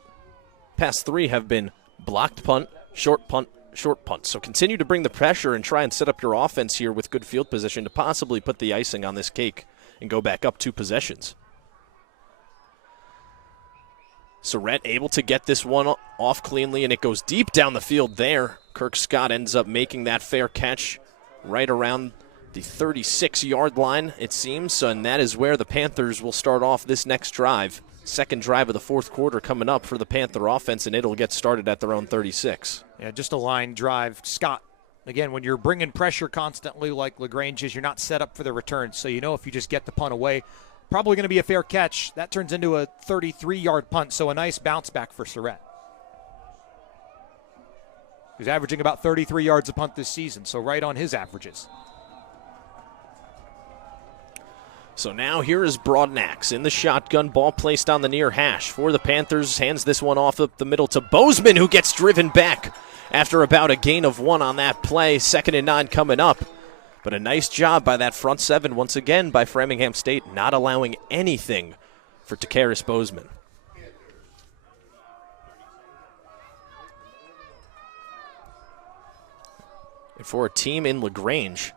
Past 3 have been blocked punt, short punt, short punt. So continue to bring the pressure and try and set up your offense here with good field position to possibly put the icing on this cake and go back up 2 possessions. Surratt able to get this one off cleanly, and it goes deep down the field there. Kirk Scott ends up making that fair catch right around the 36-yard line, it seems, and that is where the Panthers will start off this next drive. Second drive of the fourth quarter coming up for the Panther offense, and it'll get started at their own 36. Yeah, just a line drive. Scott, again, when you're bringing pressure constantly like LaGrange is, you're not set up for the return, so you know if you just get the punt away, probably going to be a fair catch. That turns into a 33-yard punt, so a nice bounce back for Surratt. He's averaging about 33 yards a punt this season, so right on his averages. So now here is Broadnax in the shotgun, ball placed on the near hash for the Panthers. Hands this one off up the middle to Bozeman, who gets driven back after about a gain of 1 on that play. 2nd and 9 coming up. But a nice job by that front 7 once again by Framingham State, not allowing anything for Takaris Bozeman. And for a team in LaGrange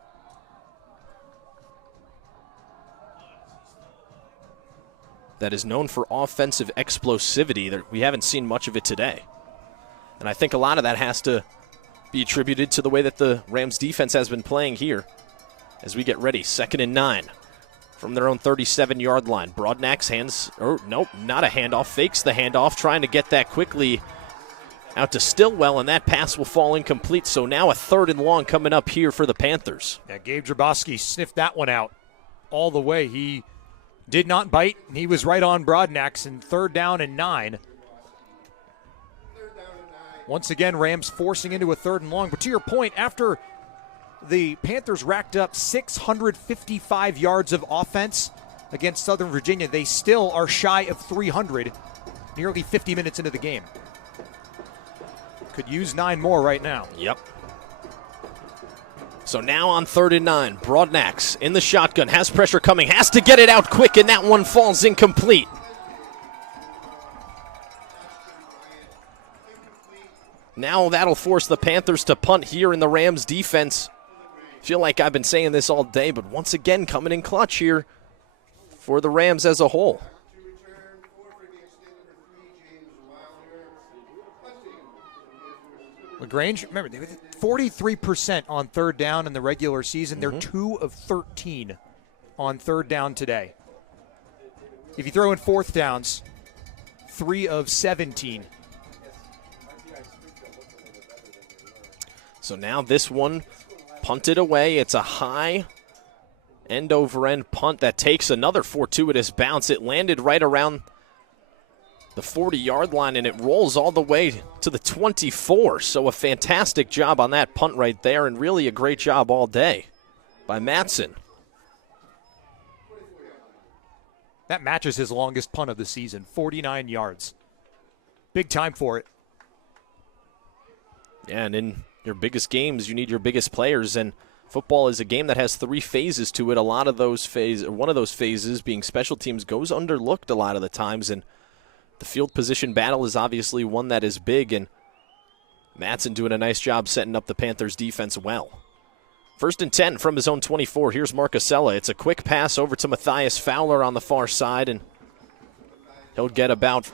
that is known for offensive explosivity, we haven't seen much of it today. And I think a lot of that has to be attributed to the way that the Rams defense has been playing here. As we get ready, 2nd and 9 from their own 37-yard line. Broadnax nope, not a handoff, fakes the handoff, trying to get that quickly out to Stillwell, and that pass will fall incomplete. So now a 3rd and long coming up here for the Panthers. Yeah, Gabe Drabowski sniffed that one out all the way. He did not bite, and he was right on Broadnax in 3rd down and 9. Once again, Rams forcing into a 3rd and long. But to your point, after the Panthers racked up 655 yards of offense against Southern Virginia, they still are shy of 300, nearly 50 minutes into the game. Could use 9 more right now. Yep. So now on 3rd and 9, Broadnax in the shotgun, has pressure coming, has to get it out quick, and that one falls incomplete. Now that'll force the Panthers to punt here in the Rams defense. Feel like I've been saying this all day, but once again coming in clutch here for the Rams as a whole. LaGrange, remember, they were 43% on 3rd down in the regular season. They're 2 of 13 on 3rd down today. If you throw in 4th downs, 3 of 17. So now this one punted away. It's a high end-over-end punt that takes another fortuitous bounce. It landed right around the 40-yard line, and it rolls all the way to the 24. So a fantastic job on that punt right there, and really a great job all day by Matson. That matches his longest punt of the season, 49 yards. Big time for it. Yeah, and in your biggest games, you need your biggest players, and football is a game that has 3 phases to it. A lot of those one of those phases being special teams goes underlooked a lot of the times, and the field position battle is obviously one that is big, and Matson doing a nice job setting up the Panthers defense well. 1st and 10 from his own 24. Here's Marcusella. It's a quick pass over to Matthias Fowler on the far side, and he'll get about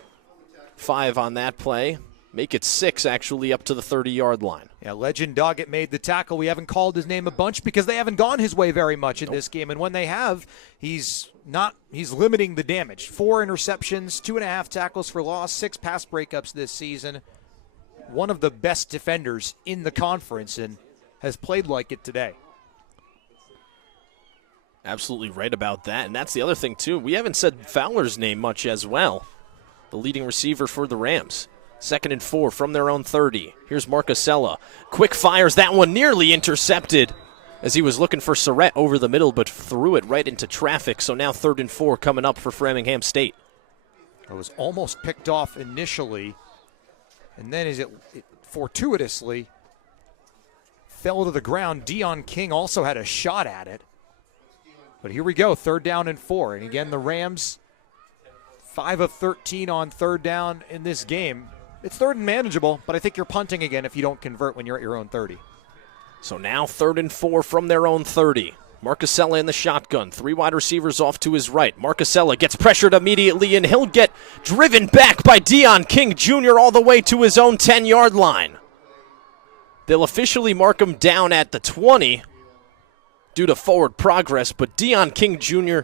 5 on that play. Make it 6, actually, up to the 30-yard line. Yeah, Legend Doggett made the tackle. We haven't called his name a bunch because they haven't gone his way very much in this game. And when they have, he's limiting the damage. 4 interceptions, 2.5 tackles for loss, 6 pass breakups this season. One of the best defenders in the conference and has played like it today. Absolutely right about that. And that's the other thing, too. We haven't said Fowler's name much as well, the leading receiver for the Rams. 2nd and 4 from their own 30. Here's Marcusella. Quick fires that one, nearly intercepted as he was looking for Surratt over the middle, but threw it right into traffic. So now 3rd and 4 coming up for Framingham State. It was almost picked off initially, and then as it fortuitously fell to the ground. Dion King also had a shot at it. But here we go, 3rd down and 4. And again, the Rams, 5 of 13 on 3rd down in this game. It's 3rd and manageable, but I think you're punting again if you don't convert when you're at your own 30. So now 3rd and 4 from their own 30. Marcusella in the shotgun. 3 wide receivers off to his right. Marcusella gets pressured immediately, and he'll get driven back by Dion King Jr. all the way to his own 10-yard line. They'll officially mark him down at the 20 due to forward progress, but Dion King Jr.,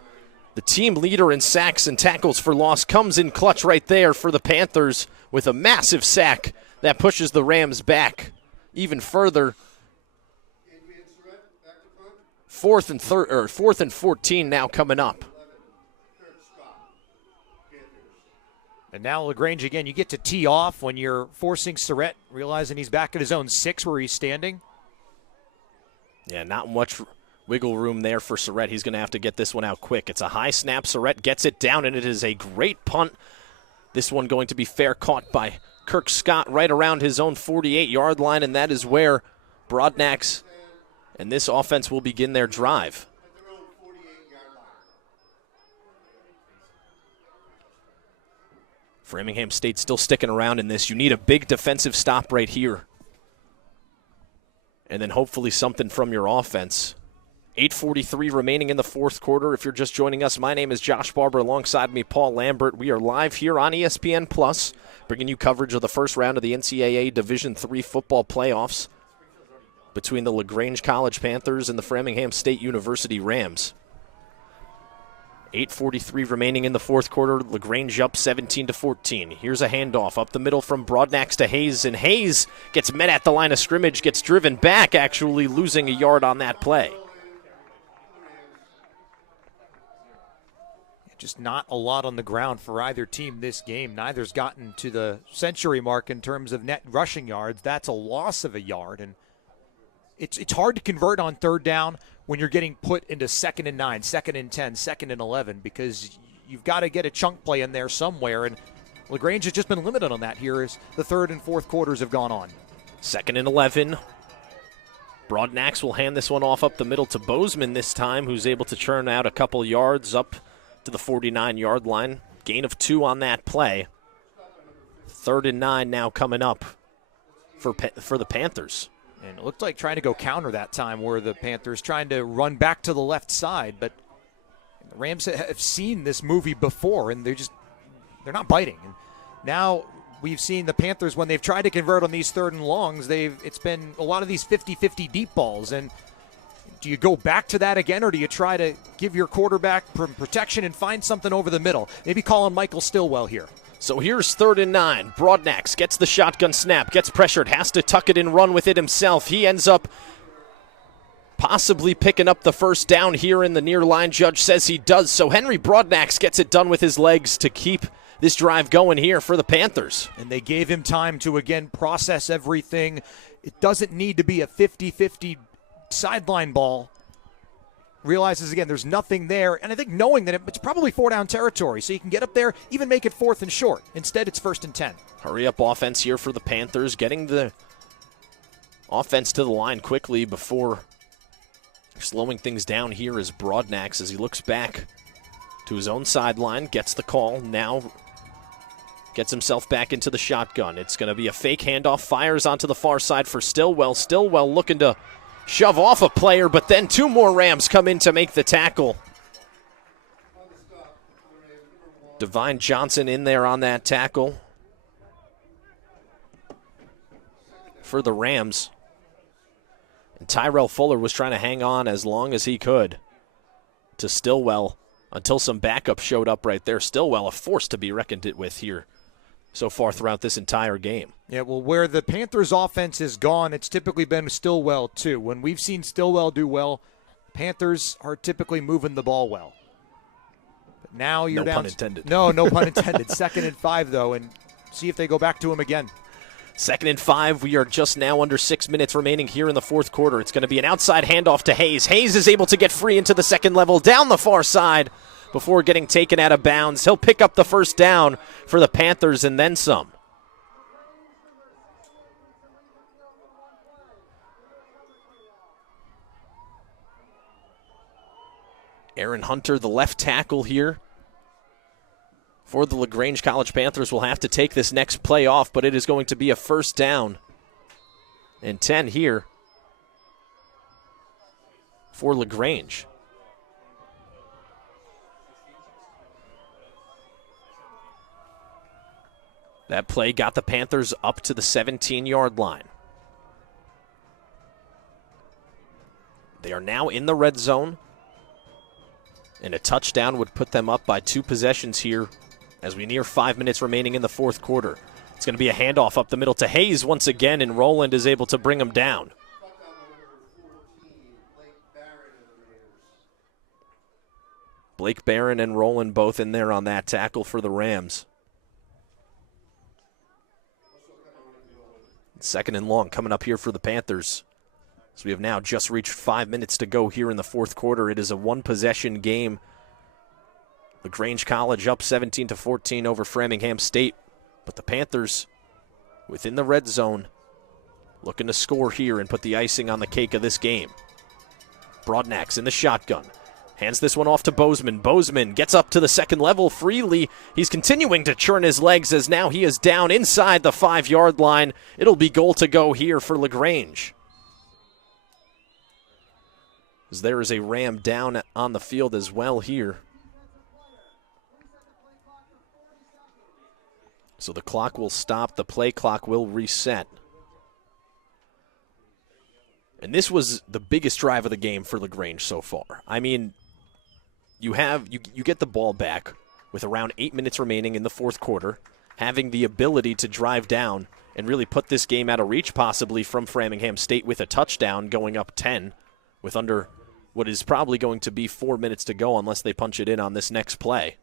the team leader in sacks and tackles for loss, comes in clutch right there for the Panthers with a massive sack that pushes the Rams back even further. 4th and 14 now coming up. And now LaGrange again, you get to tee off when you're forcing Surratt, realizing he's back at his own 6 where he's standing. Yeah, not much wiggle room there for Surratt. He's going to have to get this one out quick. It's a high snap. Surratt gets it down, and it is a great punt. This one going to be fair caught by Kirk Scott right around his own 48-yard line, and that is where Broadnax and this offense will begin their drive. Framingham State still sticking around in this. You need a big defensive stop right here. And then hopefully something from your offense. 8:43 remaining in the 4th quarter. If you're just joining us, my name is Josh Barber. Alongside me, Paul Lambert. We are live here on ESPN Plus, bringing you coverage of the first round of the NCAA Division III football playoffs between the LaGrange College Panthers and the Framingham State University Rams. 8:43 remaining in the 4th quarter. LaGrange up 17-14. Here's a handoff up the middle from Broadnax to Hayes, and Hayes gets met at the line of scrimmage, gets driven back, actually losing a yard on that play. Just not a lot on the ground for either team this game. Neither's gotten to the century mark in terms of net rushing yards. That's a loss of a yard, and it's hard to convert on 3rd down when you're getting put into 2nd and 9, 2nd and 10, 2nd and 11, because you've got to get a chunk play in there somewhere, and LaGrange has just been limited on that here as the 3rd and 4th quarters have gone on. 2nd and 11. Broadnax will hand this one off up the middle to Bozeman this time, who's able to churn out a couple yards up to the 49-yard line. Gain of 2 on that play. 3rd and 9 now coming up for the Panthers. And it looked like trying to go counter that time where the Panthers trying to run back to the left side, but the Rams have seen this movie before, and they're not biting. And now we've seen the Panthers, when they've tried to convert on these 3rd and longs, it's been a lot of these 50-50 deep balls. And do you go back to that again, or do you try to give your quarterback protection and find something over the middle? Maybe call on Michael Stillwell here. So here's 3rd and 9. Broadnax gets the shotgun snap, gets pressured, has to tuck it and run with it himself. He ends up possibly picking up the 1st down here in the near line. Judge says he does. So Henry Broadnax gets it done with his legs to keep this drive going here for the Panthers. And they gave him time to, again, process everything. It doesn't need to be a 50-50 sideline ball. Realizes, again, there's nothing there. And I think knowing that it's probably 4-down territory, so you can get up there, even make it 4th and short. Instead, it's 1st and 10. Hurry up offense here for the Panthers, getting the offense to the line quickly before slowing things down here is Broadnax as he looks back to his own sideline, gets the call, now gets himself back into the shotgun. It's going to be a fake handoff, fires onto the far side for Stillwell. Stillwell looking to shove off a player, but then 2 more Rams come in to make the tackle. Divine Johnson in there on that tackle for the Rams. And Tyrell Fuller was trying to hang on as long as he could to Stillwell until some backup showed up right there. Stillwell, a force to be reckoned with here so far throughout this entire game. Yeah, well, where the Panthers' offense has gone, it's typically been Stillwell, too. When we've seen Stillwell do well, Panthers are typically moving the ball well. But now you're down. No pun intended. No pun intended. 2nd and 5, though, and see if they go back to him again. 2nd and 5. We are just now under 6 minutes remaining here in the fourth quarter. It's going to be an outside handoff to Hayes. Hayes is able to get free into the second level down the far side before getting taken out of bounds. He'll pick up the first down for the Panthers and then some. Aaron Hunter, the left tackle here for the LaGrange College Panthers, will have to take this next play off, but it is going to be a first down and 10 here for LaGrange. That play got the Panthers up to the 17-yard line. They are now in the red zone, and a touchdown would put them up by 2 possessions here as we near 5 minutes remaining in the fourth quarter. It's going to be a handoff up the middle to Hayes once again, and Rowland is able to bring him down. Blake Barron and Rowland both in there on that tackle for the Rams. 2nd and long coming up here for the Panthers. So we have now just reached 5 minutes to go here in the fourth quarter. It is a one-possession game. LaGrange College up 17-14 over Framingham State. But the Panthers within the red zone looking to score here and put the icing on the cake of this game. Broadnax in the shotgun. Hands this one off to Bozeman. Bozeman gets up to the second level freely. He's continuing to churn his legs as now he is down inside the 5-yard line. It'll be goal to go here for LaGrange. As there is a Ram down on the field as well here. So the clock will stop, the play clock will reset. And this was the biggest drive of the game for LaGrange so far. I mean, you get the ball back with around 8 minutes remaining in the fourth quarter, having the ability to drive down and really put this game out of reach possibly from Framingham State with a touchdown going up 10 with under what is probably going to be 4 minutes to go unless they punch it in on this next play.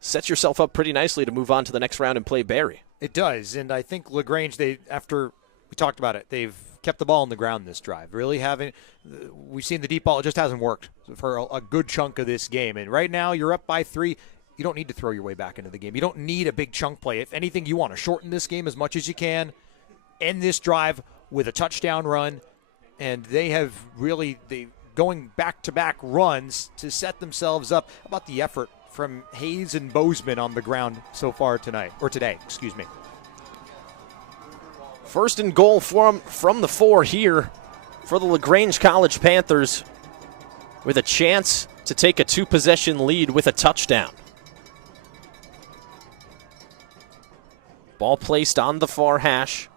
Sets yourself up pretty nicely to move on to the next round and play Barry. It does, and I think LaGrange, after we talked about it, they've kept the ball on the ground this drive. We've seen the deep ball, it just hasn't worked for a good chunk of this game. And right now, you're up by 3. You don't need to throw your way back into the game. You don't need a big chunk play. If anything, you want to shorten this game as much as you can, end this drive with a touchdown run, and they have really going back-to-back runs to set themselves up. How about the effort from Hayes and Bozeman on the ground so far today? First and goal from the 4 here for the LaGrange College Panthers with a chance to take a 2-possession lead with a touchdown. Ball placed on the far hash.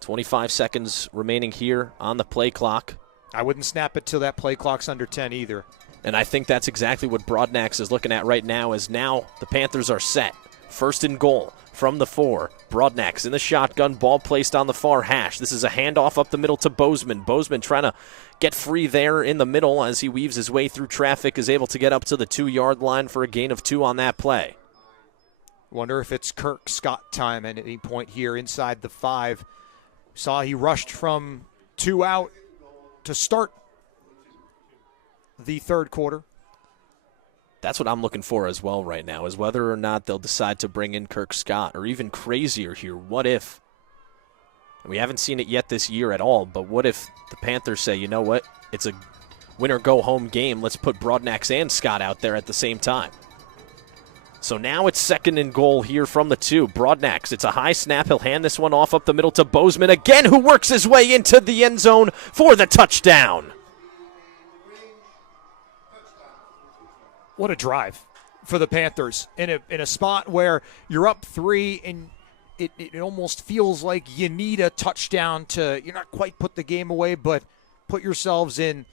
25 seconds remaining here on the play clock. I wouldn't snap it till that play clock's under 10 either. And I think that's exactly what Broadnax is looking at right now, as now the Panthers are set. First and goal from the 4. Broadnax in the shotgun, ball placed on the far hash. This is a handoff up the middle to Bozeman. Bozeman trying to get free there in the middle as he weaves his way through traffic, is able to get up to the 2-yard line for a gain of 2 on that play. Wonder if it's Kirk Scott time at any point here inside the 5. Saw he rushed from 2 out to start the third quarter. That's what I'm looking for as well right now, is whether or not they'll decide to bring in Kirk Scott, or even crazier here, what if, we haven't seen it yet this year at all, but what if the Panthers say, you know what, it's a win-or-go-home game, let's put Broadnax and Scott out there at the same time. So now it's 2nd and goal here from the 2. Broadnax, it's a high snap. He'll hand this one off up the middle to Bozeman again, who works his way into the end zone for the touchdown. What a drive for the Panthers in a spot where you're up 3 and it almost feels like you need a touchdown to, you're not quite put the game away, but put yourselves in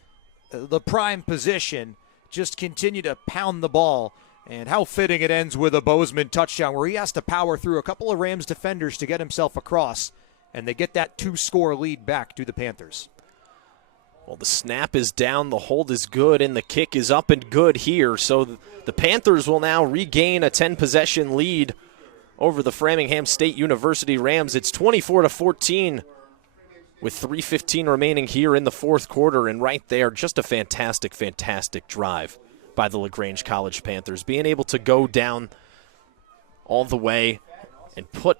the prime position. Just continue to pound the ball. And how fitting it ends with a Bozeman touchdown where he has to power through a couple of Rams defenders to get himself across. And they get that 2-score lead back to the Panthers. Well, the snap is down, the hold is good, and the kick is up and good here. So the Panthers will now regain a 10-possession lead over the Framingham State University Rams. It's 24-14 with 3:15 remaining here in the fourth quarter. And right there, just a fantastic, fantastic drive by the LaGrange College Panthers. Being able to go down all the way and put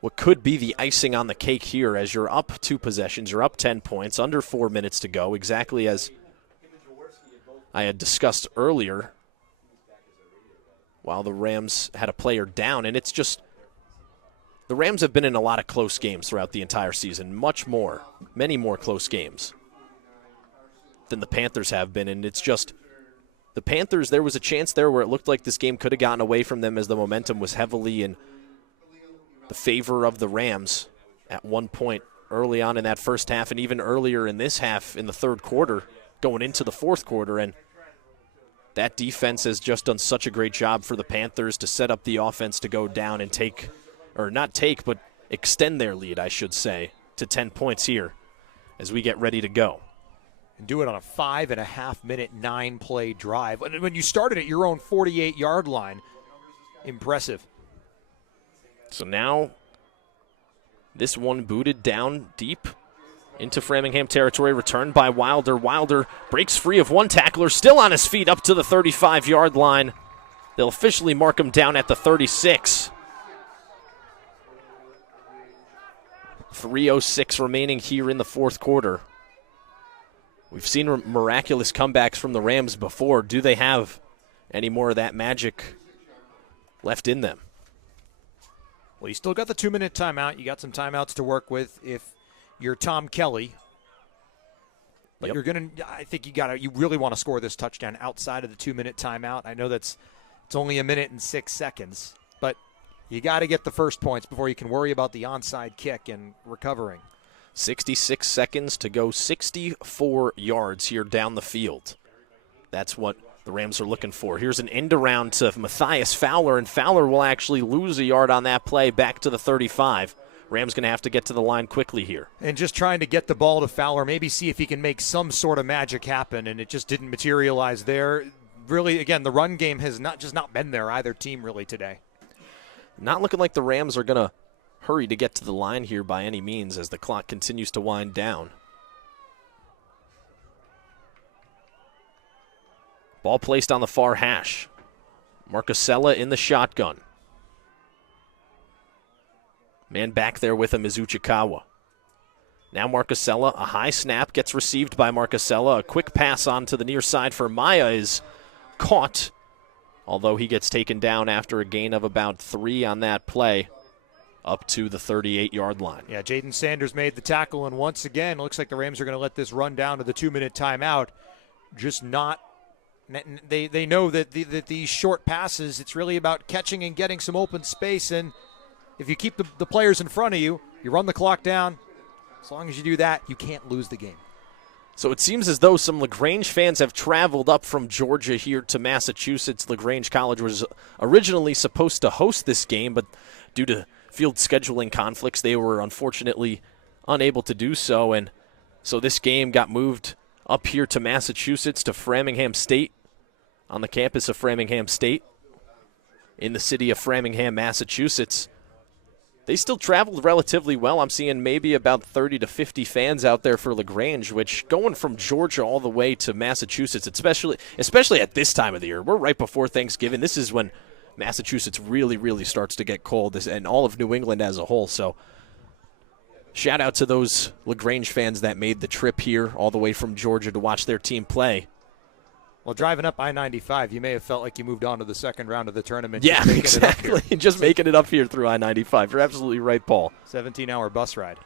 what could be the icing on the cake here as you're up 2 possessions, you're up 10 points, under 4 minutes to go, exactly as I had discussed earlier while the Rams had a player down. And it's just, the Rams have been in a lot of close games throughout the entire season, many more close games than the Panthers have been. And it's just, the Panthers, there was a chance there where it looked like this game could have gotten away from them as the momentum was heavily in the favor of the Rams at one point early on in that first half, and even earlier in this half in the third quarter going into the fourth quarter. And that defense has just done such a great job for the Panthers to set up the offense to go down and but extend their lead, I should say, to 10 points here as we get ready to go. And do it on a 5.5-minute, 9-play drive. When you started at your own 48-yard line, impressive. So now this one booted down deep into Framingham territory, returned by Wilder. Wilder breaks free of one tackler, still on his feet up to the 35-yard line. They'll officially mark him down at the 36. 3:06 remaining here in the fourth quarter. We've seen miraculous comebacks from the Rams before. Do they have any more of that magic left in them? Well, you still got the 2-minute timeout. You got some timeouts to work with if you're Tom Kelly. But Yep. I think you really want to score this touchdown outside of the 2-minute timeout. I know it's only 1 minute and 6 seconds, but you got to get the first points before you can worry about the onside kick and recovering. 66 seconds to go, 64 yards here down the field. That's what the Rams are looking for. Here's an end around to Matthias Fowler, and Fowler will actually lose a yard on that play back to the 35. Rams going to have to get to the line quickly here. And just trying to get the ball to Fowler, maybe see if he can make some sort of magic happen, and it just didn't materialize there. Really, again, the run game has not been there either team really today. Not looking like the Rams are going to hurry to get to the line here by any means as the clock continues to wind down. Ball placed on the far hash. Marcusella in the shotgun. Man back there with him is Uchikawa. Now Marcusella, a high snap, gets received by Marcusella. A quick pass on to the near side for Maya is caught, although he gets taken down after a gain of about 3 on that play, up to the 38-yard line. Yeah, Jaden Sanders made the tackle, and once again, it looks like the Rams are going to let this run down to the 2-minute timeout. Just not. They know that these short passes, it's really about catching and getting some open space, and if you keep the players in front of you, you run the clock down. As long as you do that, you can't lose the game. So it seems as though some LaGrange fans have traveled up from Georgia here to Massachusetts. LaGrange College was originally supposed to host this game, but due to field scheduling conflicts, they were unfortunately unable to do so. And so this game got moved up here to Massachusetts, to Framingham State, on the campus of Framingham State, in the city of Framingham, Massachusetts. They still traveled relatively well. I'm seeing maybe about 30 to 50 fans out there for LaGrange, which going from Georgia all the way to Massachusetts, especially at this time of the year, we're right before Thanksgiving. This is when Massachusetts really, really starts to get cold, and all of New England as a whole. So shout out to those LaGrange fans that made the trip here all the way from Georgia to watch their team play. Well, driving up I-95, you may have felt like you moved on to the second round of the tournament. Yeah, exactly. Just making it up here through I-95. You're absolutely right, Paul. 17-hour bus ride.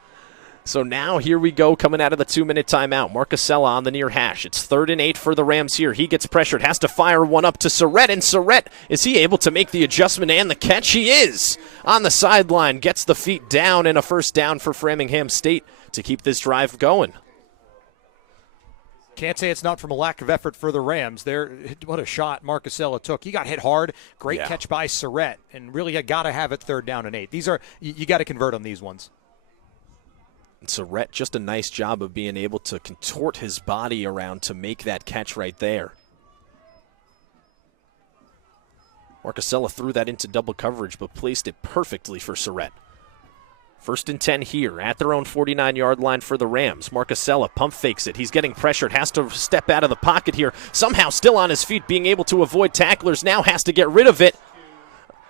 So now here we go, coming out of the 2-minute timeout. Marcusella on the near hash. It's 3rd and 8 for the Rams here. He gets pressured, has to fire one up to Surrett, and Surrett, is he able to make the adjustment and the catch? He is on the sideline, gets the feet down, and a first down for Framingham State to keep this drive going. Can't say it's not from a lack of effort for the Rams. What a shot Marcusella took. He got hit hard. Great catch by Surrett, and really you got to have it 3rd down and 8. You got to convert on these ones. And Surrett, just a nice job of being able to contort his body around to make that catch right there. Marcusella threw that into double coverage, but placed it perfectly for Surrett. 1st and 10 here at their own 49-yard line for the Rams. Marcusella pump fakes it. He's getting pressured, has to step out of the pocket here. Somehow still on his feet, being able to avoid tacklers. Now has to get rid of it.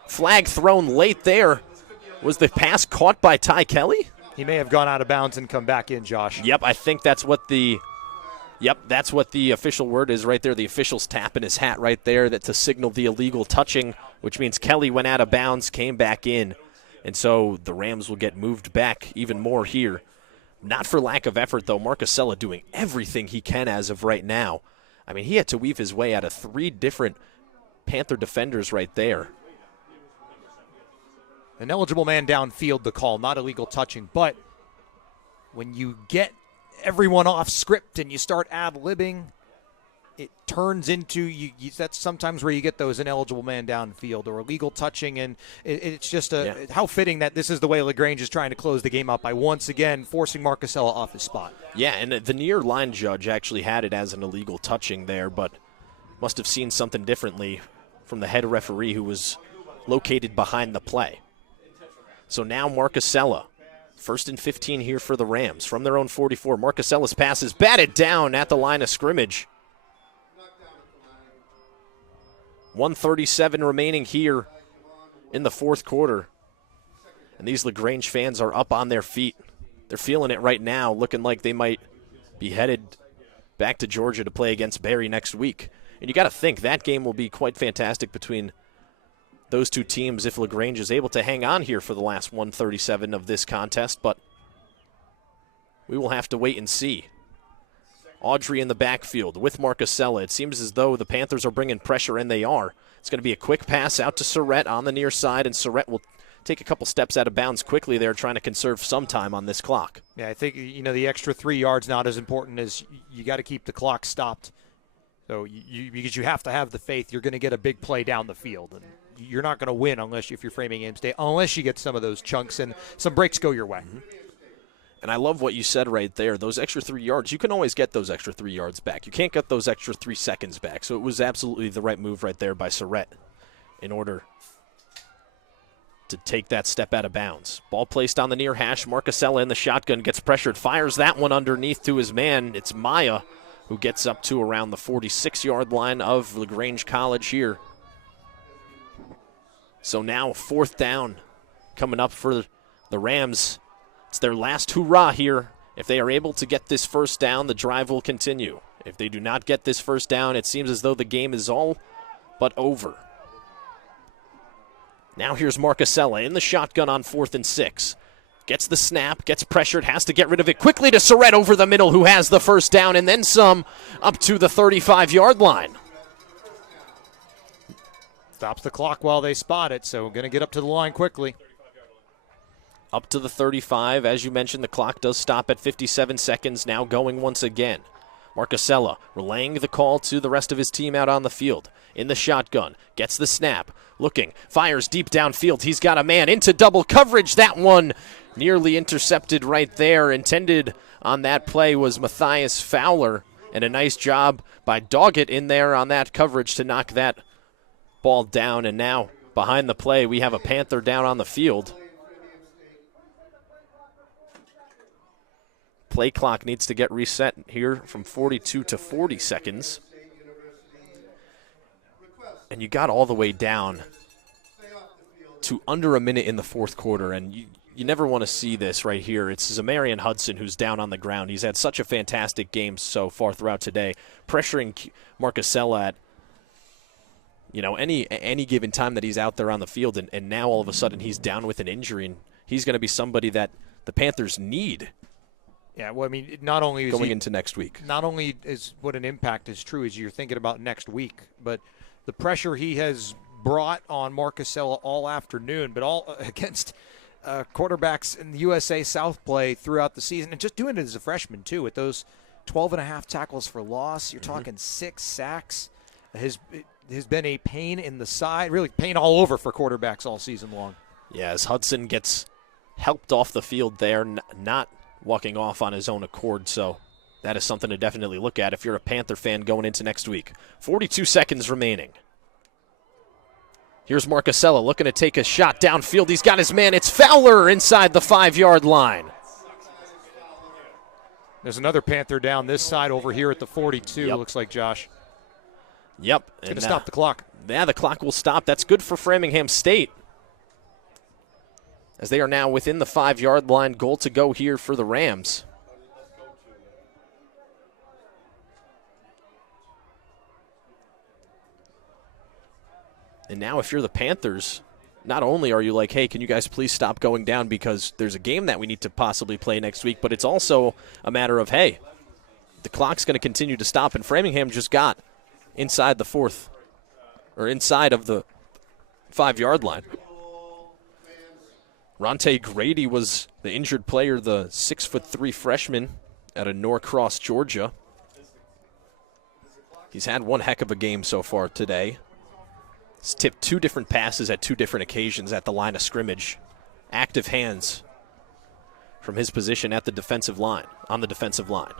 Flag thrown late there. Was the pass caught by Ty Kelly? He may have gone out of bounds and come back in, Josh. Yep, I think that's what the official word is right there. The official's tapping his hat right there to signal the illegal touching, which means Kelly went out of bounds, came back in. And so the Rams will get moved back even more here. Not for lack of effort, though. Marcusella doing everything he can as of right now. I mean, he had to weave his way out of 3 different Panther defenders right there. An eligible man downfield, the call, not illegal touching. But when you get everyone off script and you start ad-libbing, it turns into that's sometimes where you get those ineligible man downfield or illegal touching, and it's just how fitting that this is the way LaGrange is trying to close the game out by once again forcing Marcusella off his spot. Yeah, and the near line judge actually had it as an illegal touching there, but must have seen something differently from the head referee who was located behind the play. So now Marcusella, 1st and 15 here for the Rams from their own 44. Marcusella's pass is batted down at the line of scrimmage. 1:37 remaining here in the 4th quarter. And these LaGrange fans are up on their feet. They're feeling it right now, looking like they might be headed back to Georgia to play against Barry next week. And you got to think that game will be quite fantastic between those two teams if LaGrange is able to hang on here for the last 1:37 of this contest, but we will have to wait and see. Audrey in the backfield with Marcusella. It seems as though the Panthers are bringing pressure, and they are. It's going to be a quick pass out to Surrett on the near side, and Surrett will take a couple steps out of bounds quickly there, trying to conserve some time on this clock. Yeah, I think the extra 3 yards not as important as you got to keep the clock stopped. So because you have to have the faith, you're going to get a big play down the field, and you're not going to win if you're Framingham State, unless you get some of those chunks and some breaks go your way. Mm-hmm. And I love what you said right there. Those extra 3 yards, you can always get those extra 3 yards back. You can't get those extra 3 seconds back. So it was absolutely the right move right there by Surrett in order to take that step out of bounds. Ball placed on the near hash. Marcusella in the shotgun, gets pressured, fires that one underneath to his man. It's Maya who gets up to around the 46-yard line of LaGrange College here. So now 4th down coming up for the Rams. It's their last hurrah here. If they are able to get this 1st down, the drive will continue. If they do not get this 1st down, it seems as though the game is all but over. Now here's Marcusella in the shotgun on 4th and 6. Gets the snap, gets pressured, has to get rid of it quickly to Surrett over the middle, who has the 1st down and then some up to the 35-yard line. Stops the clock while they spot it, so we're going to get up to the line quickly. Up to the 35. As you mentioned, the clock does stop at 57 seconds, now going once again. Marcusella relaying the call to the rest of his team out on the field. In the shotgun, gets the snap, looking, fires deep downfield. He's got a man into double coverage. That one nearly intercepted right there. Intended on that play was Matthias Fowler, and a nice job by Doggett in there on that coverage to knock that ball down. And now behind the play, we have a Panther down on the field. Play clock needs to get reset here from 42 to 40 seconds. And you got all the way down to under a minute in the 4th quarter, and you never want to see this right here. It's Zamarian Hudson who's down on the ground. He's had such a fantastic game so far throughout today, pressuring Marcusella at any given time that he's out there on the field, and now all of a sudden he's down with an injury, and he's going to be somebody that the Panthers need. Yeah, well, I mean, not only is going into next week. Not only is what an impact is true as you're thinking about next week, but the pressure he has brought on Marcusella all afternoon, but all against quarterbacks in the USA South play throughout the season, and just doing it as a freshman too, with those 12.5 tackles for loss. You're talking 6 sacks. Has been a pain in the side, really pain all over for quarterbacks all season long. Yeah, as Hudson gets helped off the field there, not walking off on his own accord, so that is something to definitely look at if you're a Panther fan going into next week. 42 seconds remaining. Here's Marcusella looking to take a shot downfield. He's got his man. It's Fowler inside the 5-yard line. There's another Panther down this side over here at the 42, Yep. looks like, Josh. Yep. It's going to stop the clock. Yeah, the clock will stop. That's good for Framingham State, as they are now within the 5-yard line. Goal to go here for the Rams. And now if you're the Panthers, not only are you like, hey, can you guys please stop going down because there's a game that we need to possibly play next week, but it's also a matter of, hey, the clock's going to continue to stop, and Framingham just got inside the inside of the 5-yard line. Ronte Grady was the injured player, the 6'3" freshman out of Norcross, Georgia. He's had one heck of a game so far today. He's tipped 2 different passes at 2 different occasions at the line of scrimmage. Active hands from his position at the defensive line, on the defensive line.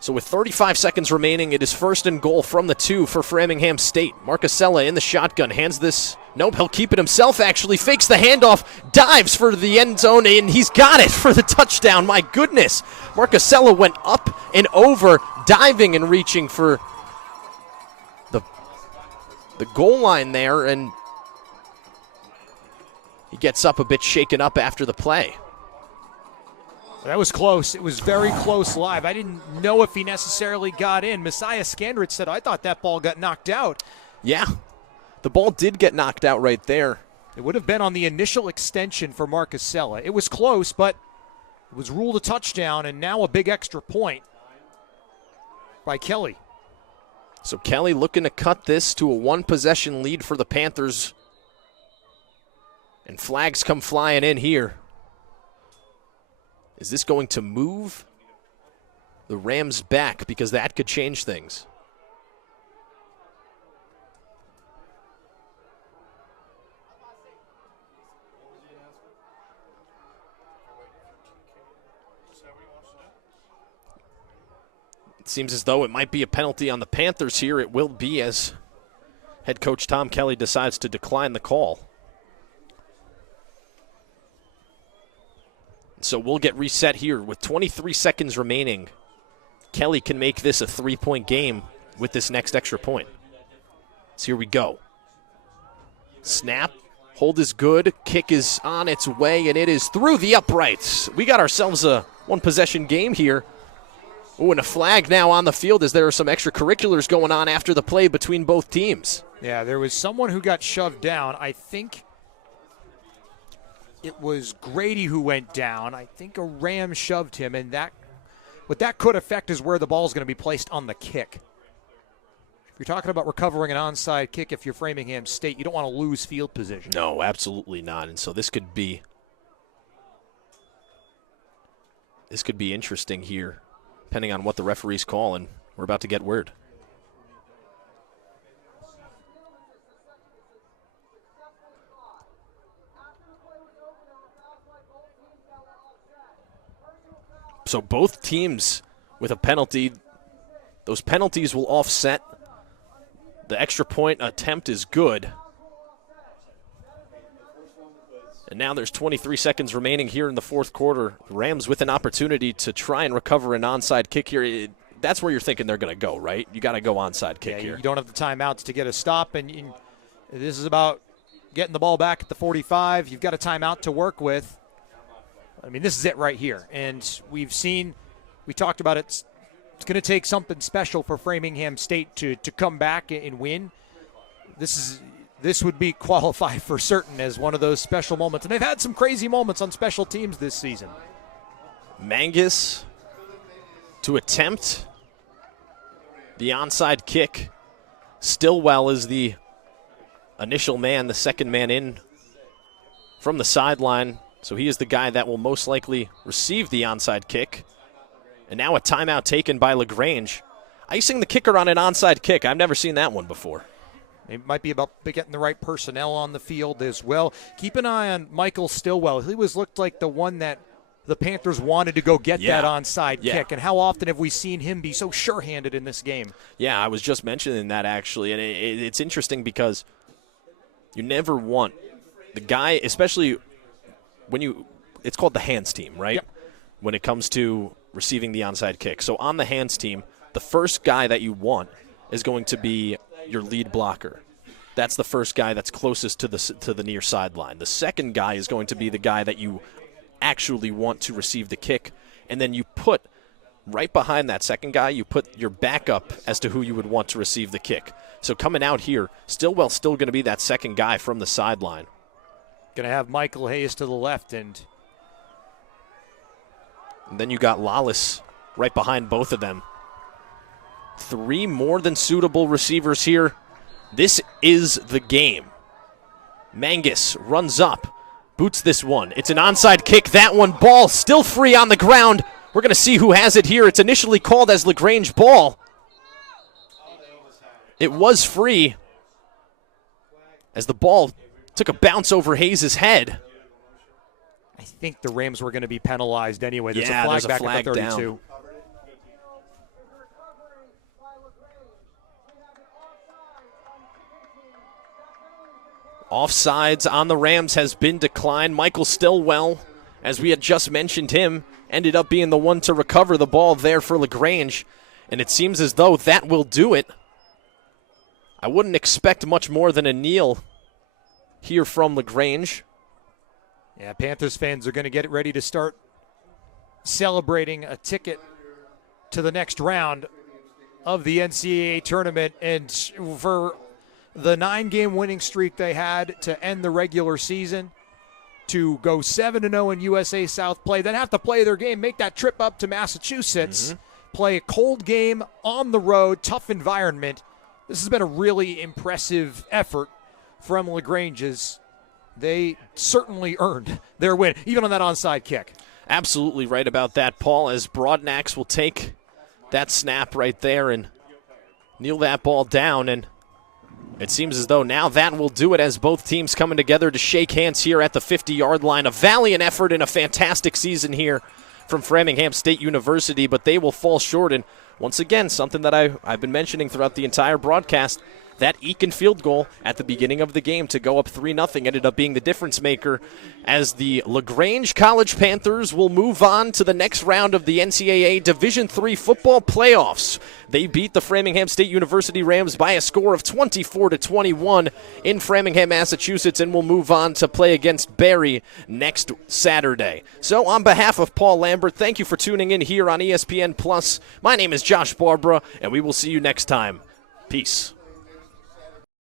So with 35 seconds remaining, it is 1st and goal from the 2 for Framingham State. Marcusella in the shotgun, hands this. Nope, he'll keep it himself, actually. Fakes the handoff, dives for the end zone, and he's got it for the touchdown. My goodness. Marcusella went up and over, diving and reaching for the goal line there, and he gets up a bit shaken up after the play. That was close. It was very close live. I didn't know if he necessarily got in. Messiah Skandrich said, I thought that ball got knocked out. Yeah, the ball did get knocked out right there. It would have been on the initial extension for Marcusella. It was close, but it was ruled a touchdown, and now a big extra point by Kelly. So Kelly looking to cut this to a 1-possession lead for the Panthers. And flags come flying in here. Is this going to move the Rams back? Because that could change things. It seems as though it might be a penalty on the Panthers here. It will be, as head coach Tom Kelly decides to decline the call. So we'll get reset here with 23 seconds remaining. Kelly can make this a 3-point game with this next extra point. So here we go. Snap. Hold is good. Kick is on its way, and it is through the uprights. We got ourselves a 1-possession game here. Oh, and a flag now on the field as there are some extracurriculars going on after the play between both teams. Yeah, there was someone who got shoved down. I think it was Grady who went down. I think a Ram shoved him, and what that could affect is where the ball is going to be placed on the kick. If you're talking about recovering an onside kick, if you're Framingham State, you don't want to lose field position. No, absolutely not. And so this could be interesting here, depending on what the referees call, and we're about to get word. So both teams with a penalty, those penalties will offset. The extra point attempt is good. And now there's 23 seconds remaining here in the 4th quarter. Rams with an opportunity to try and recover an onside kick here. That's where you're thinking they're going to go, right? You got to go onside kick here. You don't have the timeouts to get a stop, and this is about getting the ball back at the 45. You've got a timeout to work with. I mean, this is it right here. And we talked about it. It's going to take something special for Framingham State to come back and win. This would be qualified for certain as one of those special moments. And they've had some crazy moments on special teams this season. Mangus to attempt the onside kick. Stillwell is the initial man, the second man in from the sideline. So he is the guy that will most likely receive the onside kick. And now a timeout taken by LaGrange. Icing the kicker on an onside kick. I've never seen that one before. It might be about getting the right personnel on the field as well. Keep an eye on Michael Stillwell. He looked like the one that the Panthers wanted to go get Yeah. that onside Yeah. kick. And how often have we seen him be so sure-handed in this game? Yeah, I was just mentioning that actually, and it's interesting because you never want the guy, especially when it's called the hands team, right? Yep. When it comes to receiving the onside kick. So on the hands team, the first guy that you want is going to be your lead blocker. That's the first guy that's closest to the near sideline. The second guy is going to be the guy that you actually want to receive the kick, and then you put right behind that second guy, you put your backup as to who you would want to receive the kick. So coming out here, Stillwell's still going to be that second guy from the sideline. Going to have Michael Hayes to the left, and then you got Lawless right behind both of them. 3 more than suitable receivers here. This is the game. Mangus runs up, boots this one. It's an onside kick. That one, ball still free on the ground. We're going to see who has it here. It's initially called as LaGrange ball. It was free as the ball took a bounce over Hayes' head. I think the Rams were going to be penalized anyway. There's Yeah, a flag there's a back flag at the down. 32. Offsides on the Rams has been declined. Michael Stillwell, as we had just mentioned him, ended up being the one to recover the ball there for LaGrange. And it seems as though that will do it. I wouldn't expect much more than a kneel here from LaGrange. Yeah, Panthers fans are going to get ready to start celebrating a ticket to the next round of the NCAA tournament. And for the 9-game winning streak they had to end the regular season, to go 7-0 in USA South play, then have to play their game, make that trip up to Massachusetts, play a cold game on the road, tough environment. This has been a really impressive effort from LaGrange's. They certainly earned their win, even on that onside kick. Absolutely right about that, Paul, as Broadnax will take that snap right there and kneel that ball down. And it seems as though now that will do it, as both teams coming together to shake hands here at the 50-yard line. A valiant effort and a fantastic season here from Framingham State University, but they will fall short. And once again, something that I've been mentioning throughout the entire broadcast, that Eakin field goal at the beginning of the game to go up 3-0 ended up being the difference maker, as the LaGrange College Panthers will move on to the next round of the NCAA Division III football playoffs. They beat the Framingham State University Rams by a score of 24-21 in Framingham, Massachusetts, and will move on to play against Barry next Saturday. So on behalf of Paul Lambert, thank you for tuning in here on ESPN Plus. My name is Josh Barbara, and we will see you next time. Peace.